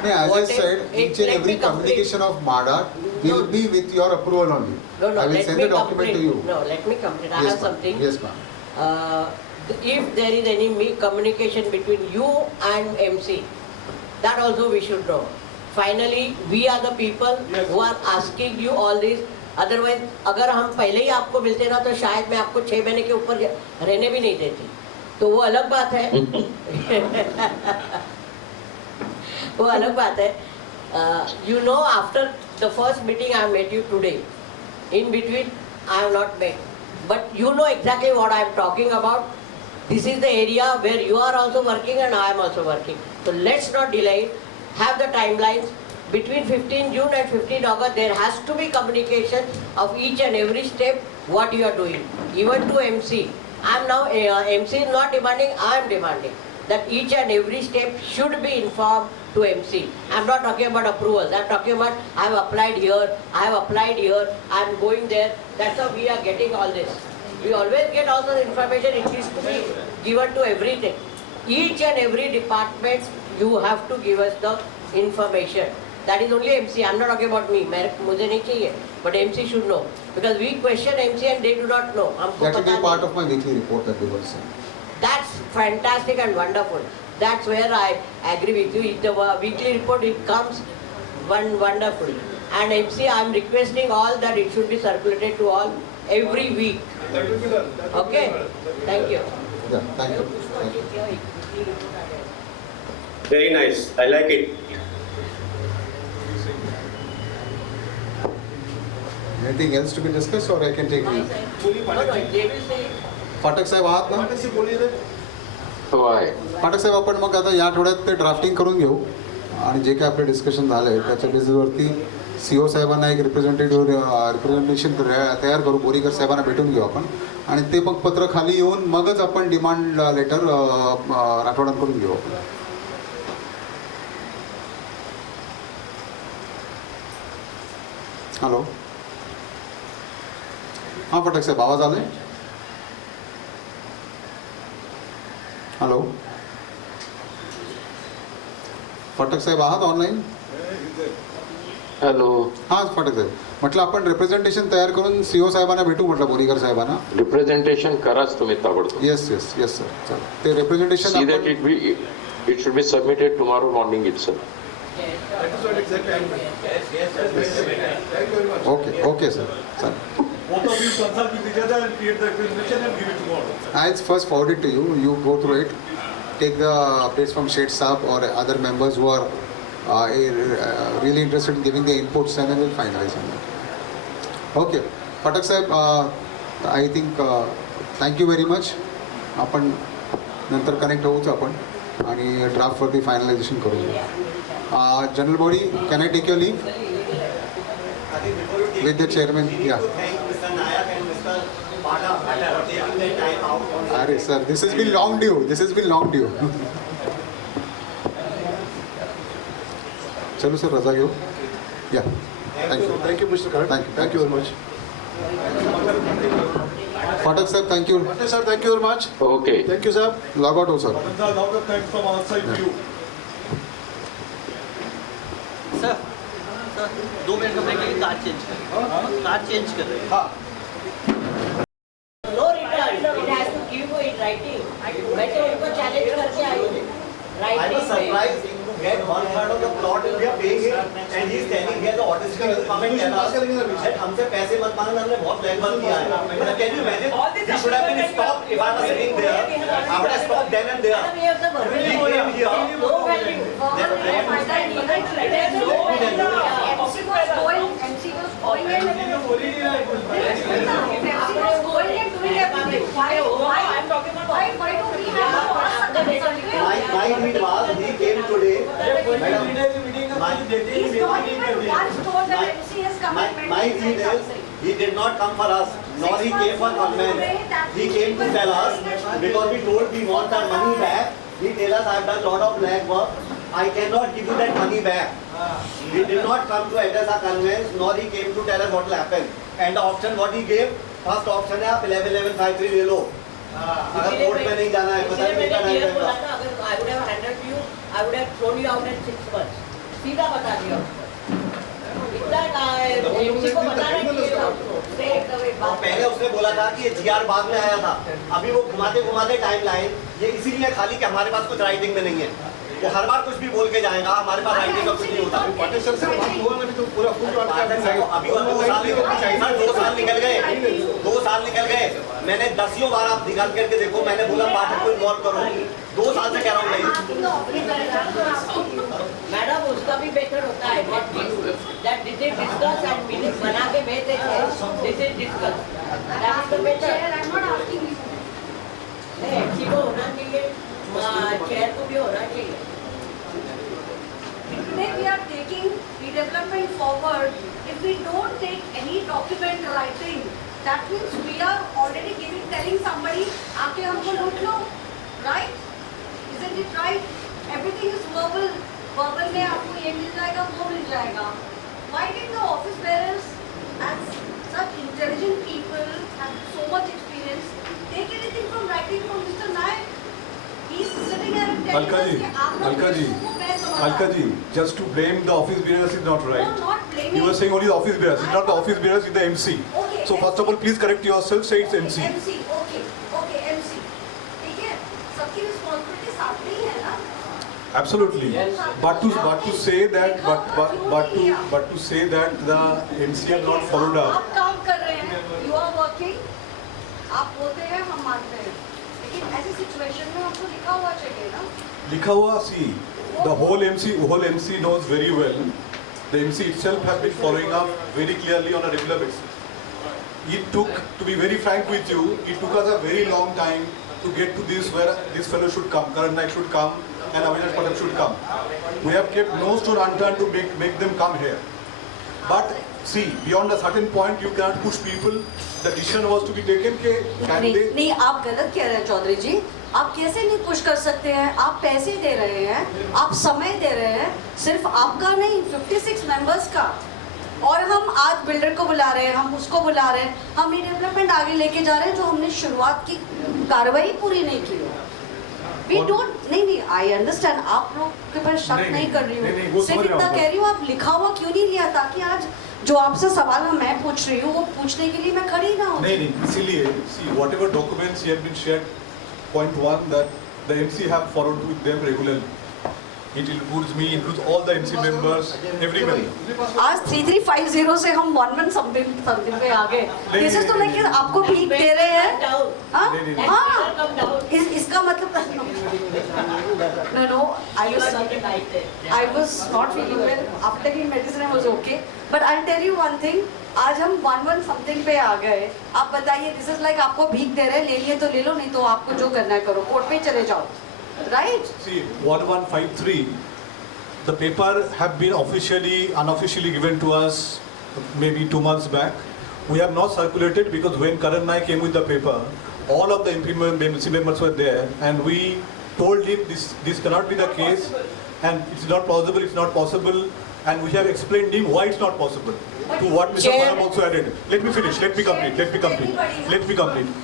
Yeah, as I What said, if- each and let every me complete. communication of MADA will be with your approval only. No, I will let send me the document to complete. you. No, let me complete. I Yes, have ma'am. something. Yes, ma'am. If there is any communication between you and MC, that also we should know. Finally, we are the people who are asking you all this. Otherwise, अगर हम पहले ही आपको मिलते ना तो शायद मैं आपको 6 महीने के ऊपर रहने भी नहीं देती. तो वो अलग बात है. वो अलग बात है. You know, after the first meeting I met you today, in between I have not met, but you know exactly what I am talking about. This is the area where you are also working and I am also working. So let's not delay it. Have the timelines. Between 15 June and 15 August, there has to be communication of each and every step what you are doing. Even to MC. I am now, MC is not demanding, I am demanding. that each and every step should be informed to MC. I'm not talking about approvals. I'm talking about I have applied here, I have applied here, I'm going there. That's how we are getting all this. We always get all the information. It is to be given to everything. Each and every department, you have to give us the information. That is only MC. I'm not talking about me. मुझे नहीं चाहिए. But MC should know. Because we question MC and they do not know. That will be part of my weekly report that we will send. That's fantastic and wonderful. That's where I agree with you. If the weekly report, it comes wonderful. And MC, I'm requesting all that it should be circulated to all every week. Okay? Thank you. Yeah, thank you. Thank you. Very nice. I like it. Anything else to be discussed or I can take leave? फाटक साहेब आहात ना? फाटक साहेब आपण मग आता या आठवड्यात ते drafting करून घेऊ आणि जे काही आपले डिस्कशन झालं आहे त्याच्या बेसिसवरती CO साहेबांना एक रिप्रेझेंटेशन तयार करू, बोरीकर साहेबांना भेटून घेऊ आपण आणि ते मग पत्र खाली येऊन मगच आपण डिमांड लेटर राठोडांकडून घेऊ. हॅलो, हां फाटक साहेब आवाज आलाय? हॅलो फाटक साहेब आहात ऑनलाईन? हॅलो, हां फाटक साहेब, म्हटलं आपण रिप्रेझेंटेशन तयार करून CO साहेबांना भेटू म्हटलं, बोरीकर साहेबांना. रिप्रेझेंटेशन कराच तुम्ही ताबडतोब. येस येस येस सर, चालेल. ते representation it should be submitted tomorrow morning itself. Okay okay sir, चालेल. Both of you consult with each other and create the representation and give it tomorrow. I'll first forward it to you. You go through it. Take the updates from Shed Saab or other members who are really interested in giving their inputs, and then we'll finalize on that. Okay. Patak Sahib, I think thank you very much. आपण नंतर connect होऊच आपण आणि ड्राफ्टवरती finalisation करूया. General body, can I take your leave with the chairman? Yeah. अरे sir, this has been long due. This has been long due. चलो sir, रजा घेऊ. या. Thank you, Mr. Karan. Thank you very much. Fatak sir, thank you. Fatak sir, thank you very much. Okay. Thank you, sir. Log out, sir. Lot of thanks from our side to you. Sir 2 minute का break लेके card change कर. Card change कर रहे हैं. No return. It has to give you in writing. मैं तो उनको challenge करके आई हूँ. I was surprised to get 1/3 of the plot we are paying it, and he is telling here the auditor will come and tell us that हमसे पैसे मत मांगना, हमने बहुत legwork किया है. But can you imagine? We should have been stopped if I was sitting there. I would have stopped then and there. We came here. No value. MC was going in and doing everything. Why do we have My need was he came today. Madam, He's not even once told that MC has come and my need is he did not come for us, nor he came for convent. He came to tell us because we told we want our money back. He tell us I have done lot of leg work. I cannot give you that money back. He did not come to address our conveyance, nor he came to tell us what will happen. And the option what he gave, first option है आप 1153 ले लो. अगर court में नहीं जाना है, पता नहीं कितना टाइम लगेगा. अगर I would have handed you, I would have thrown you out in 6 months. सीधा बता दिया. इतना MC को बताना चाहिए. पहले उसने बोला था कि ये GR बाद में आया था. अभी वो घुमाते घुमाते टाइम लाइन ये इसीलिए खाली कि हमारे पास कुछ राइटिंग में नहीं है. वो हर बार कुछ भी बोल के जाएगा, हमारे पास राइटिंग का कुछ नहीं होता. अभी 2 साल निकल गए. 2 साल निकल गए. मैंने 10 बार आप निकाल करके देखो, मैंने बोला पाठक को इन्वॉल्व करो. 2 साल से कह रहा हूँ मैडम, उसका भी बेहतर होता है. That this is discuss and minutes बना के भेजते हैं. This is discuss. That is the better. I'm not asking you. नहीं, MC को होना चाहिए. चेयर को भी होना चाहिए. Today we are taking redevelopment forward. If we don't take any document writing, that means we are already telling somebody, आके हमको लूट लो, right? Isn't it right? Everything is verbal. Verbal में आपको ये मिल जाएगा, वो मिल जाएगा. Why did the office bearers, as such intelligent people, have so much experience, take anything from writing from Mr. Nayak? He's sitting here and telling us कि आप लोग इसको मैं समझा. Alka ji, just to blame the office bearers is not right. No, not blaming. You were saying only the office bearers. It's not the office bearers, it's the MC. Okay, So first of all, please correct yourself. Say it's MC. MC, okay, MC. ठीक है, सबकी responsibility साथ में ही है ना? Absolutely. But to say that but to say that the MC have not followed up. आप काम कर रहे हैं, you are working. आप बोलते हैं, हम मानते हैं. लेकिन ऐसी सिचुएशन में हमको लिखा हुआ चाहिए ना? लिखा हुआ, see, the whole MC knows very well. The MC itself has been following up very clearly on a regular basis. It took, to be very frank with you, it took us a very long time to get to this where this fellow should come, Karan Naik should come, and Avinash Patel should come. We have kept no stone unturned to make them come here. But see, beyond a certain point, you cannot push people. The decision was to be taken. नहीं, आप गलत कह रहे हैं चौधरी जी. आप कैसे नहीं push कर सकते हैं? आप पैसे दे रहे हैं, आप समय दे रहे हैं, सिर्फ आपका नहीं, 56 मेंबर्स का. और हम आज बिल्डर को बुला रहे हैं, हम उसको बुला रहे हैं, हम ये डेवलपमेंट आगे लेके जा रहे हैं जो हमने शुरुआत की कार्रवाई पूरी नहीं की है. We don't, नहीं, I understand, आप लोग के पर शक नहीं कर रही हूँ, सिर्फ इतना कह रही हूँ, आप लिखा हुआ क्यों नहीं लिया ताकि आज जो आपसे सवाल मैं पूछ रही हूँ वो पूछने के लिए मैं खड़ी ना हूँ. नहीं, इसीलिए see whatever documents have been shared, point one that the MC have followed with them regularly. It includes me, includes all the MC members, everybody. आज 3350 से हम 11 something पे आ गए. This is तो like आपको भीख दे रहे हैं. हाँ, इसका मतलब no, I was not feeling well. After taking medicine I was okay. But I'll tell you one thing. आज हम 11 something पे आ गए. आप बताइए, this is like आपको भीख दे रहे हैं, ले लिए तो ले लो, नहीं तो आपको जो करना है करो, कोर्ट पे चले जाओ. Right? See, 1153, the paper have been unofficially given to us maybe 2 months back. We have not circulated because when Karan Naik came with the paper, all of the MC members were there and we told him this cannot be the case and it's not plausible, it's not possible, and we have explained him why it's not possible. To what Mr. Param also added. Let me finish, let me complete.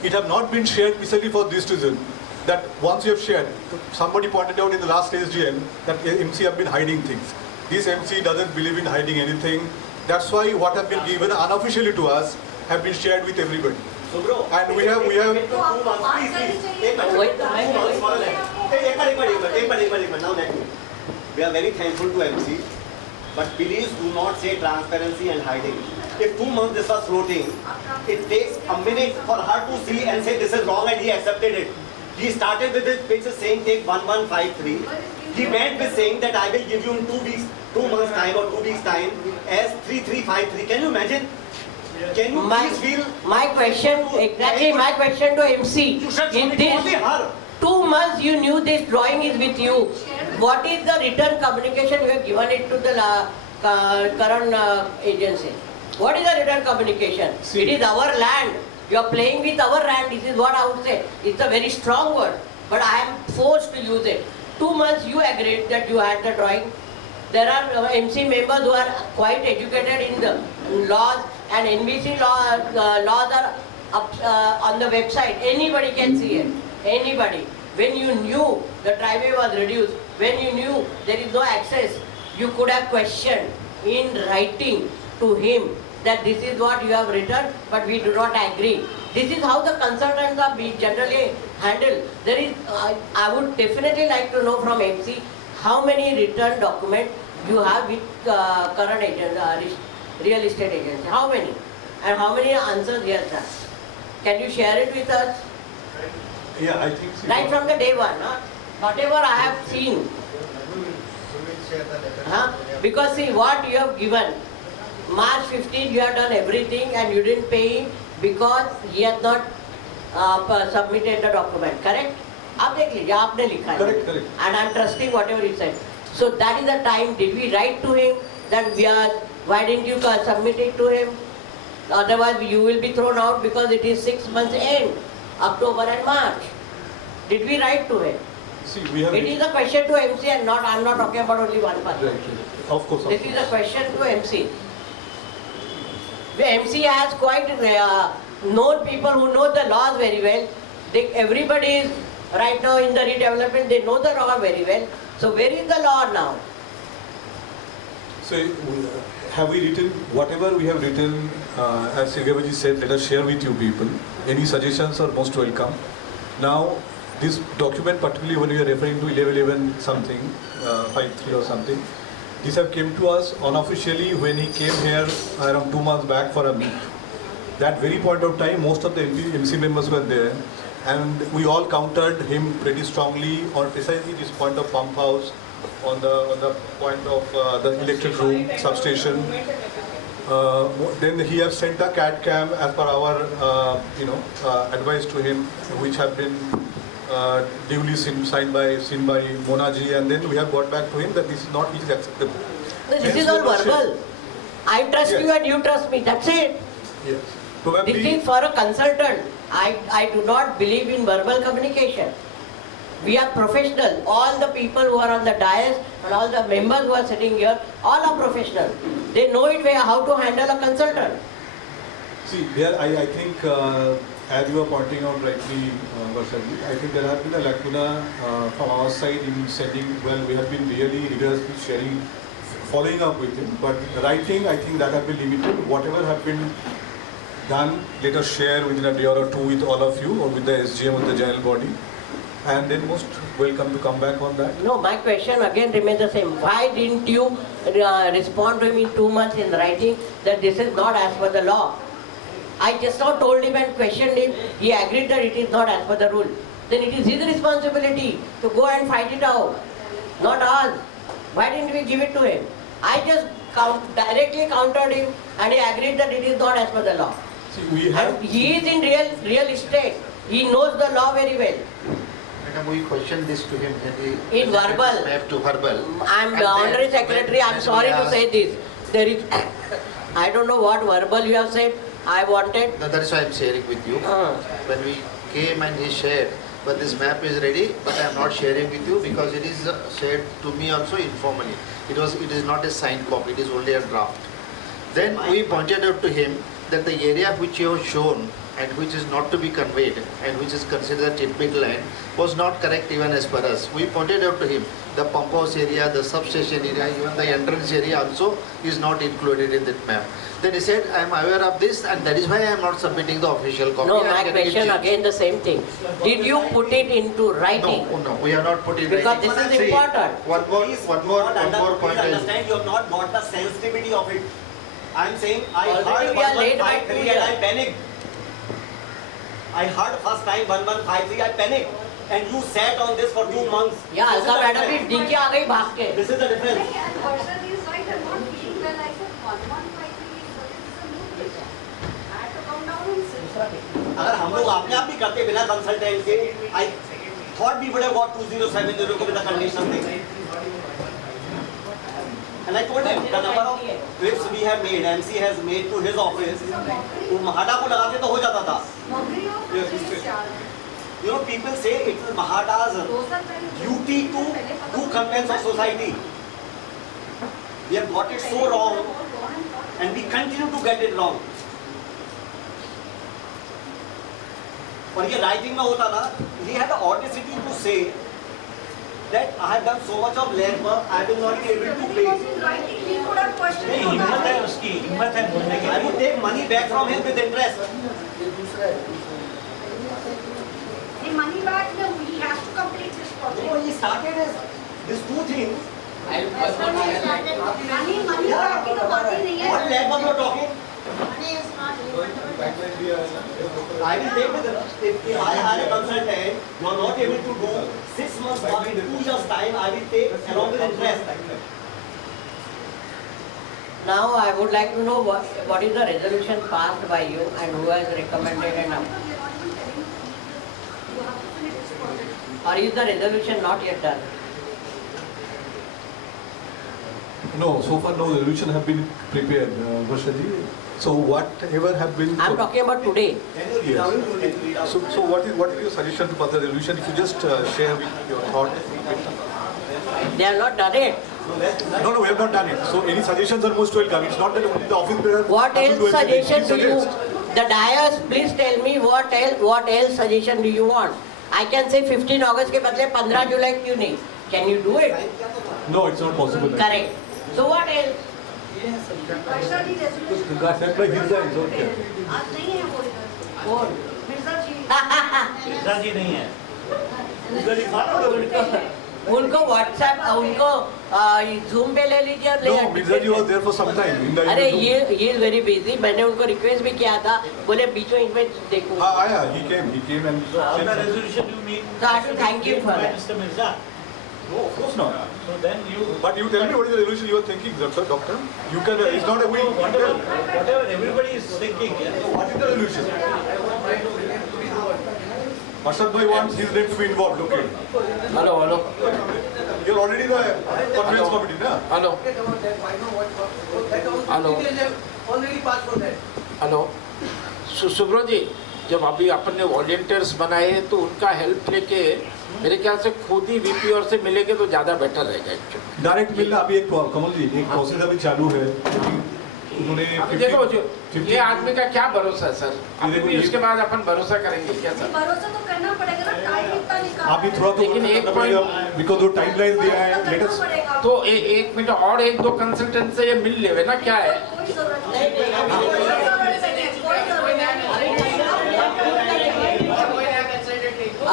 It have not been shared especially for this reason. That once you have shared, somebody pointed out in the last SGM that MC have been hiding things. This MC doesn't believe in hiding anything. That's why what have been given unofficially to us have been shared with everybody. So bro, and we have. Please. Now let me. We are very thankful to MC, but please do not say transparency and hiding. If 2 months this was floating, it takes a minute for her to see and say this is wrong and he accepted it. He started with his picture saying take 1153. He went with saying that I will give you in 2 months time or 2 weeks time as 3353. Can you imagine? Can you please feel? My question to MC. In this 2 months you knew this drawing is with you. What is the return communication you have given it to the current agency? What is the return communication? It is our land. You are playing with our land. This is what I would say. It's a very strong word, but I am forced to use it. 2 months you agreed that you had the drawing. There are MC members who are quite educated in the laws, and NBC laws are up, on the website. Anybody can see it. Anybody. When you knew the driveway was reduced, when you knew there is no access, you could have questioned in writing to him that this is what you have written, but we do not agree. This is how the consultants are generally handled. There is, I would definitely like to know from MC how many written documents you have with current agent, real estate agents. How many? And how many answers he has done? Can you share it with us? Yeah, I think so. Right from the day one, huh? Whatever I have seen. Because see what you have given. March 15 you have done everything and you didn't pay him because he has not submitted the document, correct? आप देख लीजिए, आपने लिखा है. Correct. And I am trusting whatever he said. So that is the time. Did we write to him that why didn't you submit it to him? Otherwise you will be thrown out because it is 6 months end, October and March. Did we write to him? See, we have. It is a question to MC and not, I'm not talking about only one person. Right. Of course. This is a question to MC. The MC has quite known people who know the laws very well. Everybody is right now in the redevelopment, they know the law very well. So where is the law now? So, have we written whatever we have written? As Silgabaji said, let us share with you people. Any suggestions are most welcome. Now, this document, particularly when we are referring to 1111 something, 53 or something, this have came to us unofficially when he came here around 2 months back for a meet. That very point of time, most of the MC members were there, and we all countered him pretty strongly on precisely this point of pump house, on the point of the electric room, substation. Then he has sent a CAD cam as per our advice to him, which have been duly seen by Monaji, and then we have got back to him that this is not acceptable. This is all verbal. I trust you and you trust me. That's it. Yes. Probably. This is for a consultant. I do not believe in verbal communication. We are professional. All the people who are on the dais and all the members who are sitting here, all are professional. They know it how to handle a consultant. See, there I think, as you are pointing out rightly, Varshaji, I think there has been a lacuna from our side in sending, well, we have been really rigorously sharing, following up with him, but writing, I think that has been limited. Whatever have been done, let us share within a day or two with all of you or with the SGM or the general body. And then most welcome to come back on that. No, my question again remains the same. Why didn't you respond to him in 2 months in writing that this is not as per the law? I just now told him and questioned him. He agreed that it is not as per the rule. Then it is his responsibility to go and fight it out, not ours. Why didn't we give it to him? I just directly countered him and he agreed that it is not as per the law. See, and he is in real estate. He knows the law very well. Madam, we questioned this to him in verbal. To verbal. I'm the honorary secretary. I'm sorry to say this. There is, I don't know what verbal you have said. I wanted. No, that is why I'm sharing with you. When we came and he shared, but this map is ready, but I am not sharing with you because it is shared to me also informally. It is not a signed copy. It is only a draft. Then we pointed out to him that the area which you have shown and which is not to be conveyed and which is considered tidbit land was not correct even as per us. We pointed out to him the pump house area, the substation area, even the entrance area also is not included in that map. Then he said, I am aware of this and that is why I am not submitting the official copy. No, my question again the same thing. Did you put it into writing? No, we have not put it in because writing. Because this is important. One more point. Please understand, you have not got the sensitivity of it. I am saying, I already heard 1153 and I panicked. I heard first time 1153, I panicked. And you sat on this for 2 months. Yeah, Alka madam is DK aa gayi bhaag ke. This is the difference. अगर हम लोग अपने आप भी करते बिना consultant के, I thought we would have got 2070 with the condition thing. And I told him the number of trips we have made, MC has made to his office, वो महाडा को लगाते तो हो जाता था. You know, people say it is Mahada's duty to do conveyance of society. We have got it so wrong, and we continue to get it wrong. और ये writing में होता ना, he had the audacity to say that I have done so much of land work, I will not be able to pay. नहीं, हिम्मत है उसकी, हिम्मत है बोलने की. I would take money back from him with interest. The money back, no, he has to complete his project. No, he started these two things. Money back की तो बात ही नहीं है. What land work you are talking? Money is not. I will take with if I hire a consultant, you are not able to do 6 months work in 2 years time, I will take along with interest. Now I would like to know what is the resolution passed by you and who has recommended and or is the resolution not yet done? No, so far no resolution have been prepared, Varshaji. So whatever have been. I'm talking about today. Yes. So what is your suggestion to further resolution? If you just share with your thought. They have not done it. No, we have not done it. So any suggestions are most welcome. It's not that only the office bearer. What have to do else everything. suggestion do you? The dais, please tell me what else suggestion do you want? I can say 15 August के बदले 15 जुलाई क्यों नहीं? Can you do it? No, it's not possible. Correct. So what else? Mirza जी नहीं है उनको WhatsApp उनको Zoom पे ले लीजिए और ले No, Mirza ji was there for some time. अरे ये is very busy. मैंने उनको रिक्वेस्ट भी किया था, बोले बीचों इनमें देखूँ. हाँ आया, he came and. On the resolution you mean? So I have to thank you for that. Mr. Mirza. No, of course not. So then you. But you tell me what is the resolution you are thinking, doctor? You can. It's not a way. Whatever everybody is thinking. Yeah. So what is the resolution? Masad Bhai wants his name to be involved. Okay. Hello. You're already the conference committee, na? Hello. Already passed for that. Hello Subrata ji, जब अभी अपन ने volunteers बनाए हैं तो उनका help लेके मेरे ख्याल से खुद ही वीपी और से मिलेंगे तो ज़्यादा बेटर रहेगा एक्चुअली. डायरेक्ट मिलना अभी एक कमल जी एक प्रोसेस अभी चालू है. उन्होंने देखो जो ये आदमी का क्या भरोसा है सर, अभी भी उसके बाद अपन भरोसा करेंगे क्या सर? भरोसा तो करना पड़ेगा ना, टाइम इतना निकाल. अभी थोड़ा तो लेकिन एक पॉइंट बिकॉज वो टाइमलाइन दिया है लेटेस्ट. तो एक मिनट और एक दो कंसल्टेंट से ये मिल लेवे ना, क्या है?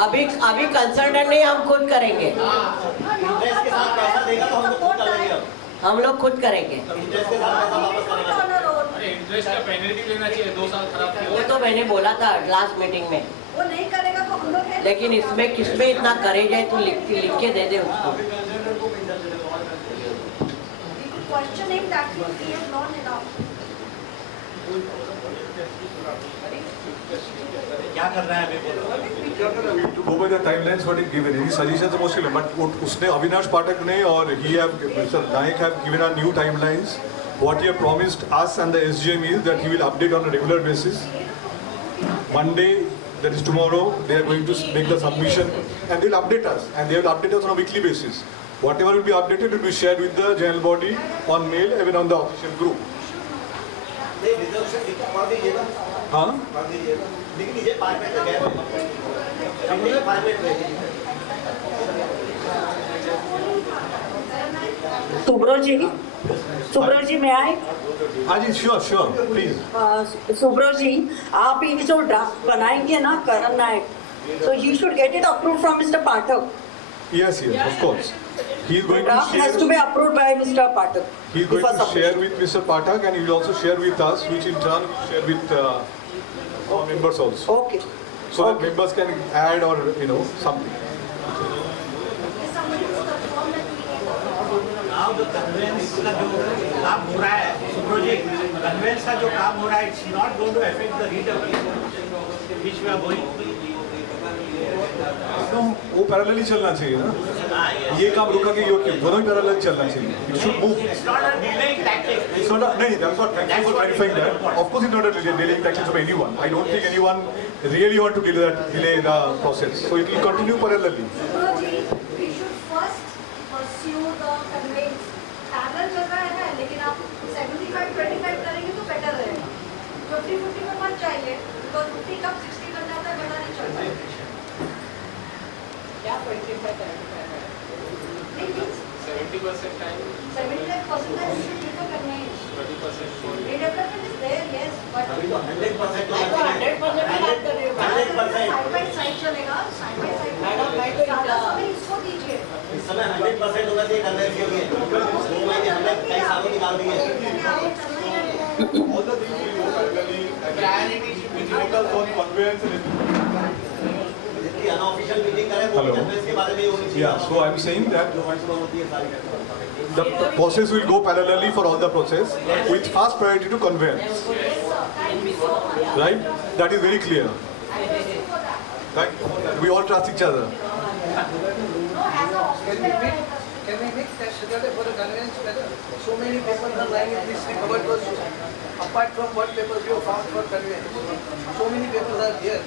अभी कंसल्टेंट नहीं, हम खुद करेंगे. हम लोग खुद करेंगे. इंटरेस्ट का पेनल्टी लेना चाहिए, 2 साल खराब किया. वो तो मैंने बोला था लास्ट मीटिंग में. वो नहीं करेगा तो हम लोग. लेकिन इसमें किसमें इतना करे जाए तो लिख के दे दे उसको. Question him that he has not enough. क्या कर रहा है अभी? To go by the timelines what is given, any suggestions are most welcome. But उसने अविनाश पाठक ने और Mr. Naik have given a new timelines. What he have promised us and the SGM is that he will update on a regular basis. Monday, that is tomorrow, they are going to make the submission and they will update us. And they will update us on a weekly basis. Whatever will be updated will be shared with the general body on mail, even on the official group. हाँ? सुब्रत जी, मैं आए? हाँ जी, sure please. Subrat जी, आप ये जो draft बनाएंगे ना करण नायक, so you should get it approved from Mr. Pathak. Yes, of course. He is going Draft to share. has to be approved by Mr. Pathak. He is going to share with Mr. Pathak and he will also share with us, which in turn will share with our members also. Okay. So that members can add or something. Now the conveyance का जो काम हो रहा है, सुब्रत जी, conveyance का जो काम हो रहा है, it's not going to affect the redevelopment which we are going. वो पैरेलली चलना चाहिए ना. ये काम रुका के दोनों ही पैरेलल चलना चाहिए. It should move. It's not a delaying tactic. It's not a, no, that's not. Thank you for clarifying that. Of course, it's not a delaying tactic of anyone. I don't think anyone really want to delay the process. So it will continue parallelly. We should first pursue the conveyance. Parallel चल रहा है ना, लेकिन आप 75-25 करेंगे तो better रहेगा. 50-50 में मत जाइए, because 50 कब 60 बन जाता है पता नहीं चलता. क्या 25-75 नहीं 70% time. 75% time we should prefer conveyance. 20% redevelopment is there, yes, but अभी तो 100% 100% भी बात कर रही हूँ. 100% साइड बाय साइड चलेगा, साइड बाय साइड. मैडम मैं तो ज़्यादा समय इसको दीजिए. इस समय 100% होना चाहिए कन्वेंस के लिए. 2 महीने हमने कई सालों निकाल दिए. All the things will go parallelly. With locals on conveyance and unofficial meeting करें वो कन्वेंस के बारे में ही होनी चाहिए. Yeah, so I'm saying that जो फंड्स में होती है सारी the process will go parallelly for all the process with first priority to conveyance. Right? That is very clear. Right? We all trust each other. Can we make that Saturday for the convenience better? So many papers are lying in this covered was apart from what papers you have found for convenience. So many papers are here.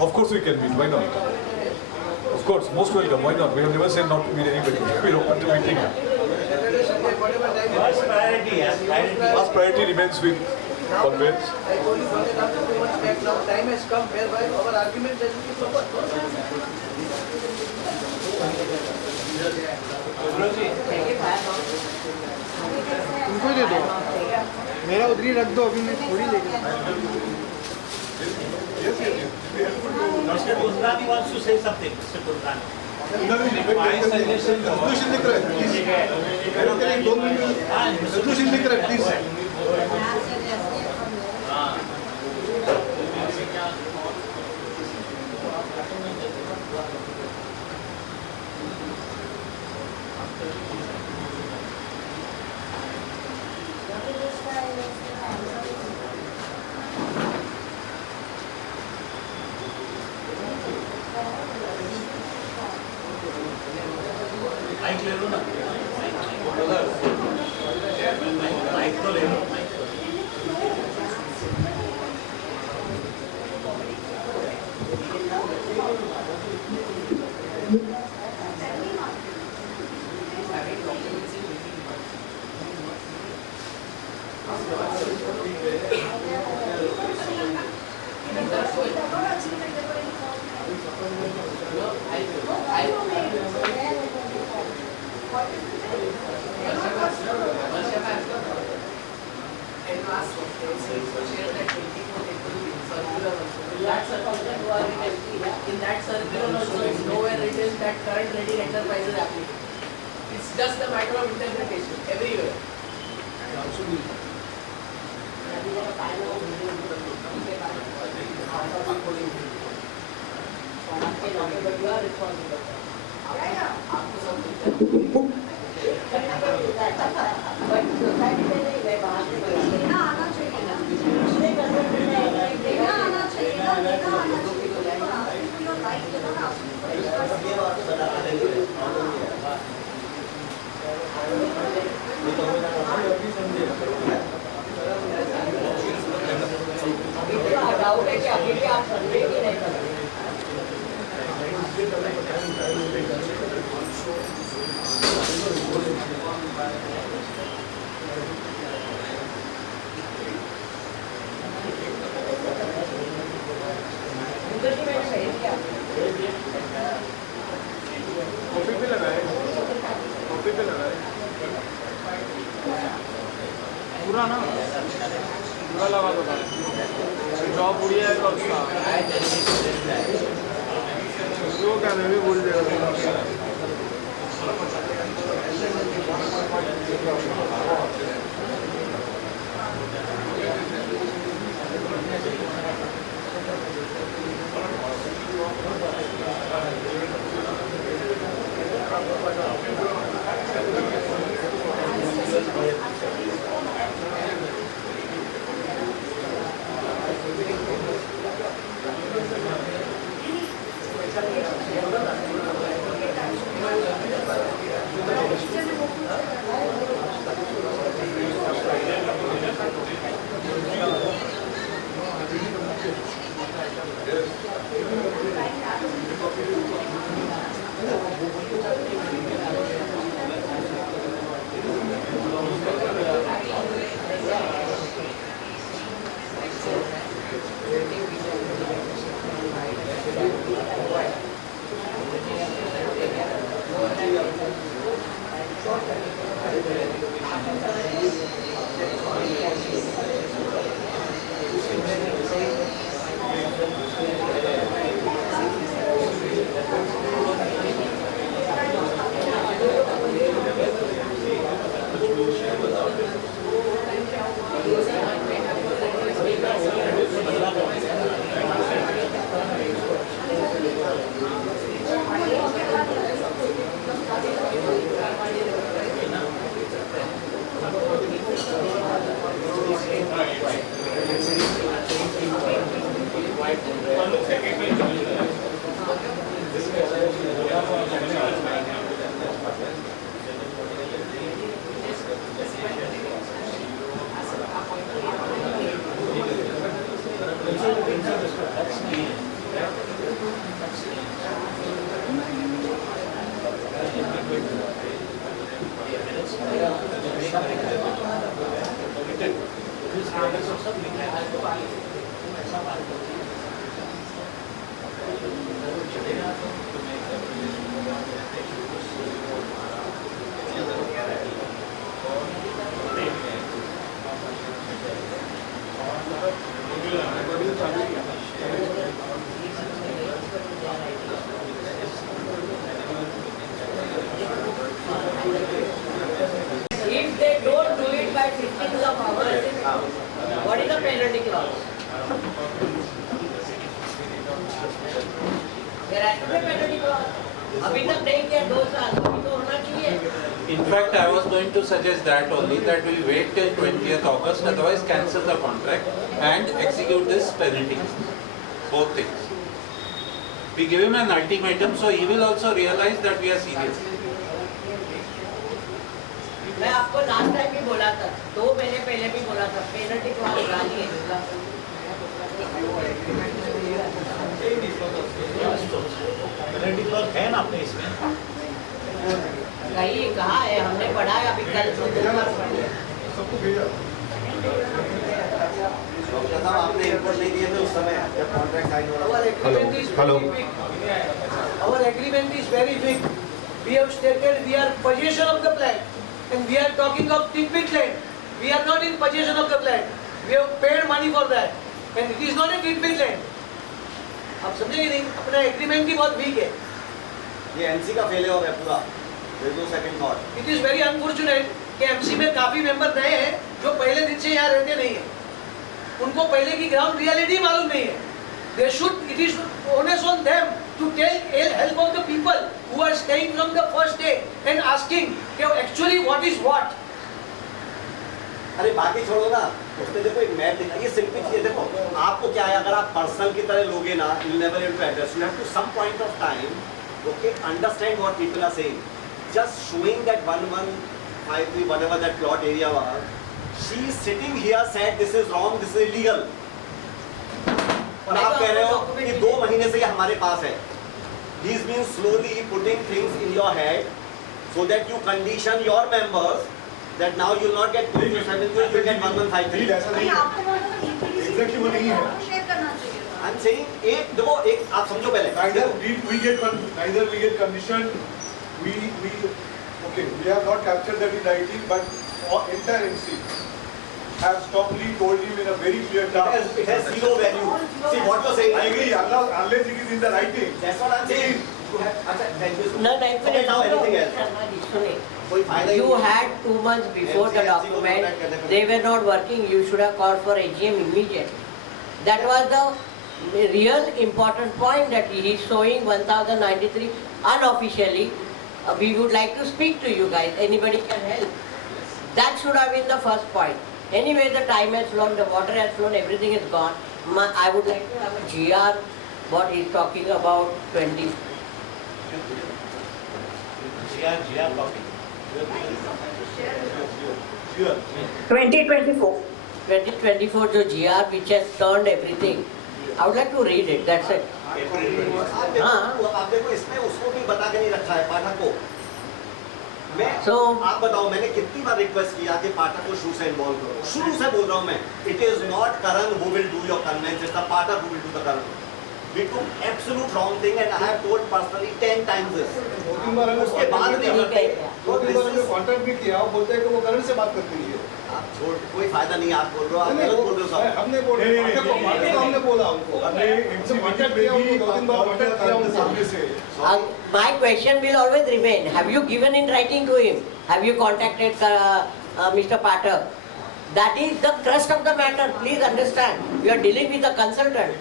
Of course we can meet, why not? Of course, most welcome, why not? We have never said not to meet anybody. We're open to meeting. Saturday, Sunday, whatever time it is. Last priority remains with conveyance. I told you 1.5 to 2 months back now, time has come whereby our argument has to be proper. उनको दे दो मेरा उधर ही रख दो अभी मैं थोड़ी लेके Mr. Gulrani wants to say something. Mr. Gulrani. Resolution लिख रहे हैं, please. Resolution लिख रहे हैं, please. माइक ले लो ना माइक तो ले लो In that circular also, it's nowhere written that current rating enterprise is applicable. It's just a matter of interpretation everywhere. Doubt है कि अभी भी आप सर्वे ही नहीं कर रहे। पूरा ना पूरा लगा दो जॉब उड़ी है और उसका वो क्या मैं भी बोल देगा penalty clause. There has to be penalty clause. अभी तक नहीं किया 2 साल, अभी तो होना चाहिए. In fact, I was going to suggest that only, that we wait till 20th August, otherwise cancel the contract and execute this penalty. Both things. We give him an ultimatum, so he will also realize that we are serious. मैं आपको last time भी बोला था, 2 महीने पहले भी बोला था, पेनल्टी क्लॉज डालिए. पेनल्टी क्लॉज है ना आपने इसमें? कहीं कहा है, हमने पढ़ा है अभी कल. सबको भेजा. डॉक्टर साहब आपने इनपुट नहीं दिए थे उस समय जब कॉन्ट्रैक्ट साइन हो रहा था. Hello. Our agreement is very big. We have stated we are possession of the plant, and we are talking of tidbit land. We are not in possession of the plant. We have paid money for that, and it is not a tidbit land. आप समझेंगे नहीं, अपना agreement भी बहुत week है. ये MC का failure है पूरा. There is no second thought. It is very unfortunate कि एमसी में काफी मेंबर नए हैं जो पहले दिन से यहाँ रहते नहीं हैं. उनको पहले की ग्राउंड रियलिटी मालूम नहीं है. They should, it is onus on them to take help of the people who are staying from the first day and asking actually what is what. अरे बाकी छोड़ो ना, उसने देखो एक मैप दिखा. ये सिंपल चीज है. देखो आपको क्या है, अगर आप पर्सनल की तरह लोगे ना, you will never able to address. You have to some point of time, okay, understand what people are saying. Just showing that 1153 whatever that plot area was, she is sitting here said this is wrong, this is illegal. और आप कह रहे हो कि 2 महीने से ये हमारे पास है. He's been slowly putting things in your head so that you condition your members that now you will not get 207, you will get 1153. Exactly वो नहीं है. I'm saying एक देखो एक आप समझो पहले. Neither we get condition. We have not captured that in writing, but entire MC have strongly told him in a very clear terms. It has zero value. See what you're saying. I agree, unless it is in the writing. That's what I'm saying. No, Okay, now anything else. कोई फायदा ही You नहीं. had 2 months before the document. They were not working. You should have called for AGM immediately. That was the real important point that he is showing 1093 unofficially. We would like to speak to you guys. Anybody can help. That should have been the first point. Anyway, the time has flown, the water has flown, everything is gone. I would like to have a GR, what he's talking about 20. GR copy. 2024. 2024 जो GR which has turned everything. I would like to read it, that's it. आप देखो इसमें उसको भी बता के नहीं रखा है पाठक को. मैं आप बताओ मैंने कितनी बार रिक्वेस्ट किया कि पाठक को शुरू से इन्वॉल्व करो. शुरू से बोल रहा हूँ मैं. It is not Karan who will do your conveyance, it's the Pathak who will do the Karan. We took absolute wrong thing and I have told personally 10 times this. उसके बाद नहीं करते. कॉन्ट्रैक्ट भी किया, वो बोलते हैं कि वो करण से बात करते हैं. आप छोड़, कोई फायदा नहीं. आप बोल रहे हो, आप गलत बोल रहे हो सब. हमने बोला हमने बोला उनको. हमने कॉन्ट्रैक्ट किया, उनको 2-3 बार कॉन्ट्रैक्ट किया उनके सामने से. My question will always remain. Have you given in writing to him? Have you contacted Mr. Pathak? That is the crust of the matter. Please understand. You are dealing with a consultant.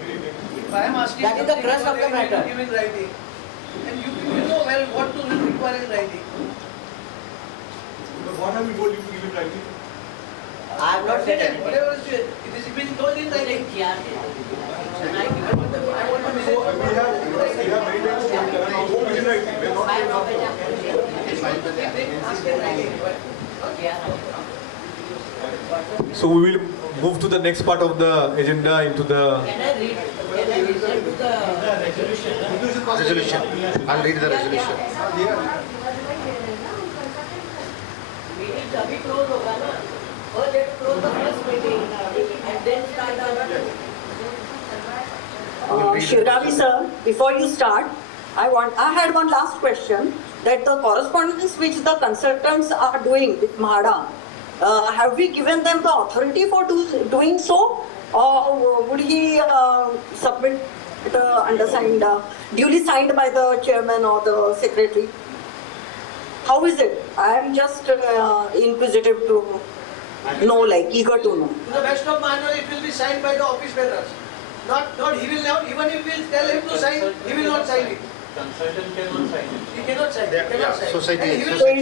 I am asking that is the crust of the matter. Give in writing, and you know well what to require in writing. But what have we told you to give in writing? I have not said anything. Whatever it is been told in writing. We have many times told Karan to go in writing. We are not. So we will move to the next part of the agenda into the Resolution to the resolution. I'll read the resolution. Meeting अभी close होगा ना? First let's close the first meeting and then start the other. Shivravi sir, before you start, I had one last question, that the correspondence which the consultants are doing with MHADA, have we given them the authority for doing so, or would he submit the undersigned, duly signed by the chairman or the secretary? How is it? I am just inquisitive to know, like eager to know. To the best of my knowledge, it will be signed by the office bearers. Not he will not, even if we will tell him to sign, he will not sign it. Consultant cannot sign it. He cannot sign, he cannot sign. Society- And he will So sign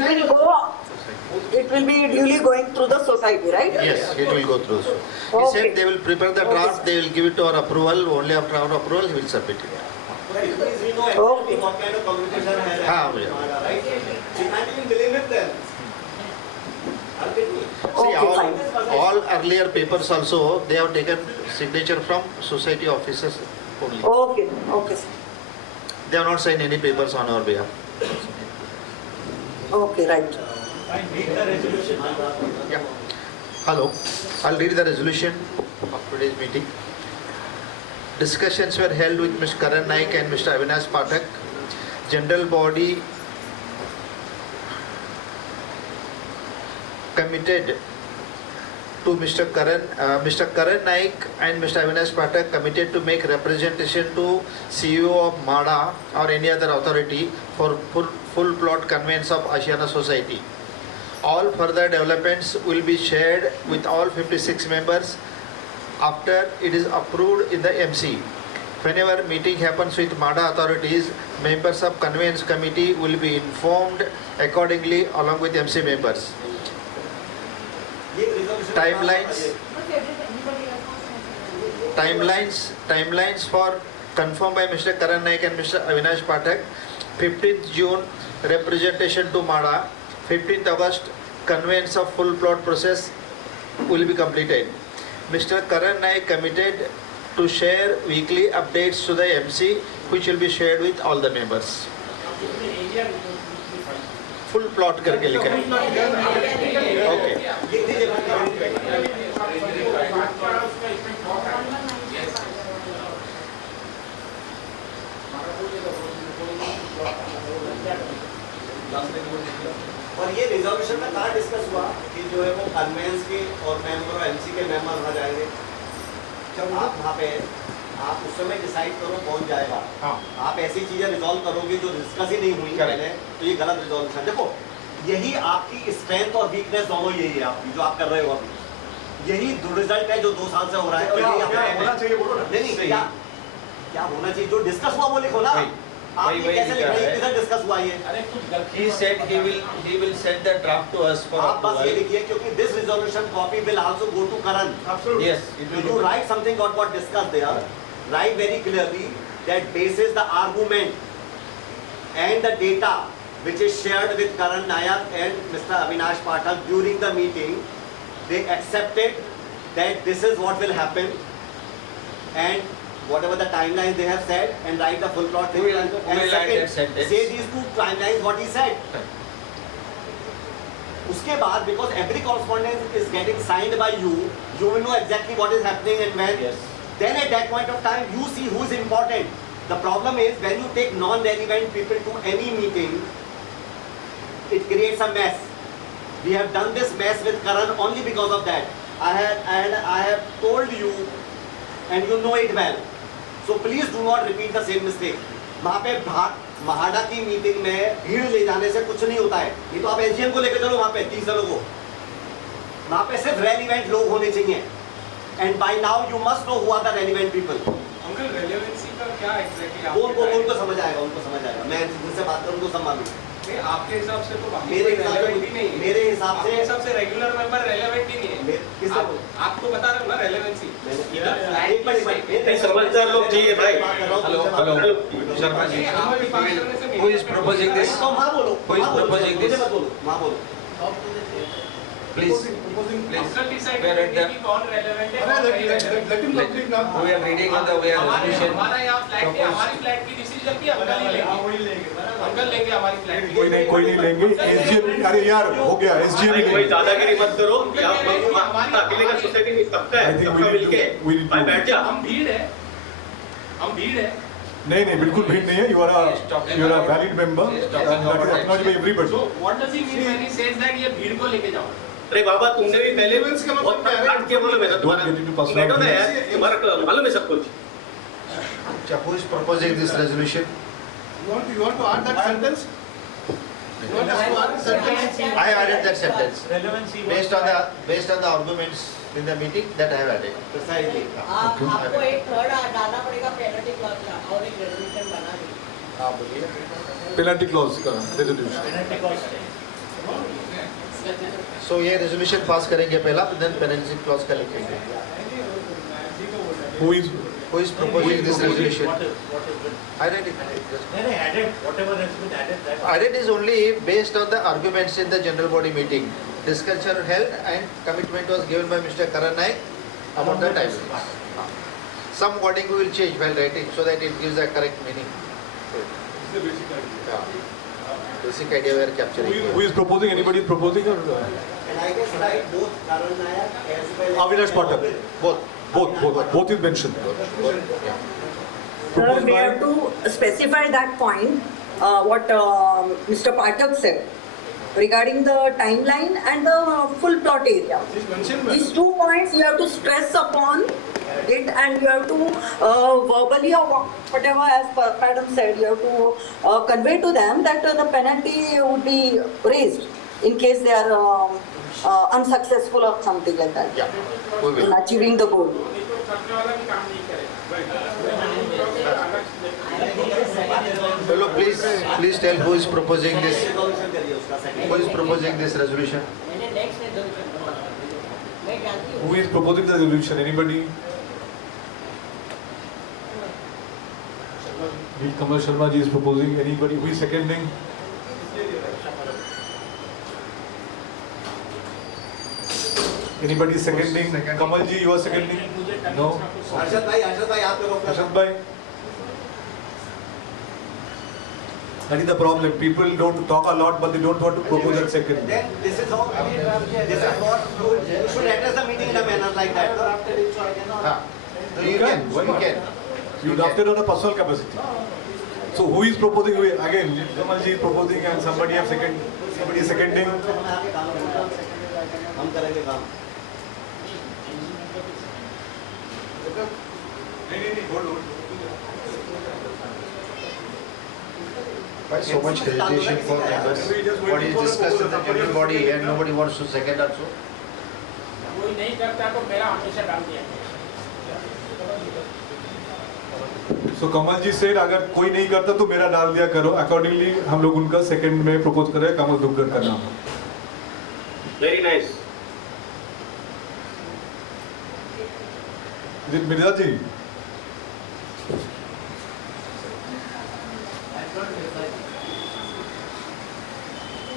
it will be duly going through the society, right? Yes, it will go through. So he Okay. said they will prepare the draft, they will give it to our approval, only after our approval he will submit it. Please, we know exactly what kind of communication has happened, yeah. right? We can't even blame it then. See, all earlier papers also, they have taken signature from society officers only. Okay, okay, sir. They have not signed any papers on our behalf. Okay, right. Read the resolution. Yeah. Hello, I'll read the resolution of today's meeting. Discussions were held with Mr. Karan Naik and Mr. Avinash Pathak. General body committed to Mr. Karan Naik and Mr. Avinash Pathak committed to make representation to CEO of MADA or any other authority for full plot conveyance of Ashiyana Society. All further developments will be shared with all 56 members after it is approved in the MC. Whenever meeting happens with MADA authorities, members of conveyance committee will be informed accordingly along with MC members. Timelines for confirmed by Mr. Karan Naik and Mr. Avinash Pathak. 15th June representation to MADA. 15th August conveyance of full plot process will be completed. Mr. Karan Naik committed to share weekly updates to the MC, which will be shared with all the members. Full plot करके लिखा है. Okay. और ये reservation में कहाँ discuss हुआ कि जो है वो कन्वेंस के और मेंबर और एमसी के मेंबर वहाँ जाएंगे जब आप वहाँ पे आप उस समय डिसाइड करो कौन जाएगा. हाँ. आप ऐसी चीजें रिजॉल्व करोगे जो डिस्कस ही नहीं हुई पहले तो ये गलत रिजॉल्यूशन. देखो यही आपकी स्ट्रेंथ और वीकनेस दोनों यही है आपकी जो आप कर रहे हो अभी. यही रिजल्ट है जो 2 साल से हो रहा है. और यही होना चाहिए बोलो ना. नहीं क्या होना चाहिए जो डिस्कस हुआ वो लिखो ना. आप ये कैसे लिख रहे हैं किधर डिस्कस हुआ ये. He said he will send the draft to us for आप बस ये लिखिए क्योंकि this resolution copy will also go to Karan. Absolutely. Yes. You write something about what discussed there. Write very clearly that basis the argument and the data which is shared with Karan Nayak and Mr. Avinash Pathak during the meeting, they accepted that this is what will happen and whatever the timelines they have said and write the full plot. And second, say these 2 timelines what he said. उसके बाद because every correspondence is getting signed by you will know exactly what is happening and when. Yes. Then at that point of time you see who is important. The problem is when you take non-relevant people to any meeting, it creates a mess. We have done this mess with Karan only because of that. I have told you and you know it well. So please do not repeat the same mistake. वहाँ पे महाडा की meeting में भीड़ ले जाने से कुछ नहीं होता है. ये तो आप एसडीएम को लेकर चलो वहाँ पे 30 जनों को. वहाँ पे सिर्फ रेलिवेंट लोग होने चाहिए. And by now you must know who are the relevant people. Uncle relevancy का क्या एग्जैक्टली वो उनको समझ आएगा. मैं जिनसे बात करूँ उनको सब मालूम. आपके हिसाब से तो मेरे हिसाब से रेगुलर मेंबर रेलेवेंट ही नहीं है. आपको बता रहा हूँ ना रेलेवेंसी. समझदार लोग चाहिए भाई. Hello Sharma ji. Who is proposing this? Who is proposing this? Please. We are at the. Let him complete now. We are reading on the way resolution. हमारा यहाँ फ्लैट है, हमारी फ्लैट की डिसीजन भी अंकल ही लेंगे. अंकल लेंगे हमारी फ्लैट की. कोई नहीं लेंगे. एसडीएम अरे यार हो गया एसडीएम ही कोई दादागिरी मत करो. अकेले का सोसाइटी में सबका है. सबका मिलके भाई बैठ जा. हम भीड़ है. नहीं बिल्कुल भीड़ नहीं है. You are a valid member that is acknowledged by everybody. So what does he mean when he says that ये भीड़ को लेके जाओ? अरे बाबा तुमने भी पहले बहुत काट के बोलो. मैं तो तुम्हारा बैठो ना यार. तुम्हारा मालूम है सब कुछ. Who is proposing this resolution? You want to add that sentence? I have added that sentence. Relevancy. Based on the arguments in the meeting that I have added. Precisely. आपको एक थर्ड डालना पड़ेगा पेनल्टी क्लॉज का और एक resolution बना दी। आप बोलिए। पेनल्टी क्लॉज का रेजोल्यूशन। Penalty clause. So ये रेजोल्यूशन पास करेंगे पहला, then पेनल्टी क्लॉज का लिखेंगे। Who is proposing this resolution? What is been? I read it. Added. Whatever has been added. That. Added is only based on the arguments in the general body meeting. Discussion held and commitment was given by Mr. Karan Naik about the timelines. Some wording we will change while writing so that it gives a correct meaning. It's the basic idea. Yeah. Basic idea we are capturing. Who is proposing? Anybody is proposing or? And I guess right both Karan Nayak as well as Avinash Pathak. Both is mentioned. Sir, we have to specify that point, what Mr. Pathak said regarding the timeline and the full plot area. These 2 points you have to stress upon it, and you have to verbally or whatever, as Madam said, you have to convey to them that the penalty would be raised in case they are unsuccessful or something like that. Yeah. In achieving the goal. Hello, please tell who is proposing this. Who is proposing this resolution? मैंने next resolution बना मैं जानती हूँ। Who is proposing the resolution? Anybody? Kamal Sharma ji is proposing. Anybody? Who is seconding? Anybody seconding? Kamal ji, you are seconding? No. Arshad bhai, आप करो अपना। Arshad bhai. That is the problem. People don't talk a lot, but they don't want to propose that second. Then this is what you should address the meeting in a manner like that. No, you can. You drafted on a personal capacity. So who is proposing? Again, Kamal ji is proposing and somebody is seconding. हम करेंगे काम। Why so much hesitation for members? What is discussed in the general body and nobody wants to second also? कोई नहीं करता तो मेरा हमेशा डाल दिया। So Kamal ji said अगर कोई नहीं करता तो मेरा डाल दिया करो. Accordingly हम लोग उनका सेकंड में प्रपोज कर रहे हैं कमल दुग्गल का नाम. Very nice. Is it Mirza ji?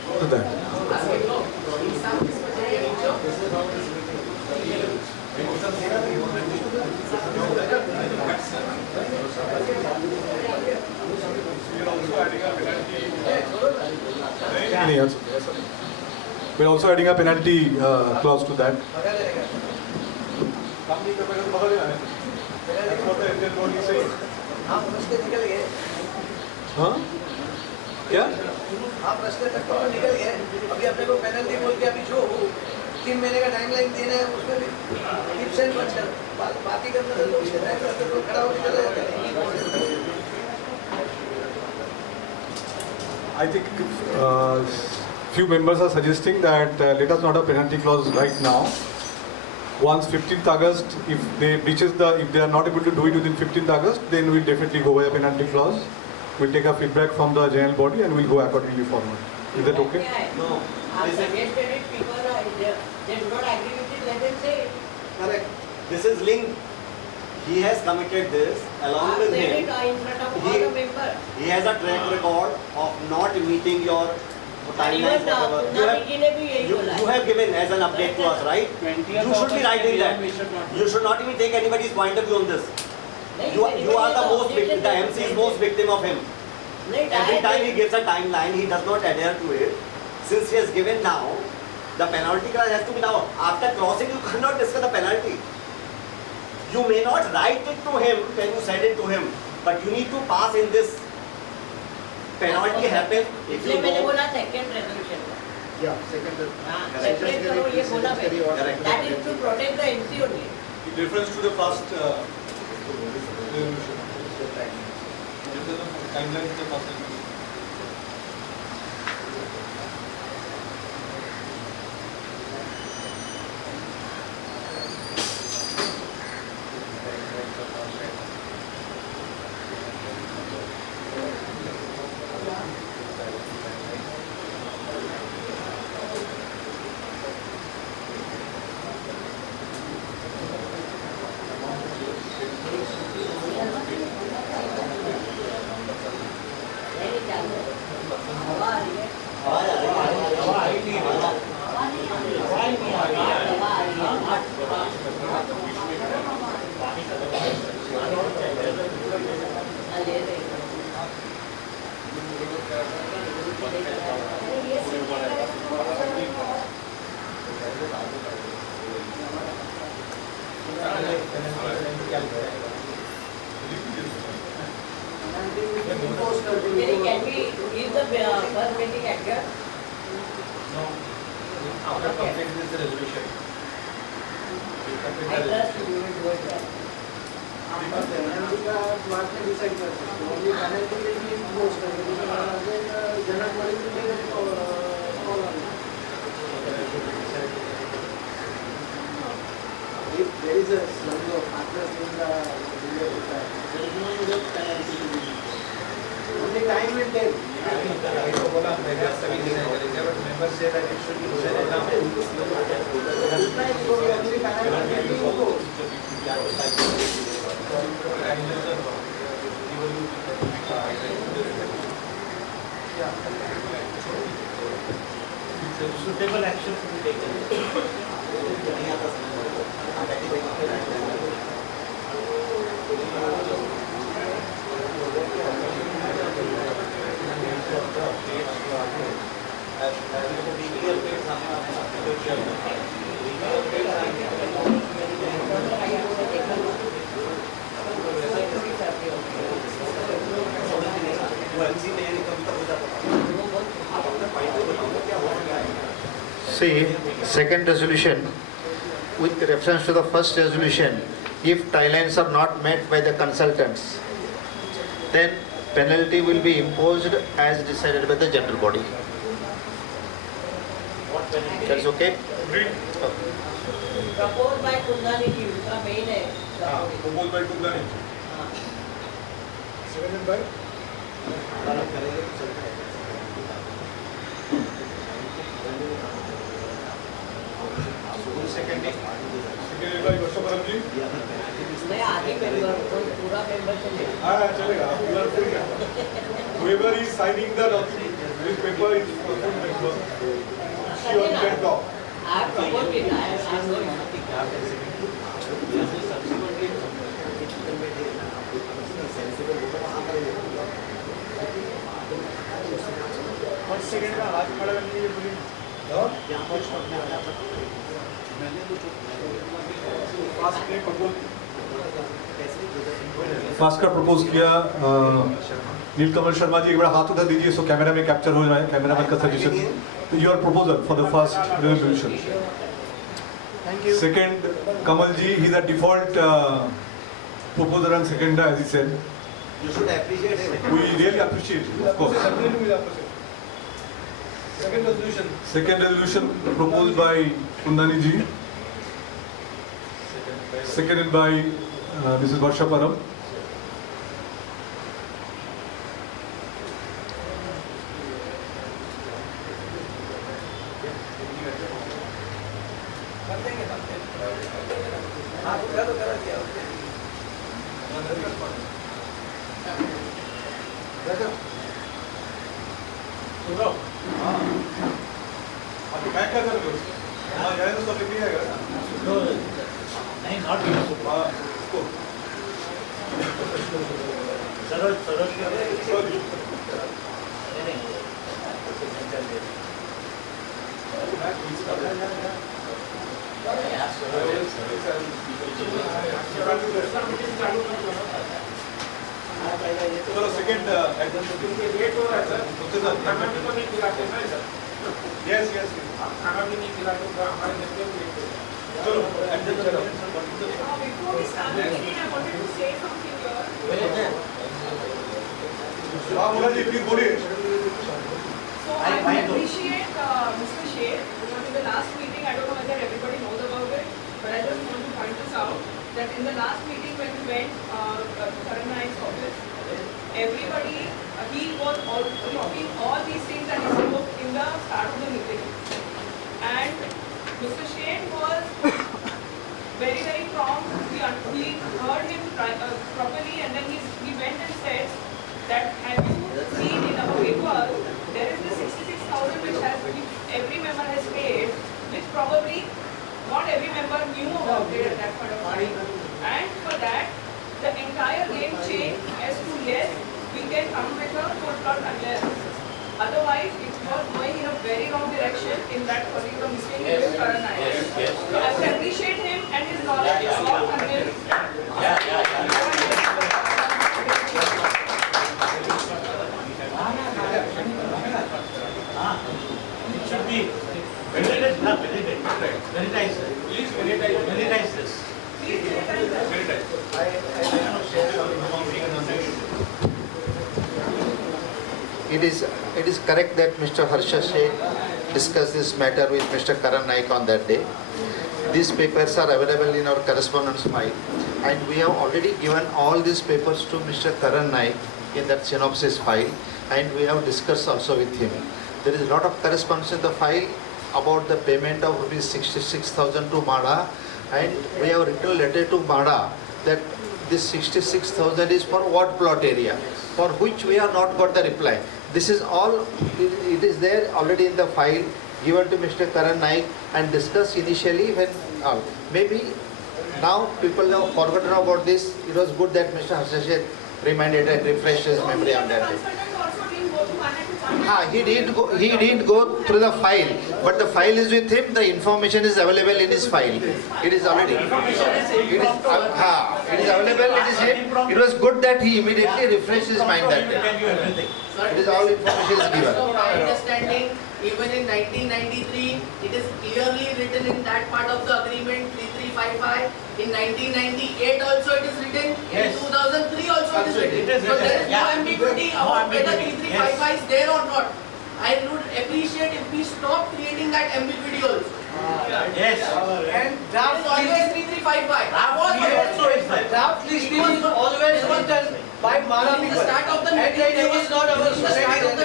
What is that? We're also adding a penalty clause to that. हाँ? क्या? आप रास्ते तक तो निकल गए अभी अपने को पेनल्टी बोल के अभी जो 3 महीने का टाइमलाइन देना है उसमें भी टिप्स एंड ट्रिक्स बात ही करना है तो उसके टाइम पर तो खड़ा होकर चला जाता है. I think few members are suggesting that let us not have penalty clause right now. Once 15th August, if they are not able to do it within 15th August, then we'll definitely go by a penalty clause. We'll take a feedback from the general body and we'll go accordingly forward. Is that okay? No. आप suggested it, people they do not agree with it, let them say it. Correct. This is linked. He has committed this along with him. In front of all the members. He has a track record of not meeting your timelines, whatever. You have given as an update to us, right? You should be writing that. You should not even take anybody's point of view on this. You are the most victim, the MC is most victim of him. Every time he gives a timeline, he does not adhere to it. Since he has given now, the penalty clause has to be now. After crossing, you cannot discuss the penalty. You may not write it to him when you said it to him, but you need to pass in this. Penalty happens if you मैंने go. बोला second resolution. Yeah, second. Separate करो ये बोला मैंने. That is to protect the MC only. In reference to the first resolution. Timeline to the first resolution. Can we leave the first meeting adjourned? After completing this resolution. I trust you will do it well. because penalty का बाद में decide कर सकते हो ये penalty में भी impose करेंगे अगर जनरल बॉडी में if there is a slump of partners in the there is no need of penalty only time will tell तो बोला मेरे सभी नहीं करेंगे but member say that it should be decided suitable action should be taken. See, second resolution, with reference to the first resolution, if timelines are not met by the consultants, then penalty will be imposed as decided by the general body. That's okay? Proposed by Kundani ji, उसका main है. Proposed by Kundani. Seconded by? Seconded by Ashiyana ji. मैं आगे member हूँ, पूरा member चलेगा. हाँ चलेगा. You are free. Whoever is signing the document, this paper is full member. She or can talk. I have proposed it. I am going. Second का हाथ खड़ा करने के लिए फास्ट का प्रपोज किया नीलकमल शर्मा जी एक बार हाथ उठा दीजिए सो कैमरा में कैप्चर हो जाए कैमरा मैन का suggestion your proposal for the first resolution second Kamal ji he is the default proposer and seconder as he said. You should appreciate it. We really appreciate it, of course. Second resolution proposed by Kundani ji. Seconded by Mrs. Varsha Param. Yes, yes. खाना भी नहीं खिलाते तो हमारे घर पे भी लेते Before we start the meeting, I wanted to say something here. आप बोला जी प्लीज बोलिए. So I appreciate Mr. Sheikh because in the last meeting, I don't know whether everybody knows about it, but I just want to point this out that in the last meeting when we went to Karan Naik's office, everybody he was all talking all these things that he spoke in the start of the meeting, and Mr. Sheikh was very, very prompt. We heard him properly, and then he went and said that have you seen in our paper there is this 66,000 which every member has paid, which probably not every member knew about it at that point of time, and for that the entire game changed as to yes, we can come with a full plot clearance. Otherwise, it was going in a very wrong direction in that particular mistake with Karan Naik. So I would appreciate him and his knowledge of all convinced. it is correct that Mr. Harsha Sheikh discussed this matter with Mr. Karan Naik on that day. These papers are available in our correspondence file, and we have already given all these papers to Mr. Karan Naik in that synopsis file, and we have discussed also with him. There is a lot of correspondence in the file about the payment of rupees 66,000 to MADA, and we have written a letter to MADA that this 66,000 is for what plot area, for which we have not got the reply. This is all, it is there already in the file given to Mr. Karan Naik and discussed initially when, maybe now people have forgotten about this. It was good that Mr. Harsha Sheikh reminded and refreshed his memory on that day. He didn't go through the file, but the file is with him. The information is available in his file. It is already. It is available. It is him. It was good that he immediately refreshed his mind that day. It is all information is given. So my understanding, even in 1993, it is clearly written in that part of the agreement 3355. In 1998 also it is written. In 2003 also it is written. So there is no ambiguity about whether 3355 is there or not. I would appreciate if we stop creating that ambiguity also. Yes. And draft is always 3355. Draft listing is always written by MADA people. At the start of the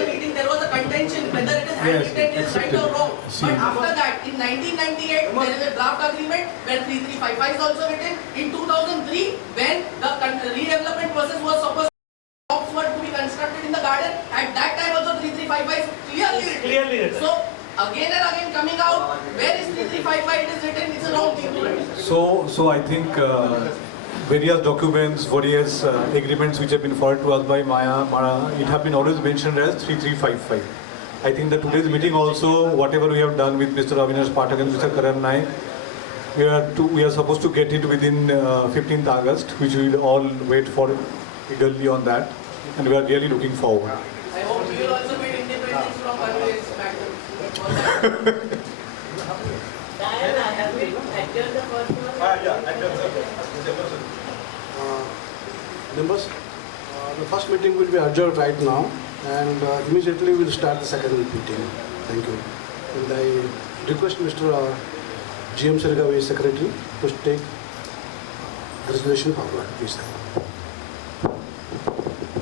meeting, there was a contention whether it is handwritten is right or wrong. But after that, in 1998, there is a draft agreement where 3355 is also written. In 2003, when the redevelopment process was supposed to be constructed in the garden, at that time also 3355 is clearly written. So again and again coming out, where is 3355 it is written, it's a wrong thing to write. So I think various documents, various agreements which have been forwarded to us by MADA, it have been always mentioned as 3355. I think that today's meeting also, whatever we have done with Mr. Avinash Pathak and Mr. Karan Naik, we are supposed to get it within 15th August, which we will all wait for eagerly on that, and we are really looking forward. I hope you will also get independence from Congress back. Diana, have we adjourned the first one? Members, the first meeting will be adjourned right now, and immediately we will start the second meeting. Thank you. And I request Mr. GM Sergavi, Secretary, to take the resolution forward, please.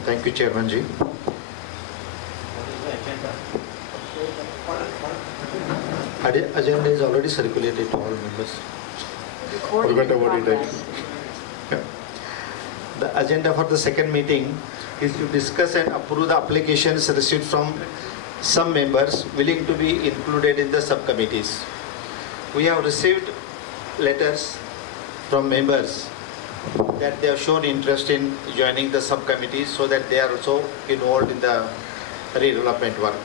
Thank you, Chairman Ji. Agenda is already circulated to all members. Forgot about it. The agenda for the second meeting is to discuss and approve the applications received from some members willing to be included in the subcommittees. We have received letters from members that they have shown interest in joining the subcommittees so that they are also involved in the redevelopment work.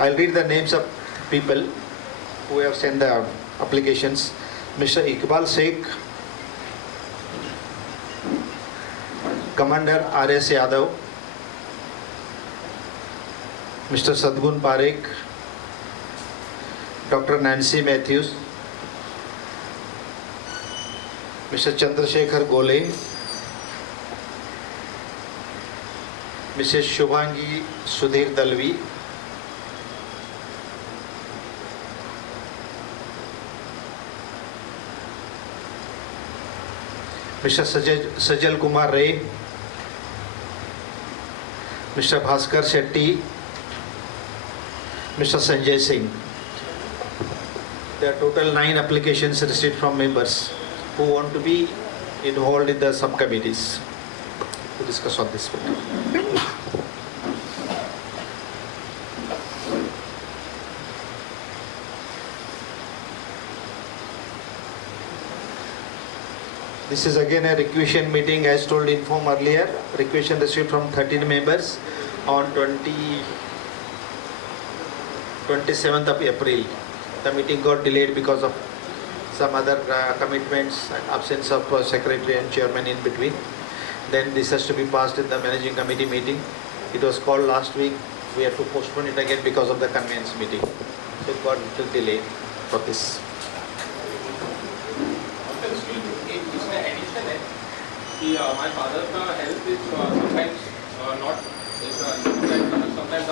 I'll read the names of people who have sent the applications. Mr. Iqbal Sheikh, Commander R.S. Yadav, Mr. Sadgun Parekh, Dr. Nancy Matthews, Mr. Chandrasekhar Gole, Mrs. Shubhangi Sudhir Dalvi, Mr. Sajal Kumar Ray, Mr. Bhaskar Shetty, Mr. Sanjay Singh. There are total 9 applications received from members who want to be involved in the subcommittees to discuss on this matter. This is again a requisition meeting, as told inform earlier. Requisition received from 13 members on 27th of April. The meeting got delayed because of some other commitments and absence of secretary and chairman in between. Then this has to be passed in the managing committee meeting. It was called last week. We have to postpone it again because of the conveyance meeting. So it got a little delayed for this. My father health is sometimes not sometimes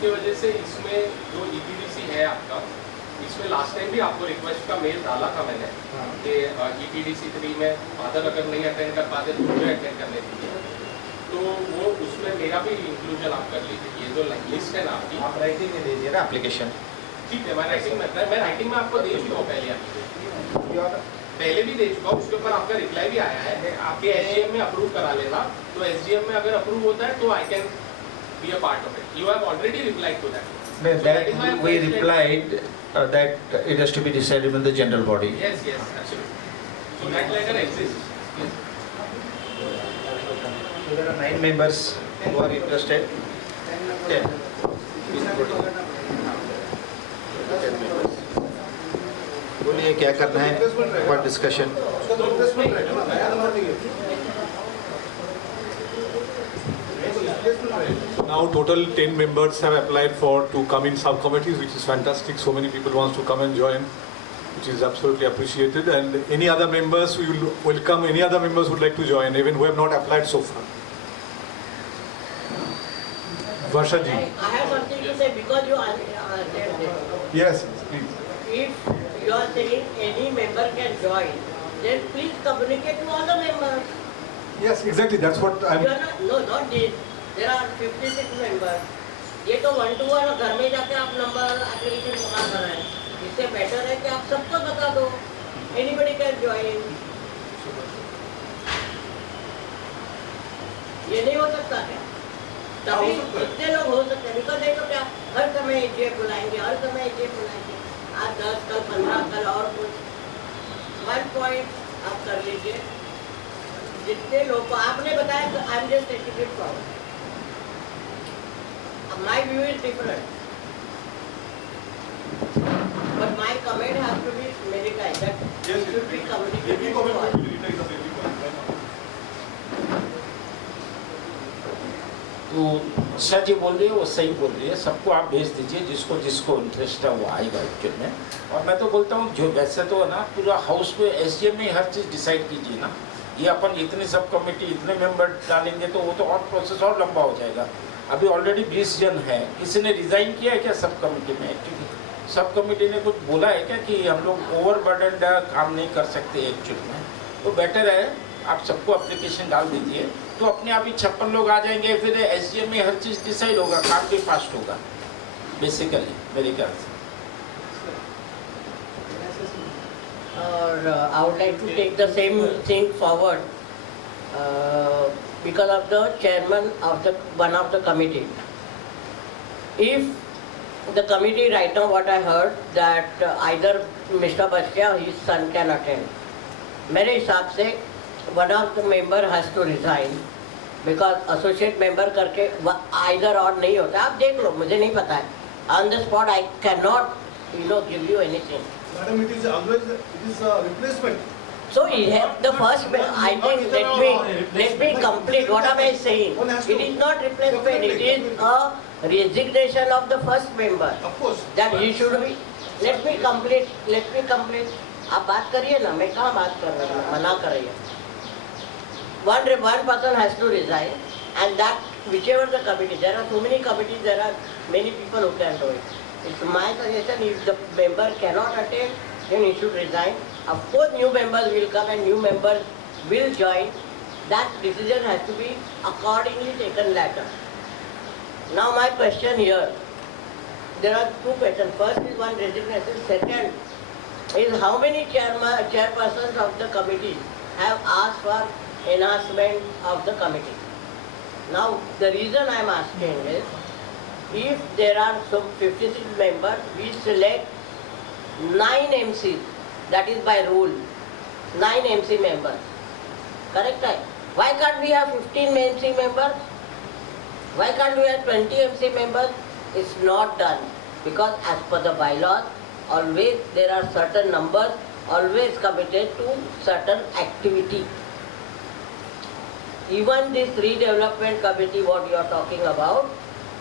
उसके वजह से इसमें जो EPDC है आपका, इसमें last time भी आपको रिक्वेस्ट का मेल डाला था मैंने कि EPDC 3 में फादर अगर नहीं अटेंड कर पाते तो मुझे अटेंड करने दीजिए, तो वो उसमें मेरा भी इंक्लूजन आप कर लीजिए। ये जो लिस्ट है ना आपकी, आप राइटिंग में दीजिए ना एप्लीकेशन। ठीक है, मैं राइटिंग में आपको दे चुका हूँ पहले भी दे चुका हूँ, उसके ऊपर आपका रिप्लाई भी आया है, आपके SGM में अप्रूव करा लेना, तो SGM में अगर अप्रूव होता है तो I can be a part of it. You have already replied to that. That we replied that it has to be decided in the general body. Yes, absolutely. So that letter exists. So there are 9 members who are interested. 10. बोलिए क्या करना है for discussion. Now total 10 members have applied to come in subcommittees, which is fantastic. So many people want to come and join, which is absolutely appreciated. And any other members, we will welcome any other members who would like to join, even who have not applied so far. Varsha ji. I have something to say because you said this. Yes, please. If you are saying any member can join, then please communicate to all the members. Yes, exactly. That's what I'm. You are not, no, not this. There are 56 members. ये तो 1-to-1 घर में जाके आप number application जमा कर रहे हैं। इससे बेटर है कि आप सबको बता दो। Anybody can join. ये नहीं हो सकता क्या? तभी कितने लोग हो सकते हैं? बिकॉज़ देखो क्या हर समय AGM बुलाएंगे, हर समय AGM बुलाएंगे। आज 10 कल 15 कल और कुछ 1 पॉइंट आप कर लीजिए। जितने लोग को आपने बताया, आई am just taking it forward. My view is different, but my comment has to be verified. That should be communicated to all. तो सर जी बोल रही है वो सही बोल रही है, सबको आप भेज दीजिए, जिसको जिसको इंटरेस्ट है वो आएगा एक्चुअल में। और मैं तो बोलता हूँ जो वैसे तो ना पूरा हाउस को SGM में हर चीज़ डिसाइड कीजिए ना। ये अपन इतनी सब कमेटी इतने मेंबर डालेंगे तो वो तो और प्रोसेस और लंबा हो जाएगा। अभी ऑलरेडी 20 जन है, किसी ने रिजाइन किया है क्या सब कमेटी में? क्योंकि सब कमेटी ने कुछ बोला है क्या कि हम लोग ओवरबर्डन काम नहीं कर सकते एक्चुअल में? तो बेटर है आप सबको एप्लीकेशन डाल दीजिए, तो अपने आप ही 56 लोग आ जाएंगे, फिर SGM में हर चीज़ डिसाइड होगा, काम भी फास्ट होगा बेसिकली मेरे ख्याल से। और I would like to take the same thing forward because of the chairman of one of the committee. If the committee right now, what I heard that either Mr. Bashya or his son can attend. मेरे हिसाब से one of the member has to resign because associate member करके either or नहीं होता। आप देख लो, मुझे नहीं पता है। On the spot I cannot, give you anything. Madam, it is always a replacement. So the first, I think, let me complete what am I saying. It is not replacement, it is a resignation of the first member. Of course. That he should be. Let me complete. आप बात करिए ना, मैं कहाँ बात कर रही हूँ, मना कर रही हूँ। One person has to resign, and that whichever the committee, there are so many committees, there are many people who can do it. It's my suggestion, if the member cannot attend, then he should resign. Of course, new members will come and new members will join. That decision has to be accordingly taken later. Now my question here, there are two questions. First is one resignation. Second is how many chairpersons of the committee have asked for enhancement of the committee. Now the reason I am asking is, if there are some 56 members, we select 9 MCs. That is by rule, 9 MC members. Correct? Why can't we have 15 MC members? Why can't we have 20 MC members? It's not done. Because as per the bylaws, always there are certain numbers always committed to certain activity. Even this redevelopment committee, what you are talking about,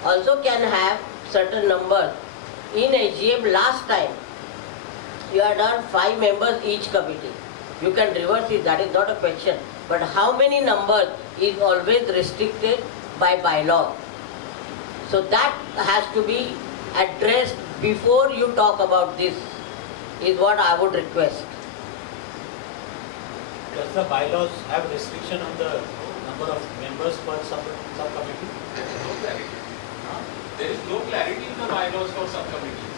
also can have certain numbers. In AGM last time, you had done 5 members each committee. You can reverse it, that is not a question. But how many numbers is always restricted by bylaw. So that has to be addressed before you talk about this, is what I would request. Does the bylaws have restriction on the number of members per subcommittee? No clarity. There is no clarity in the bylaws for subcommittees.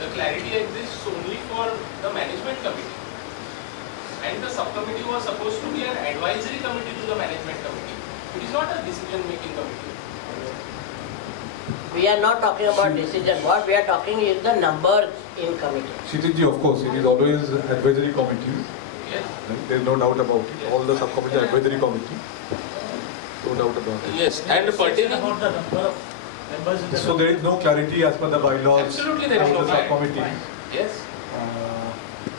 The clarity exists only for the management committee. And the subcommittee was supposed to be an advisory committee to the management committee. It is not a decision-making committee. We are not talking about decision. What we are talking is the numbers in committee. Shitiji, of course, it is always advisory committee. Yes. There is no doubt about it. All the subcommittees are advisory committee. No doubt about it. Yes, and pertaining about the number of members in the So there is no clarity as per the bylaws. Absolutely there is of no the clarity. subcommittee. Yes.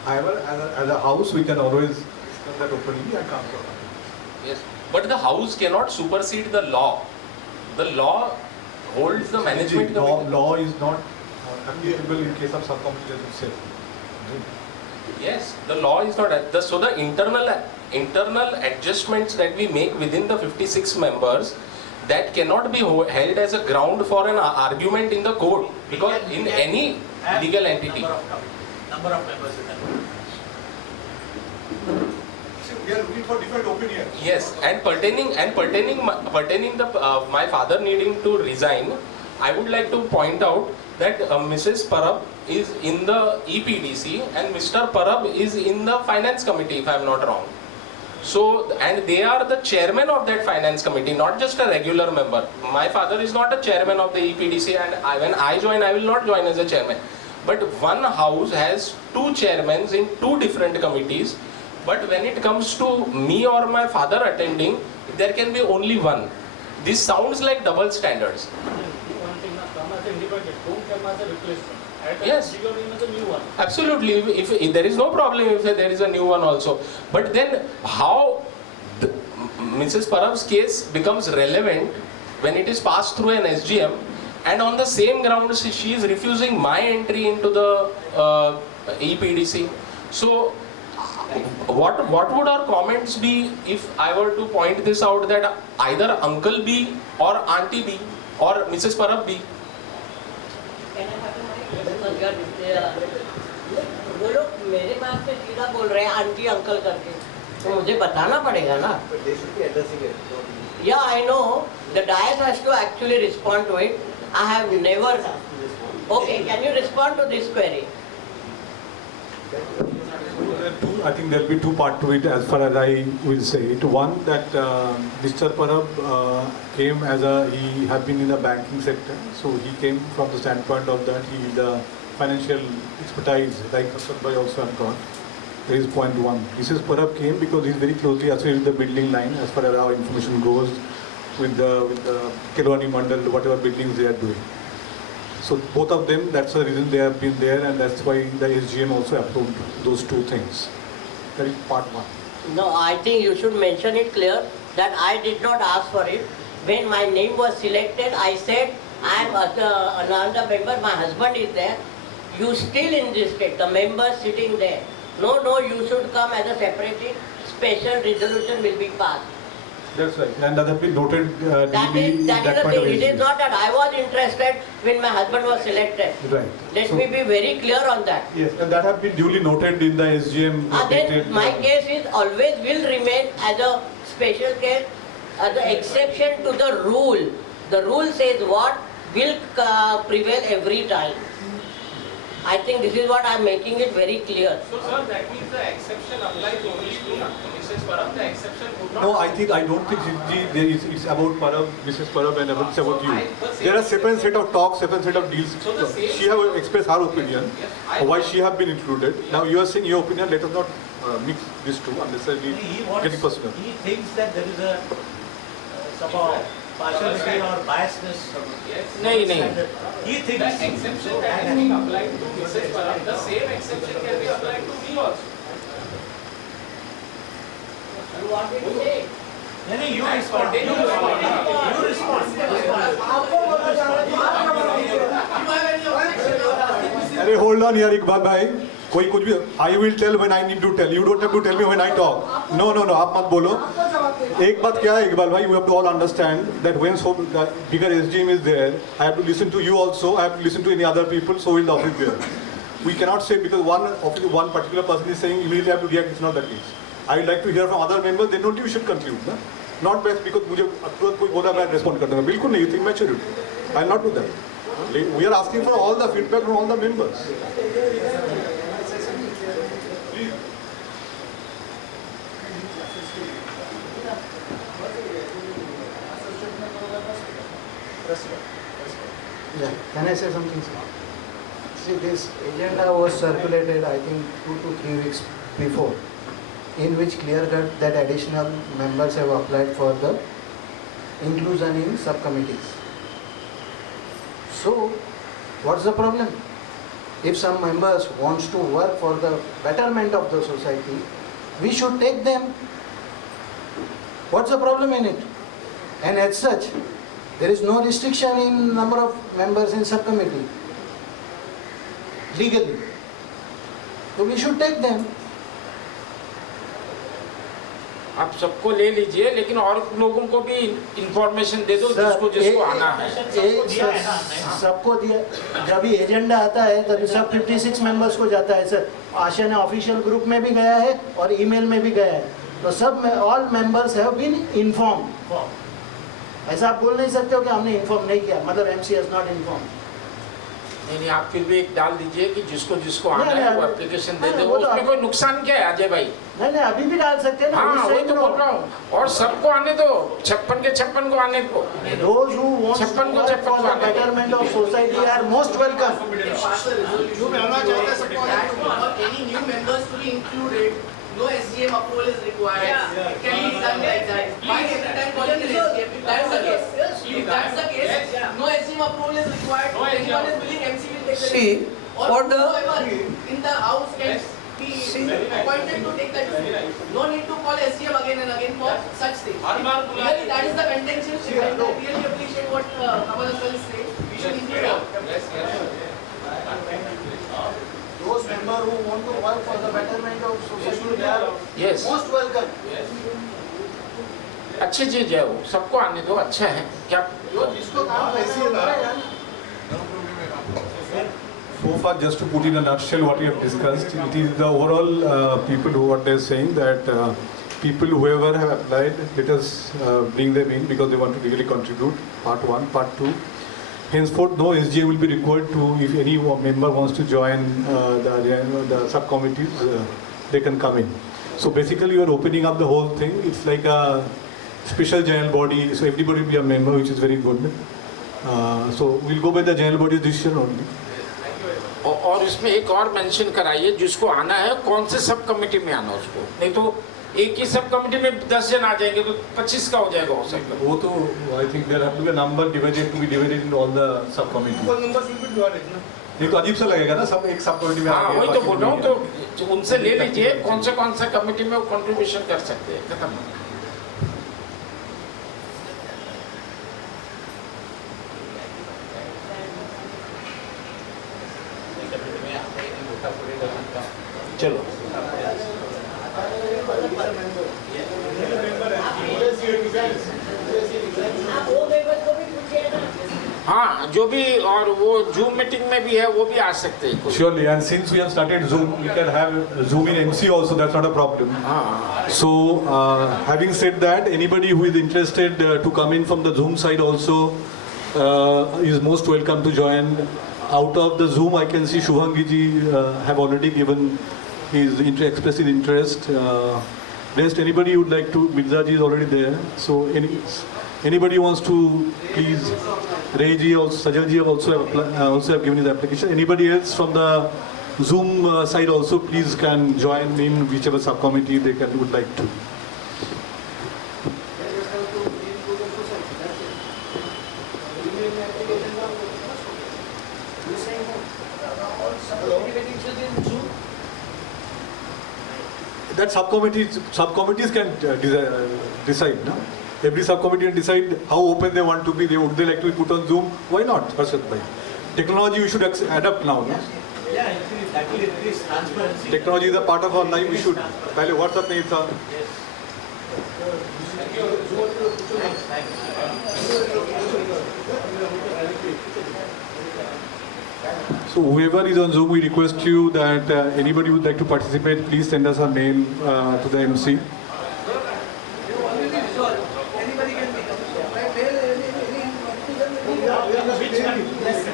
However, as a house, we can always discuss that openly and come to Yes. But the house cannot supersede the law. The law holds the management committee. Law is not applicable in case of subcommittee itself. Yes, the law is not. So the internal adjustments that we make within the 56 members, that cannot be held as a ground for an argument in the court, because in any legal entity. Number of members in the committee. See, we are looking for different opinions. Yes, and pertaining the my father needing to resign, I would like to point out that Mrs. Parab is in the EPDC and Mr. Parab is in the finance committee, if I am not wrong. So, and they are the chairman of that finance committee, not just a regular member. My father is not a chairman of the EPDC, and when I join, I will not join as a chairman. But one house has two chairmen in two different committees. But when it comes to me or my father attending, there can be only one. This sounds like double standards. Yes, absolutely. If there is no problem if there is a new one also. But then how Mrs. Parab's case becomes relevant when it is passed through an SGM, and on the same grounds she is refusing my entry into the EPDC. So what would our comments be if I were to point this out, that either Uncle B or Auntie B or Mrs. Parab B? वो लोग मेरे बात से सीधा बोल रहे हैं aunty uncle करके, तो मुझे बताना पड़ेगा ना. Yeah, I know. The dais has to actually respond to it. I have never. Okay, can you respond to this query? I think there will be two parts to it as far as I will say it. One, that Mr. Parab came he had been in the banking sector, so he came from the standpoint of that he is the financial expertise, like Asad also had got. There is point one. Mrs. Parab came because he is very closely associated with the building line as far as our information goes, with the Kelwani Mandal, whatever buildings they are doing. So both of them, that's the reason they have been there, and that's why the SGM also approved those two things. That is part one. No, I think you should mention it clear that I did not ask for it. When my name was selected, I said, I am another member, my husband is there. You still insisted, the member sitting there. No, you should come as a separate, special resolution will be passed. That's right, and that has been noted. That is the thing. It is not that I was interested when my husband was selected. Right. Let me be very clear on that. Yes, and that has been duly noted in the SGM. Then my case is always will remain as a special case, as an exception to the rule. The rule says what will prevail every time. I think this is what I am making it very clear. So sir, that means the exception applies only to Mrs. Parab. The exception would not. No, I don't think it's about Parab, Mrs. Parab, and it's about you. There are separate set of talks, separate set of deals. She have expressed her opinion, why she have been included. Now you are saying your opinion. Let us not mix these two unnecessarily. Getting personal. He thinks that there is a somehow partiality or biasness. No. He thinks the exception that is being applied to Mrs. Parab, the same exception can be applied to me also. You want me to say? You respond. You respond. Hey, hold on here, Iqbal bhai. कोई कुछ भी I will tell when I need to tell. You don't have to tell me when I talk. No, आप मत बोलो. एक बात क्या है इकबाल भाई, we have to all understand that when so bigger SGM is there, I have to listen to you also, I have to listen to any other people, so will the office there. We cannot say because one particular person is saying immediately have to react, it's not the case. I would like to hear from other members, then only we should conclude. Na? Not best because मुझे तुरंत कोई बोला मैं respond कर दूँगा, बिल्कुल नहीं, you think maturity. I will not do that. We are asking for all the feedback from all the members. Yeah, can I say something, sir? See, this agenda was circulated, I think, 2 to 3 weeks before, in which clear cut that additional members have applied for the inclusion in subcommittees. So, what's the problem? If some members wants to work for the betterment of the society, we should take them. What's the problem in it? And as such, there is no restriction in number of members in subcommittee, legally. So we should take them. आप सबको ले लीजिए, लेकिन और लोगों को भी information दे दो जिसको जिसको आना है। सबको दिया, जब भी एजेंडा आता है तभी सब 56 मेंबर्स को जाता है सर। आशियाना ऑफिशियल ग्रुप में भी गया है और ईमेल में भी गया है, तो सब all members have been informed. ऐसा आप बोल नहीं सकते हो कि हमने इन्फॉर्म नहीं किया, मतलब MC हैज नॉट इन्फॉर्म। नहीं, आप फिर भी एक डाल दीजिए कि जिसको जिसको आना है वो एप्लीकेशन दे दे। उसमें कोई नुकसान क्या है अजय भाई? नहीं, अभी भी डाल सकते हैं ना। हाँ, वही तो बोल रहा हूँ। और सबको आने दो, 56 के 56 को आने दो। Those who want 56 को 56 को आने दो। Betterment of society are most welcome. Any new members to be included, no SGM approval is required. It can be done like that. Why every time calling an SGM? If that's the case, no SGM approval is required. Anyone is willing, MC will take the See, for the whoever in the house can be appointed to take that decision. No need to call SGM again and again for such things. Really, that is the contention. I really appreciate what Kamal Aswal is saying. We should include all. Those members who want to work for the betterment of society, they are Yes. most welcome. अच्छी चीज है वो, सबको आने दो, अच्छा है। क्या जिसको काम वैसे ही ना। So far, just to put in a nutshell what we have discussed, it is the overall people who are there saying that people whoever have applied, let us bring them in because they want to really contribute. Part 1, Part 2. Henceforth, no SGM will be required to, if any member wants to join the subcommittees, they can come in. So basically, you are opening up the whole thing. It's like a special general body, so everybody will be a member, which is very good. So we'll go by the general body's decision only. और इसमें एक और mention कराइए, जिसको आना है कौन से सब कमेटी में आना उसको, नहीं तो एक ही सब कमेटी में 10 जन आ जाएंगे तो 25 का हो जाएगा हो सकता है। वो तो I think there have to be a number divided to be divided into all the subcommittees. ये तो अजीब सा लगेगा ना, सब एक सब कमेटी में। हाँ, वही तो बोल रहा हूँ, तो उनसे ले लीजिए कौन सा कमेटी में वो कंट्रीब्यूशन कर सकते हैं, खत्म। चलो हाँ, जो भी, और वो जूम मीटिंग में भी है वो भी आ सकते हैं। Surely, and since we have started Zoom, we can have Zoom in MC also. That's not a problem. So, having said that, anybody who is interested to come in from the Zoom side also is most welcome to join. Out of the Zoom, I can see Shubhangi ji have already given expressed his interest. Rest, anybody would like to, Mirza ji is already there. So, anybody wants to, please, Ray ji also, Sajal ji also have given his application. Anybody else from the Zoom side also, please can join in whichever subcommittee they would like to. That subcommittees can decide. No? Every subcommittee can decide how open they want to be. Would they like to be put on Zoom? Why not? Technology we should adapt now. No? Yeah, actually, that will increase transparency. Technology is a part of our life. We should. पहले WhatsApp नहीं था. So whoever is on Zoom, we request you that anybody who would like to participate, please send us a mail to the MC.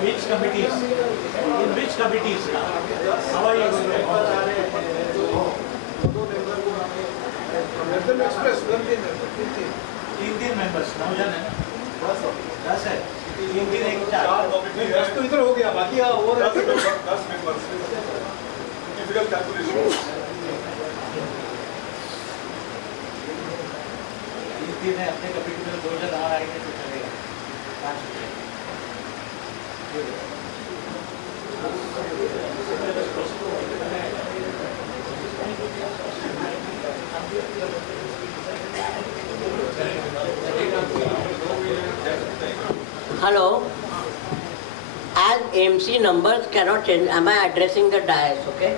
Which committees? In which committees? How are you going to तीन members, 9 जन है, 10 है, तीन एक 4 तो इधर हो गया, बाकी और 10 members. Difficult calculation. तीन है अपने कमिटी में 2 जन और आएंगे तो चलेगा 5 Hello. As MC numbers cannot change, am I addressing the dais, okay?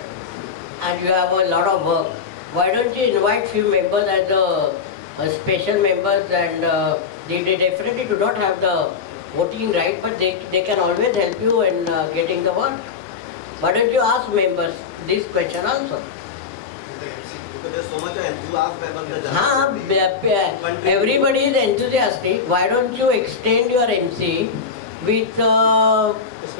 And you have a lot of work. Why don't you invite few members as the special members, and they definitely do not have the voting right, but they can always help you in getting the work. Why don't you ask members this question also? Because there's so much enthusiasm about the Everybody is enthusiastic. Why don't you extend your MC with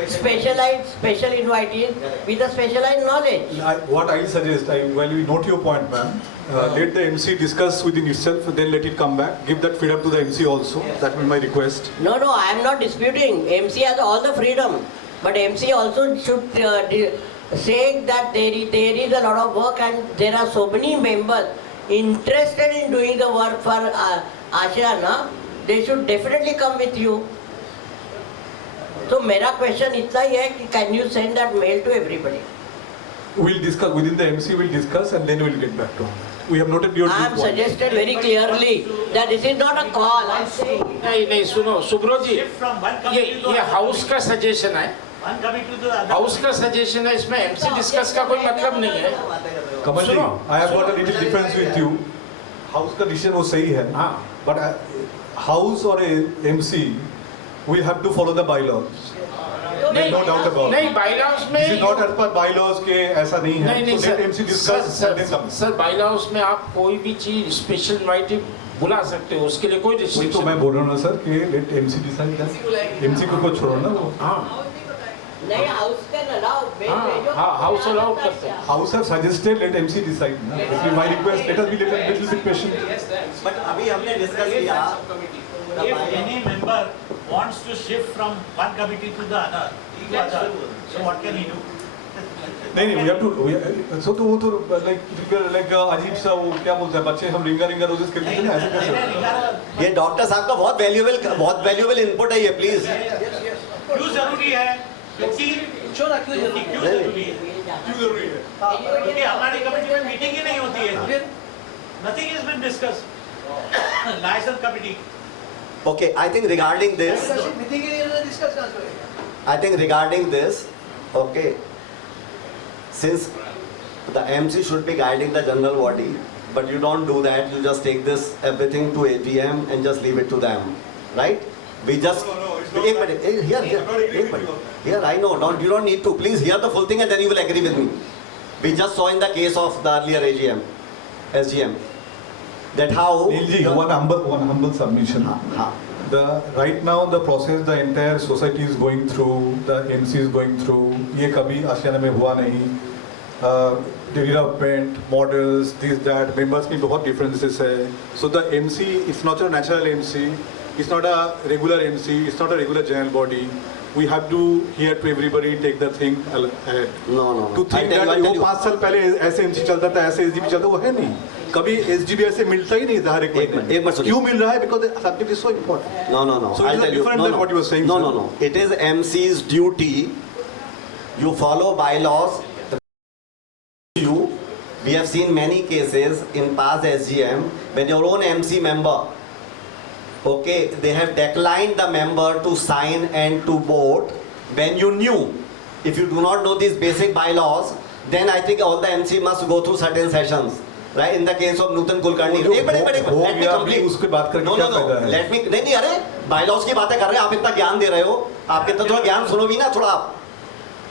special invitees with a specialized knowledge? What I suggest, while we note your point, ma'am, let the MC discuss within itself, then let it come back. Give that freedom to the MC also. That will be my request. No, I am not disputing. MC has all the freedom, but MC also should say that there is a lot of work and there are so many members interested in doing the work for Ashiyana. They should definitely come with you. So मेरा question इतना ही है कि can you send that mail to everybody? We'll discuss within the MC. We'll discuss and then we'll get back to it. We have noted your. I am suggested very clearly that this is not a call. I'm saying. नहीं सुनो सुब्रो जी, ये house का suggestion है. House का suggestion है, इसमें MC discuss का कोई मतलब नहीं है. कमल जी, I have got a little difference with you. House का decision वो सही है. हाँ. But house or MC will have to follow the bylaws. नहीं, no doubt about it. नहीं bylaws में. This is not as per bylaws के ऐसा नहीं है. नहीं so let MC discuss and then come. Sir bylaws में आप कोई भी चीज स्पेशल इनवाइटेड बुला सकते हो, उसके लिए कोई वही तो मैं बोल रहा हूँ ना सर कि let MC decide that. MC को कुछ छोड़ो ना वो. हाँ. नहीं हाउस कैन अलाउ. हाँ हाउस अलाउ करते हैं. House have suggested let MC decide. This is my request. Let us be little bit patient. But अभी हमने discuss किया. If any member wants to shift from one committee to the other, so what can he do? नहीं we have to so तो वो तो like अजीब सा वो क्या बोलते हैं बच्चे हम रिंगा रोजेस खेलते हैं ना ऐसे कैसे. ये डॉक्टर साहब का बहुत वैल्यूएबल इनपुट है ये प्लीज. क्यों जरूरी है? क्योंकि क्यों जरूरी है? क्योंकि हमारी कमेटी में मीटिंग ही नहीं होती है. Nothing has been discussed. License committee. Okay, I think regarding this, okay, since the MC should be guiding the general body, but you don't do that, you just take this everything to AGM and just leave it to them, right? We just, here I know, you don't need to, please hear the full thing and then you will agree with me. We just saw in the case of the earlier AGM, SGM, that how... Neilji, one humble submission. Right now the process the entire society is going through, the MC is going through, ये कभी आशियाना में हुआ नहीं. Development, models, this, that, members में बहुत differences है. So the MC, it's not a natural MC, it's not a regular MC, it's not a regular general body. We have to hear to everybody, take the thing ahead. No. To think that वो 5 साल पहले ऐसे MC चलता था, ऐसे SGB चलता, वो है नहीं. कभी SGB ऐसे मिलता ही नहीं था हर एक महीने. क्यों मिल रहा है? Because the subject is so important. No. So it is different than what you were saying. No. It is MC's duty. You follow bylaws. We have seen many cases in past SGM when your own MC member, okay, they have declined the member to sign and to vote when you knew. If you do not know these basic bylaws, then I think all the MC must go through certain sessions. right? In the case of Nutan Kulkarni. हो let me गया, complete. उसके बात करके No, क्या no, no. फायदा है? Let me. नहीं, अरे bylaws की बातें कर रहे हैं, आप इतना ज्ञान दे रहे हो, आप इतना थोड़ा ज्ञान सुनो भी ना थोड़ा आप.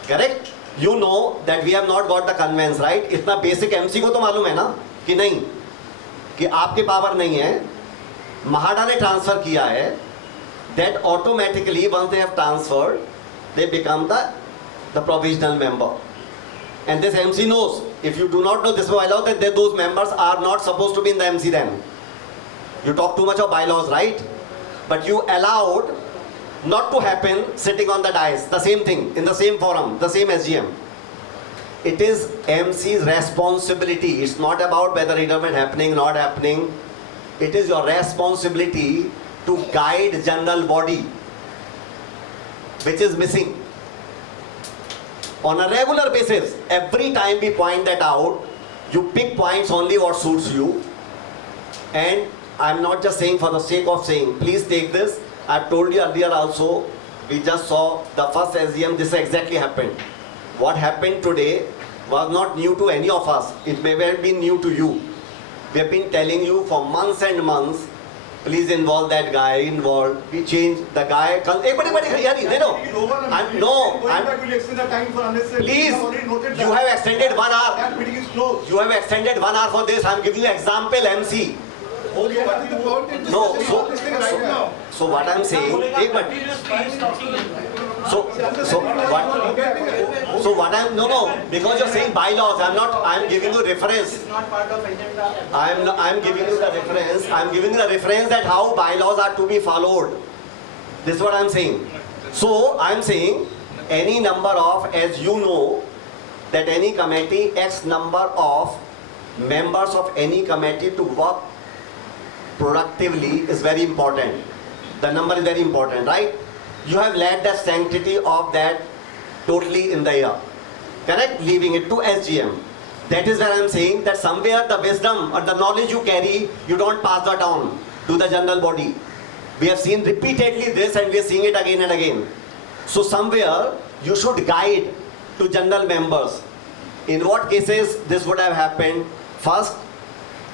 Correct? You know that we have not got the conveyance, right? इतना basic MC को तो मालूम है ना कि नहीं, कि आपके पावर नहीं है, महाडा ने ट्रांसफर किया है. That automatically once they have transferred, they become the provisional member. And this MC knows, if you do not know this bylaw, that those members are not supposed to be in the MC then. You talk too much of bylaws, right? But you allowed not to happen sitting on the dais, the same thing, in the same forum, the same SGM. It is MC's responsibility. It's not about whether it is happening, not happening. It is your responsibility to guide general body, which is missing. On a regular basis, every time we point that out, you pick points only what suits you. And I'm not just saying for the sake of saying, please take this. I've told you earlier also, we just saw the first SGM, this exactly happened. What happened today was not new to any of us. It may have been new to you. We have been telling you for months and months, please involve that guy, involved. We changed the guy. Please, you have extended 1 hour. That meeting is closed. You have extended 1 hour for this. I'm giving you example MC. Okay, what is the point? No, Right now. so what I'm saying, so what I'm, no, because you're saying bylaws, I'm giving you reference. I'm giving you the reference that how bylaws are to be followed. This is what I'm saying. So I'm saying any number of, as you know, that any committee, X number of members of any committee to work productively is very important. The number is very important, right? You have let the sanctity of that totally in the air. Correct? Leaving it to SGM. That is where I am saying that somewhere the wisdom or the knowledge you carry, you don't pass that on to the general body. We have seen repeatedly this and we are seeing it again and again. So somewhere you should guide to general members. In what cases this would have happened? First,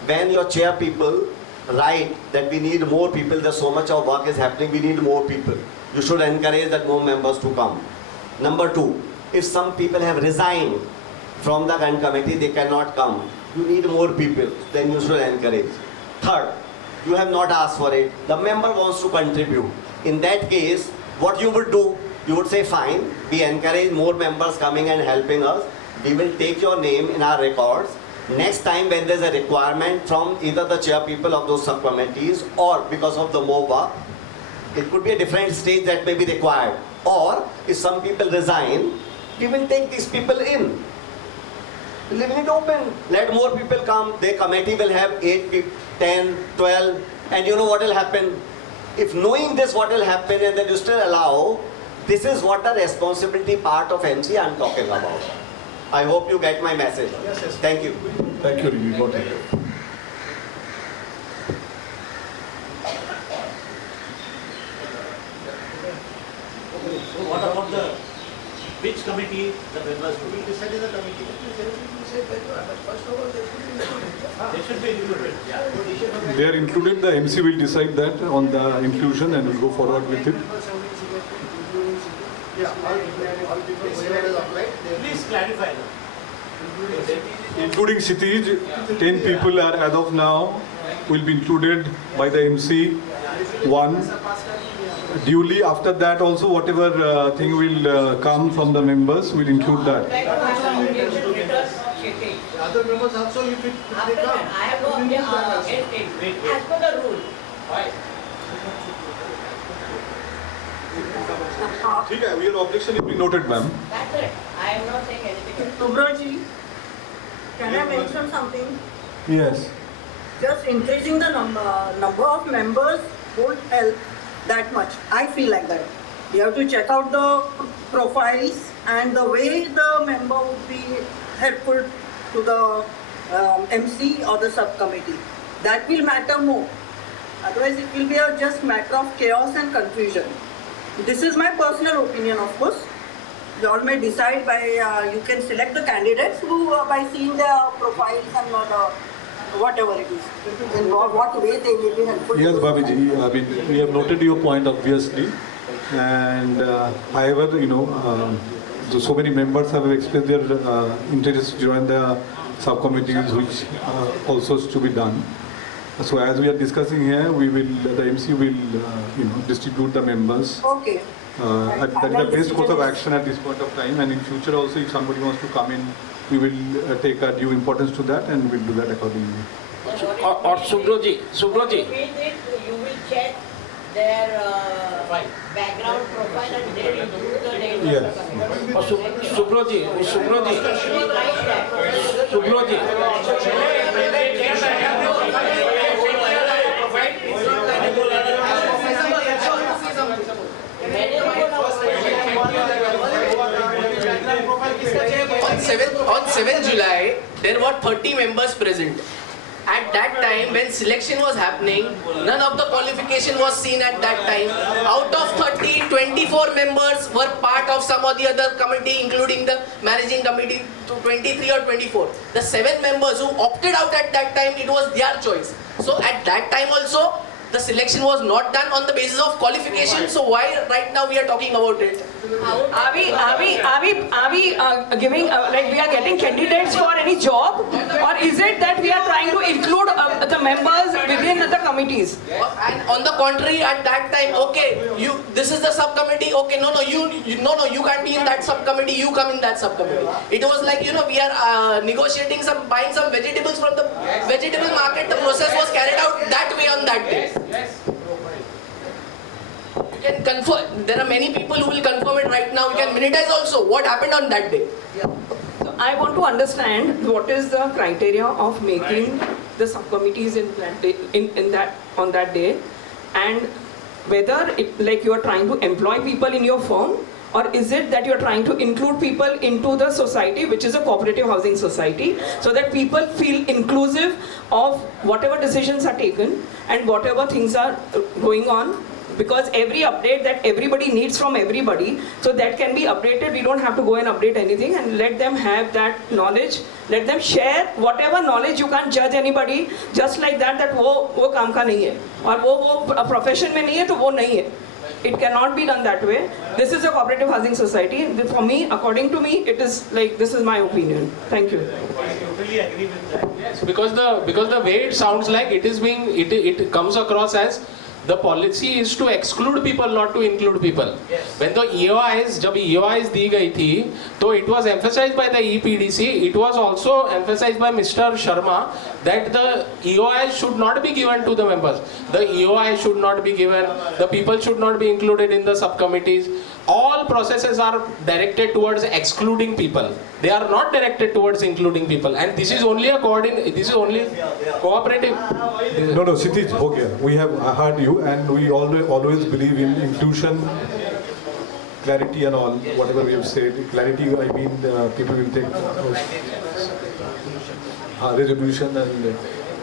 when your chair people write that we need more people, there's so much of work is happening, we need more people. You should encourage that more members to come. Number 2, if some people have resigned from the current committee, they cannot come. You need more people, then you should encourage. Third, you have not asked for it. The member wants to contribute. In that case, what you would do, you would say, fine, we encourage more members coming and helping us. We will take your name in our records. Next time when there's a requirement from either the chair people of those subcommittees or because of the more work, it could be a different stage that may be required. Or if some people resign, we will take these people in. Leaving it open. Let more people come. The committee will have 8 people, 10, 12, and you know what will happen? If knowing this what will happen and then you still allow, this is what the responsibility part of MC I'm talking about. I hope you get my message. Yes, yes. Thank you. Thank you, Rivi. Got it. So what about which committee the members will be decided in the committee? They should be included. Yeah. They are included. The MC will decide that on the inclusion and will go forward with it. Please clarify that. Including Kshitij, 10 people are as of now will be included by the MC. 1. Duly after that also whatever thing will come from the members will include that. Other members also, if they come. I have no against it. As per the rule. Okay, your objection will be noted, ma'am. That's it. I am not saying anything. Subroji, can I mention something? Yes. Just increasing the number of members won't help that much. I feel like that. You have to check out the profiles and the way the member would be helpful to the MC or the subcommittee. That will matter more. Otherwise, it will be a just matter of chaos and confusion. This is my personal opinion, of course. You all may decide by, you can select the candidates who, by seeing their profiles and not whatever it is. In what way they will be helpful. Yes, Babiji, I mean, we have noted your point obviously, and however, so many members have expressed their interest to join the subcommittees, which also is to be done. So as we are discussing here, the MC will, distribute the members. Okay. That is the best course of action at this point of time, and in future also, if somebody wants to come in, we will take a due importance to that, and we'll do that accordingly. और सुब्रोजी You will check their background profile and then include the name. Yes. सुब्रोजी On 7th July, there were 30 members present. At that time, when selection was happening, none of the qualification was seen at that time. Out of 30, 24 members were part of some or the other committee, including the managing committee, to 23 or 24. The 7 members who opted out at that time, it was their choice. So at that time also, the selection was not done on the basis of qualification. So why right now we are talking about it? Are we giving like we are getting candidates for any job, or is it that we are trying to include the members within the committees? And on the contrary, at that time, okay, this is the subcommittee. Okay, no, you can't be in that subcommittee. You come in that subcommittee. It was like we are negotiating buying some vegetables from the vegetable market. The process was carried out that way on that day. Yes. You can confirm. There are many people who will confirm it right now. You can minutize also what happened on that day. So I want to understand what is the criteria of making the subcommittees on that day, and whether like you are trying to employ people in your firm, or is it that you are trying to include people into the society, which is a cooperative housing society, so that people feel inclusive of whatever decisions are taken and whatever things are going on, because every update that everybody needs from everybody, so that can be updated. We don't have to go and update anything, and let them have that knowledge. Let them share whatever knowledge. You can't judge anybody just like that वो काम का नहीं है और वो profession में नहीं है तो वो नहीं है. It cannot be done that way. This is a cooperative housing society. For me, according to me, it is like, this is my opinion. Thank you. I totally agree with that. Yes, because the way it sounds like it comes across as the policy is to exclude people, not to include people. Yes. When the EOIs, जब EOIs दी गई थी, तो it was emphasized by the EPDC. It was also emphasized by Mr. Sharma that the EOIs should not be given to the members. The EOI should not be given. The people should not be included in the subcommittees. All processes are directed towards excluding people. They are not directed towards including people. And this is only cooperative. No, Kshitij, okay. We have heard you, and we always believe in inclusion, clarity and all, whatever we have said. Clarity, I mean, people will take resolution and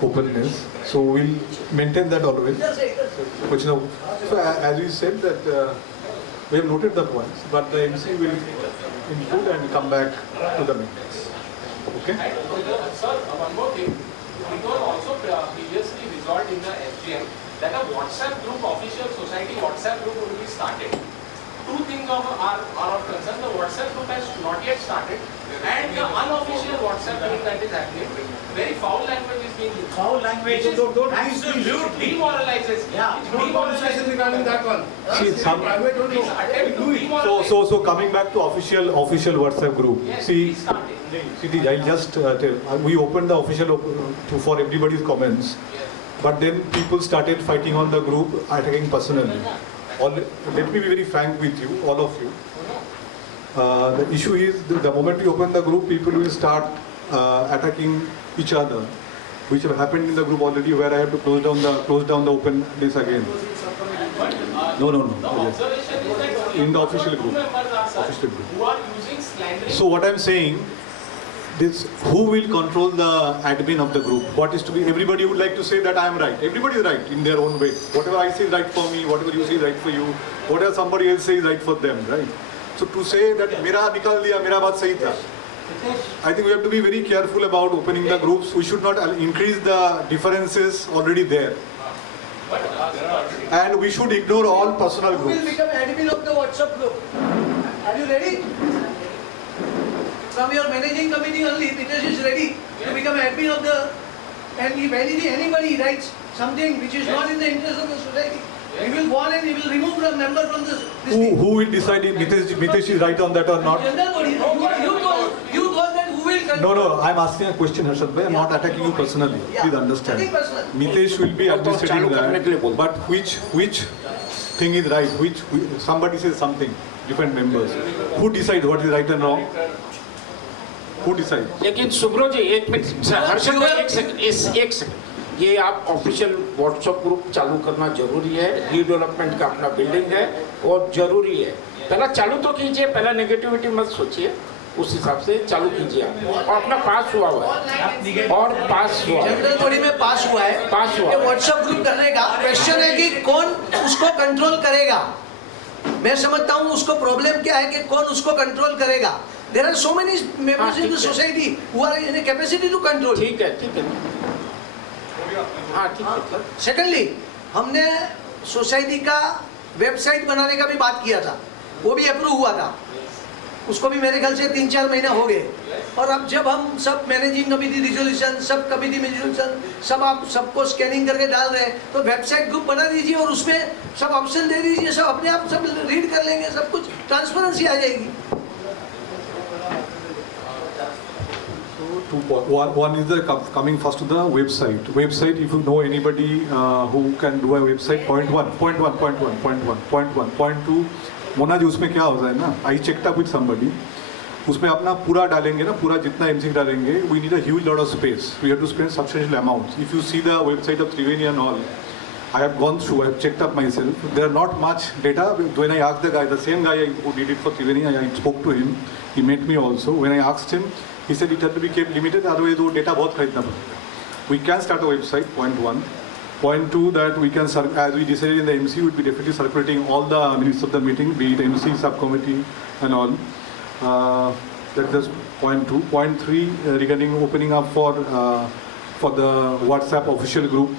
openness. So we'll maintain that always. So as we said that we have noted the points, but the MC will include and come back to the members. Okay? Sir, one more thing. It was also previously resolved in the SGM that a WhatsApp group, official society WhatsApp group will be started. Two things are of concern. The WhatsApp group has not yet started, and the unofficial WhatsApp group that is happening, very foul language is being used. Foul language, don't absolutely demoralizes. Yeah, no conversation regarding that one. See, some, I don't know. so coming back to official WhatsApp group. Yes, See, started. I'll just tell. We opened the official for everybody's comments, but then people started fighting on the group, attacking personally. Let me be very frank with you, all of you. The issue is the moment we open the group, people will start attacking each other, which have happened in the group already, where I have to close down the open list again. No. Yes. In the official group. Who are using slandering. So what I'm saying, who will control the admin of the group? What is to be? Everybody would like to say that I am right. Everybody is right in their own way. Whatever I say is right for me. Whatever you say is right for you. Whatever somebody else says is right for them, right? So to say that मेरा निकाल दिया, मेरा बात सही था, I think we have to be very careful about opening the groups. We should not increase the differences already there. And we should ignore all personal Who will groups. become admin of the WhatsApp group? Are you ready? From your managing committee only, Mitesh is ready to become admin of the, and if anybody writes something which is not in the interest of the society, he will go on and he will remove the member from this thing. Who will decide if Mitesh is right on that or not? General body, you told that who will control. No, I'm asking a question, Harshad bhai. I'm not attacking you personally. Please understand. Nothing personal. Mitesh will be administrating that, but which thing is right? Somebody says something, different members. Who decides what is right and wrong? Who decides? लेकिन सुब्रो जी एक minute, Harshad भाई एक second, ये आप official WhatsApp group चालू करना जरूरी है, रीडेवलपमेंट का अपना बिल्डिंग है और जरूरी है। पहला चालू तो कीजिए, पहला नेगेटिविटी मत सोचिए, उस हिसाब से चालू कीजिए और अपना पास हुआ है और पास हुआ जनरल बॉडी में पास हुआ है, पास हुआ व्हाट्सएप ग्रुप करने का क्वेश्चन है कि कौन उसको कंट्रोल करेगा। मैं समझता हूँ उसको प्रॉब्लम क्या है कि कौन उसको कंट्रोल करेगा। There are so many members in the society who are in a capacity to control. ठीक है। हाँ ठीक है। Secondly, हमने सोसाइटी का वेबसाइट बनाने का भी बात किया था, वो भी अप्रूव हुआ था, उसको भी मेरे ख्याल से 3-4 महीना हो गए। और अब जब हम सब managing committee resolution, sub committee में रिजोल्यूशन, सब आप सबको स्कैनिंग करके डाल रहे हैं, तो वेबसाइट ग्रुप बना दीजिए और उसमें सब ऑप्शन दे दीजिए, सब अपने आप सब रीड कर लेंगे, सब कुछ ट्रांसपेरेंसी आ जाएगी। One is coming first to the website. Website, if you know anybody who can do a website, point one. Point two, Mona ji उसमें क्या होता है ना, I checked up with somebody, उसमें अपना पूरा डालेंगे ना, पूरा जितना MC डालेंगे, we need a huge lot of space. We have to spend substantial amounts. If you see the website of Triveni and all, I have gone through, I have checked up myself. There are not much data. When I asked the guy, the same guy who did it for Triveni, I spoke to him. He met me also. When I asked him, he said it had to be kept limited, otherwise वो data बहुत खरीदना पड़ेगा. We can start a website, point one. Point two, that we can, as we decided in the MC, we would be definitely circulating all the minutes of the meeting, be it MC, subcommittee and all. That is point two. Point three, regarding opening up for the WhatsApp official group.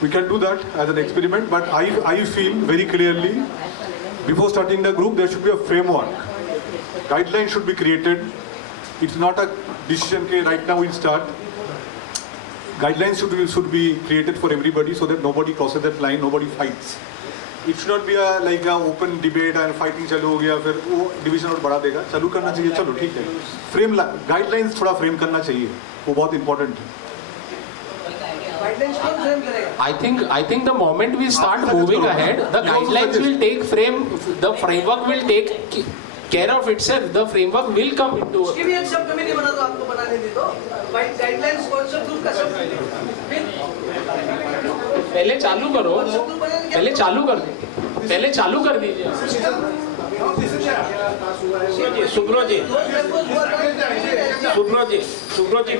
We can do that as an experiment, but I feel very clearly, before starting the group, there should be a framework. Guidelines should be created. It's not a decision that right now we'll start. Guidelines should be created for everybody so that nobody crosses that line, nobody fights. It should not be like a open debate and fighting चालू हो गया फिर वो division और बढ़ा देगा. चालू करना चाहिए, चलो ठीक है. Frame guidelines थोड़ा frame करना चाहिए, वो बहुत important है. I think the moment we start moving ahead, the guidelines will take frame, the framework will take care of itself. The framework will come into. उसकी भी एक सब कमेटी बना दो, आपको बनाने दे दो. गाइडलाइंस व्हाट्सएप ग्रुप का सब पहले चालू करो, पहले चालू कर दीजिए. सुब्रो जी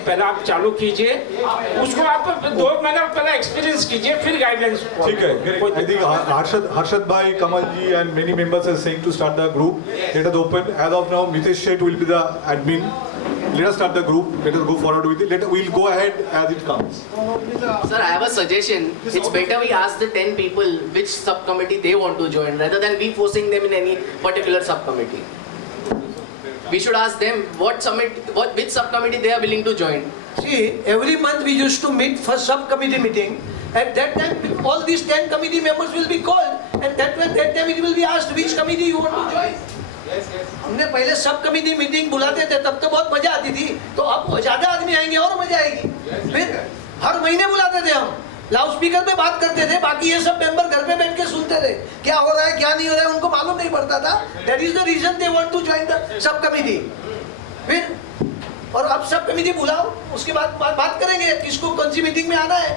पहले आप चालू कीजिए, उसको आप 2 महीना पहले एक्सपीरियंस कीजिए, फिर गाइडलाइंस. ठीक है. I think Harshad bhai, Kamal ji and many members are saying to start the group. Let us open. As of now, Mitesh Shet will be the admin. Let us start the group. Let us go forward with it. We'll go ahead as it comes. Sir, I have a suggestion. It's better we ask the 10 people which subcommittee they want to join rather than we forcing them in any particular subcommittee. We should ask them which subcommittee they are willing to join. See, every month we used to meet for subcommittee meeting. At that time, all these 10 committee members will be called, and that time it will be asked which committee you want to join. हमने पहले सब committee meeting बुलाते थे, तब तो बहुत मजा आती थी. तो अब ज्यादा आदमी आएंगे और मजा आएगी. फिर हर महीने बुलाते थे हम, लाउड स्पीकर पे बात करते थे, बाकी ये सब मेंबर घर पे बैठ के सुनते थे क्या हो रहा है क्या नहीं हो रहा है, उनको मालूम नहीं पड़ता था. That is the reason they want to join the sub committee. फिर और अब सब कमिटी बुलाओ, उसके बाद बात करेंगे किसको कौन सी मीटिंग में आना है,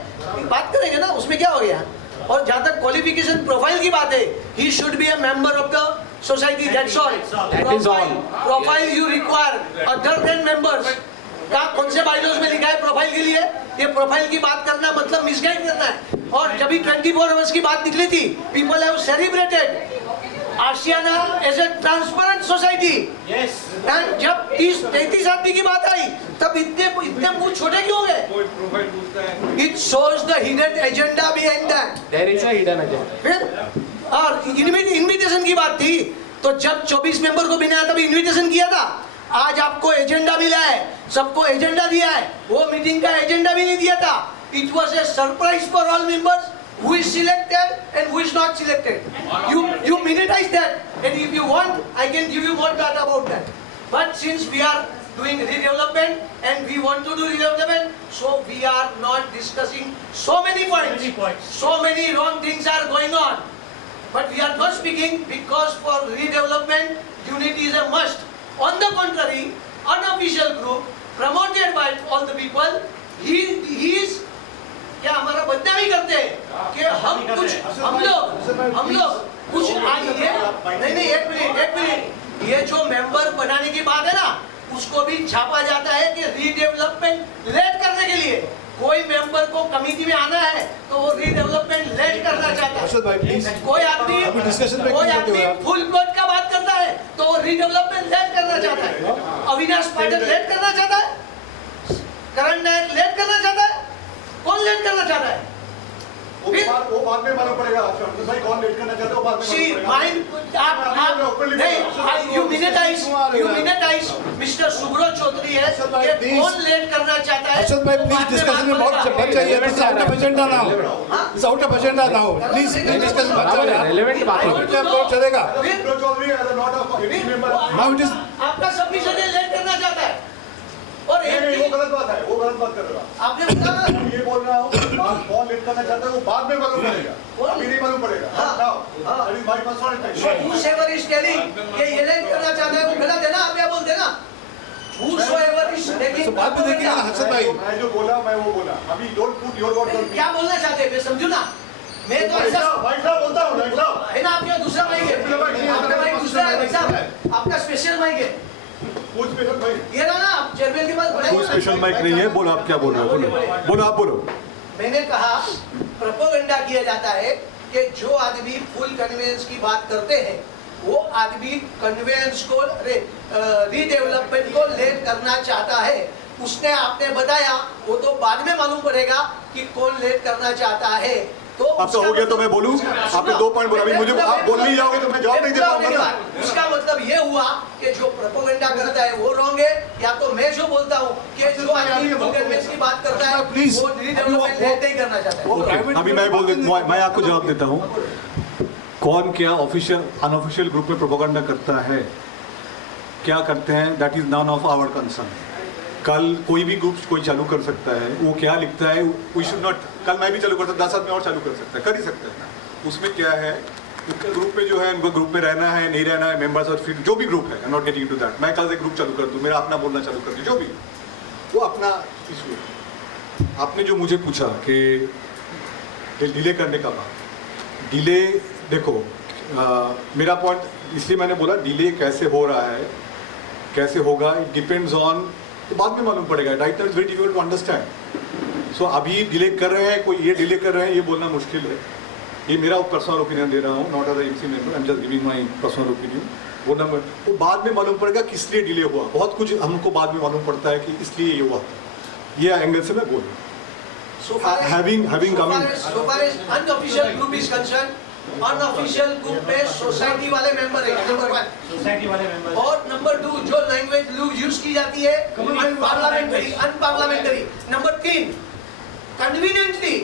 बात करेंगे ना, उसमें क्या हो गया. और जहाँ तक क्वालिफिकेशन प्रोफाइल की बात है, he should be a member of the society, that's all. That is all. Profile you require other than members. का कौन से बाइलॉज में लिखा है प्रोफाइल के लिए? ये प्रोफाइल की बात करना मतलब मिसगाइड करना है. और जब भी 24 आवर्स की बात निकली थी, people have celebrated Ashiana as a transparent society, and जब 30-33 आदमी की बात आई तब इतने मुंह छोटे क्यों हो गए? It shows the hidden agenda behind that. There is a hidden agenda. फिर और इनविटेशन की बात थी, तो जब 24 मेंबर को बिना तभी इनविटेशन किया था। आज आपको एजेंडा मिला है, सबको एजेंडा दिया है, वो मीटिंग का एजेंडा भी नहीं दिया था। It was a surprise for all members, who is selected and who is not selected. You minutize that, and if you want I can give you more data about that. But since we are doing redevelopment and we want to do redevelopment, so we are not discussing so many points. So many wrong things are going on, but we are not speaking, because for redevelopment unity is a must. On the contrary, unofficial group promoted by all the people, he is क्या हमारा बदनामी करते हैं कि हम लोग कुछ आइए। नहीं, एक मिनट, ये जो मेंबर बनाने की बात है ना, उसको भी छापा जाता है कि रीडेवलपमेंट लेट करने के लिए कोई मेंबर को कमेटी में आना है तो वो रीडेवलपमेंट लेट करना चाहता है। कोई आदमी फुल प्लॉट का बात करता है तो वो रीडेवलपमेंट लेट करना चाहता है। अविनाश पाटिल लेट करना चाहता है, करण नायक लेट करना चाहता है, कौन लेट करना चाहता है? वो बाद में मालूम पड़ेगा भाई कौन लेट करना चाहता है, वो बाद में you minutize mister Subrata Chowdhury है कि कौन लेट करना चाहता है। हर्षद भाई प्लीज डिस्कशन में बहुत बच जाइए, दिस आउट ऑफ एजेंडा ना हो, दिस आउट ऑफ एजेंडा ना हो, प्लीज डिस्कशन बच जाइए, रेलेवेंट बात हो चलेगा। नाउ इट इज आपका सबमिशन लेट करना चाहता है और वो गलत बात है, वो गलत बात कर रहे हो आपने बोला ना, ये बोल रहा हूँ कौन लेट करना चाहता है वो बाद में मालूम पड़ेगा, अभी नहीं मालूम पड़ेगा। Whosoever is telling कि ये लेट करना चाहता है वो गलत है ना, आप क्या बोलते ना? Whosoever is taking, बात में देखिए ना हर्षद भाई, मैं जो बोला मैं वो बोला, अभी don't put your words on me. क्या बोलना चाहते हैं मैं समझू ना, मैं तो ऐसा भाई साहब बोलता हूँ, भाई साहब है ना, आपका दूसरा माइक है, आपका माइक दूसरा है भाई साहब, आपका स्पेशल माइक है। कुछ स्पेशल माइक ये ना आप चेयरमैन के पास कोई स्पेशल माइक नहीं है, बोलो आप क्या बोल रहे हो, बोलो आप बोलो। मैंने कहा प्रोपेगेंडा किया जाता है कि जो आदमी फुल कन्वेंस की बात करते हैं वो आदमी कन्वेंस को रीडेवलपमेंट को लेट करना चाहता है। उसने आपने बताया, वो तो बाद में मालूम पड़ेगा कि कौन लेट करना चाहता है। तो आपका हो गया तो मैं बोलूं, आपने 2 पॉइंट बोला, अभी मुझे आप बोल नहीं जाओगे तो मैं जवाब नहीं दे पाऊंगा। उसका मतलब ये हुआ कि जो प्रोपेगेंडा करता है वो रॉन्ग है, या तो मैं जो बोलता हूँ कि जो आदमी कन्वेंस की बात करता है प्लीज वो रीडेवलपमेंट लेट नहीं करना चाहता है। अभी मैं बोल देता हूँ, मैं आपको जवाब देता हूँ। कौन क्या ऑफिशियल अनऑफिशियल ग्रुप में प्रोपेगेंडा करता है, क्या करते हैं, that is none of our concern. कल कोई भी ग्रुप कोई चालू कर सकता है, वो क्या लिखता है वी शुड नॉट, कल मैं भी चालू कर सकता, 10 आदमी और चालू कर सकता है, कर ही सकता है। उसमें क्या है, उनके ग्रुप में जो है, उनको ग्रुप में रहना है नहीं रहना है, मेंबर्स और फिर जो भी ग्रुप है, I am not getting to that. मैं कल से ग्रुप चालू कर दूँ, मेरा अपना बोलना चालू कर दूँ, जो भी वो अपना इशू है। आपने जो मुझे पूछा कि डिले करने का बात, डिले देखो मेरा पॉइंट इसलिए मैंने बोला डिले कैसे हो रहा है, कैसे होगा, इट डिपेंड्स ऑन, तो बाद में मालूम पड़ेगा। Right now it's very difficult to understand. So अभी डिले कर रहे हैं, कोई ये डिले कर रहे हैं, ये बोलना मुश्किल है। ये मेरा पर्सनल ओपिनियन दे रहा हूँ, not as MC member, I am just giving my personal opinion. वो नंबर तो बाद में मालूम पड़ेगा किस लिए डिले हुआ, बहुत कुछ हमको बाद में मालूम पड़ता है कि इसलिए ये हुआ, ये एंगल से मैं बोल रहा हूँ। having coming, so far as unofficial group is concerned, unofficial group में सोसाइटी वाले मेंबर है, नंबर 1 सोसाइटी वाले मेंबर, और नंबर 2 जो लैंग्वेज यूज की जाती है unparliamentary. Number 3 conveniently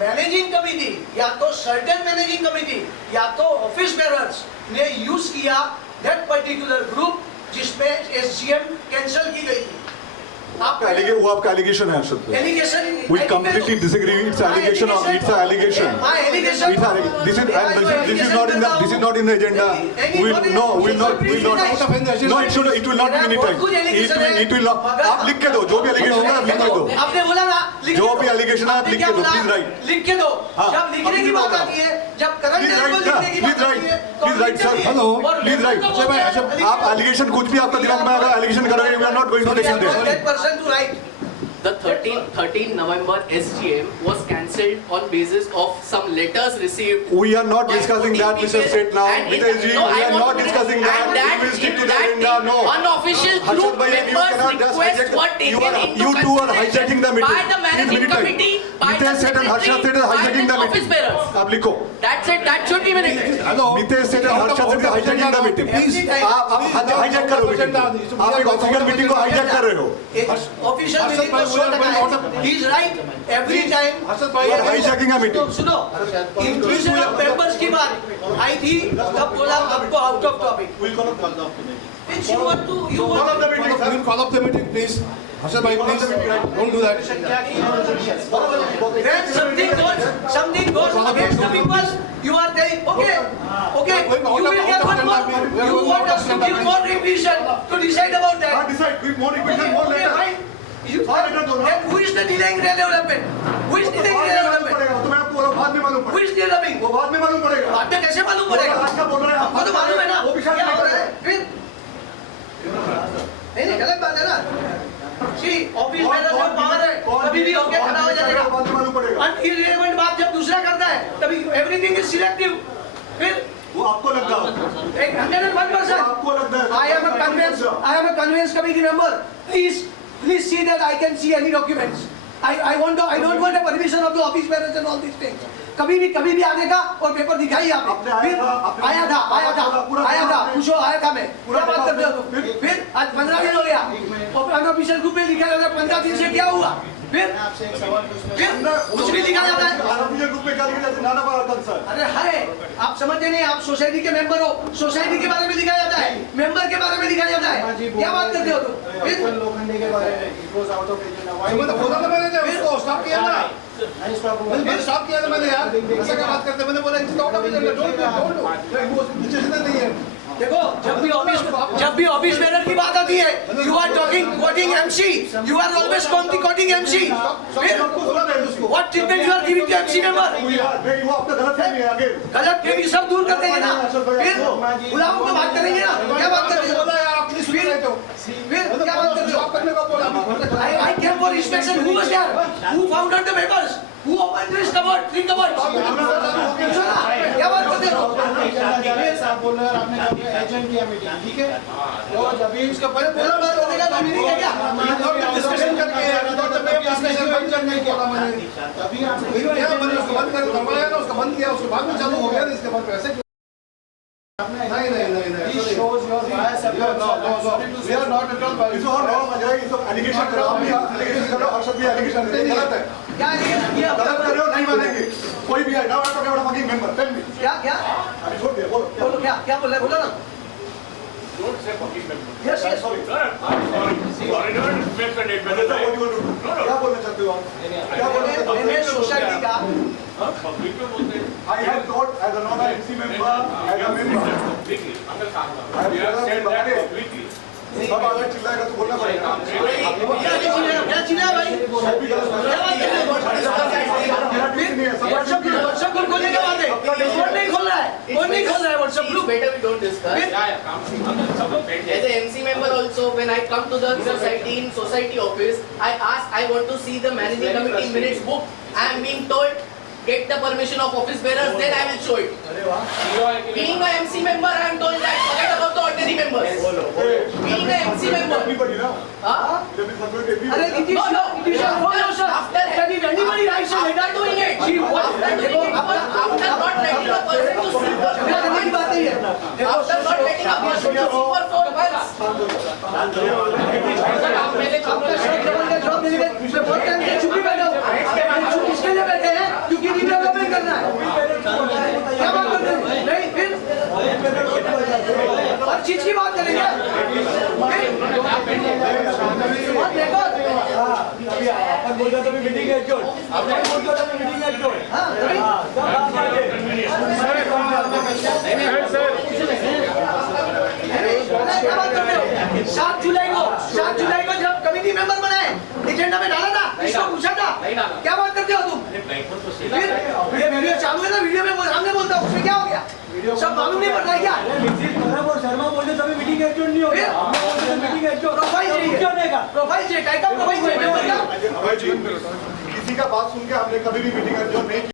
managing committee या तो सर्टेन मैनेजिंग कमिटी या तो ऑफिस बेरर्स ने यूज किया दैट पर्टिकुलर ग्रुप जिसमें एसजीएम कैंसिल की गई थी। वो आपका एलिगेशन है Arshad. We completely disagree. It's allegation. It's an allegation. This is not in the agenda. Will not. No, it will not be any time. It will not. आप लिख के दो, जो भी एलिगेशन है आप लिख के दो। आपने बोला ना, जो भी एलिगेशन है आप लिख के दो, प्लीज राइट। लिख के दो। जब लिखने की बात आती है, जब करंट लिखने की बात आती है, please right sir, hello please right. आप एलिगेशन कुछ भी आपका दिमाग में अगर एलिगेशन करोगे, we are not going to take it there. to write. the 13 November SGM was cancelled on basis of some letters received. We are not discussing that, Mr. State now. Mitesh ji, we are not discussing that. We will stick to the agenda. No. Unofficial group members requests were taken into You two are hijacking the meeting. by the managing committee, by the secretary, by the office bearers. आप लिखो. That's it. That should be minutes. Mitesh State and Harsha State hijacking the meeting. Please, आप hijack करो meeting को. आप एक official meeting को hijack कर रहे हो. Official meeting को show लगा है. He is right. Every time. You are hijacking a meeting. सुनो. Inclusion of members की बात. I think तब बोला आपको out of topic. We'll call up the meeting. Which you want to call up the meeting. We will call up the meeting, please. Harsha bhai, please don't do that. When something goes against the people, you are saying, okay, you will get one more. You want us to give more revision to decide about that. Decide, give more revision, more later. Fine. Then who is the delaying development? Who is delaying development? तुम्हें आपको बाद में मालूम पड़ेगा. Who is developing? वो बाद में मालूम पड़ेगा. बाद में कैसे मालूम पड़ेगा? आज का बोल रहे हैं. हमको तो मालूम है ना. वो भी शायद क्या हो रहा है? फिर नहीं गलत बात है ना. See, ऑफिस में जो पावर है कभी भी होके खड़ा हो जाएगा. Irrelevant बात जब दूसरा करता है तभी everything is selective. फिर वो आपको लगता है. 101%. आपको लगता है. I am a convinced committee member. Please see that I can see any documents. I don't want a permission of the office bearers and all these things. कभी भी आने का और पेपर दिखाई आपने. फिर आया था पूछो आया था मैं. क्या बात करते हो? फिर आज 15 दिन हो गया और अनऑफिशियल ग्रुप में लिखा जाता है 15 दिन से क्या हुआ? फिर कुछ भी लिखा जाता है. अनऑफिशियल ग्रुप में क्या लिखा जाता है? नाना पारा कंसर्न. अरे है, आप समझते नहीं. आप सोसाइटी के मेंबर हो, सोसाइटी के बारे में लिखा जाता है, मेंबर के बारे में लिखा जाता है. क्या बात करते हो तुम? फिर लोखंडे के बारे में it was out of agenda. Why? उसको स्टॉप किया ना. मैंने स्टॉप किया था मैंने यार. ऐसा क्या बात करते? मैंने बोला इनसे आउट ऑफ एजेंडा. डोंट वो सिचुएशन नहीं है. देखो जब भी ऑफिस बेरर की बात आती है you are talking quoting MC. You are always quoting MC. फिर what treatment you are giving to MC member? वो आपका गलत फहमी सब दूर कर देंगे ना. फिर गुलामों को बात करेंगे ना. क्या बात कर रहे हो? फिर क्या बात कर रहे हो? I came for inspection. Who was there? Who found out the papers? Who opened this cupboard? Three cupboards. क्या बात करते हो? साहब बोल रहे हैं आपने कभी एजेंट किया मीटिंग. ठीक है. तो जब भी उसका पहले बोला बात होगा तो मीटिंग है क्या? डिस्कशन करके डिस्कशन बंद करने के बाद मैंने तभी आप उसको बंद कर करवाया ना. उसका बंद किया. उसके बाद में चालू हो गया. इसके बाद पैसे नहीं. shows your bias. We are not at all biased. It's all wrong. It's all allegation करो. आप भी allegation करो. हर्षद भी allegation करते हैं. गलत है. क्या ये गलत कर रहे हो नहीं मानेंगे. कोई भी है. Now I'm talking about a fucking member. Tell me. क्या अभी छोड़ दिया. बोलो. क्या बोल रहे बोलो ना. Don't say fucking member. Yes. Sorry. Don't mention it. क्या बोलना चाहते हो आप? क्या बोलना चाहते हो? मैंने सोसाइटी का पब्लिक में बोलते हैं. I have thought as a non-MC member, as a member. Publicly. Uncle काम I have said that publicly. सब आगे चिल्लाएगा तो बोलना पड़ेगा. क्या चिल्ला भाई? व्हाट्सएप ग्रुप खोलने के बाद कौन नहीं खोल रहा है WhatsApp group. Better we don't discuss. As a MC member also, when I come to the society in society office, I ask, I want to see the managing committee minutes book. I am being told, get the permission of office bearers, then I will show it. Being a MC member, I am told that forget about the ordinary members. Being a MC member. Everybody now. अरे it is after anybody writes a letter doing it. After not letting a person to see for 4 months. After not letting a person to see for 4 months. बहुत time से चुप ही बैठे हो. किसके लिए बैठे हैं? क्योंकि रिडेवलपमेंट करना है. क्या बात करते हैं? नहीं फिर हर चीज की बात करेंगे. और देखो अपन बोल रहे तो मीटिंग है जोड़. अपन बोल रहे तो मीटिंग है जोड़. हाँ क्या बात करते हो? 7 जुलाई को जब कमिटी मेंबर बनाए एजेंडा में डाला था. इसको पूछा था. क्या बात करते हो तुम? फिर ये वीडियो चालू है ना. वीडियो में सामने बोलता हूँ. उसमें क्या हो गया? सब मालूम नहीं पड़ रहा है क्या? शर्मा बोलते तभी मीटिंग एडजॉर्न नहीं होगा. मीटिंग एडजॉर्न प्रोफाइल चाहिए. क्या का प्रोफाइल चाहिए? मेंबर का जी किसी का बात सुन के हमने कभी भी मीटिंग जो नहीं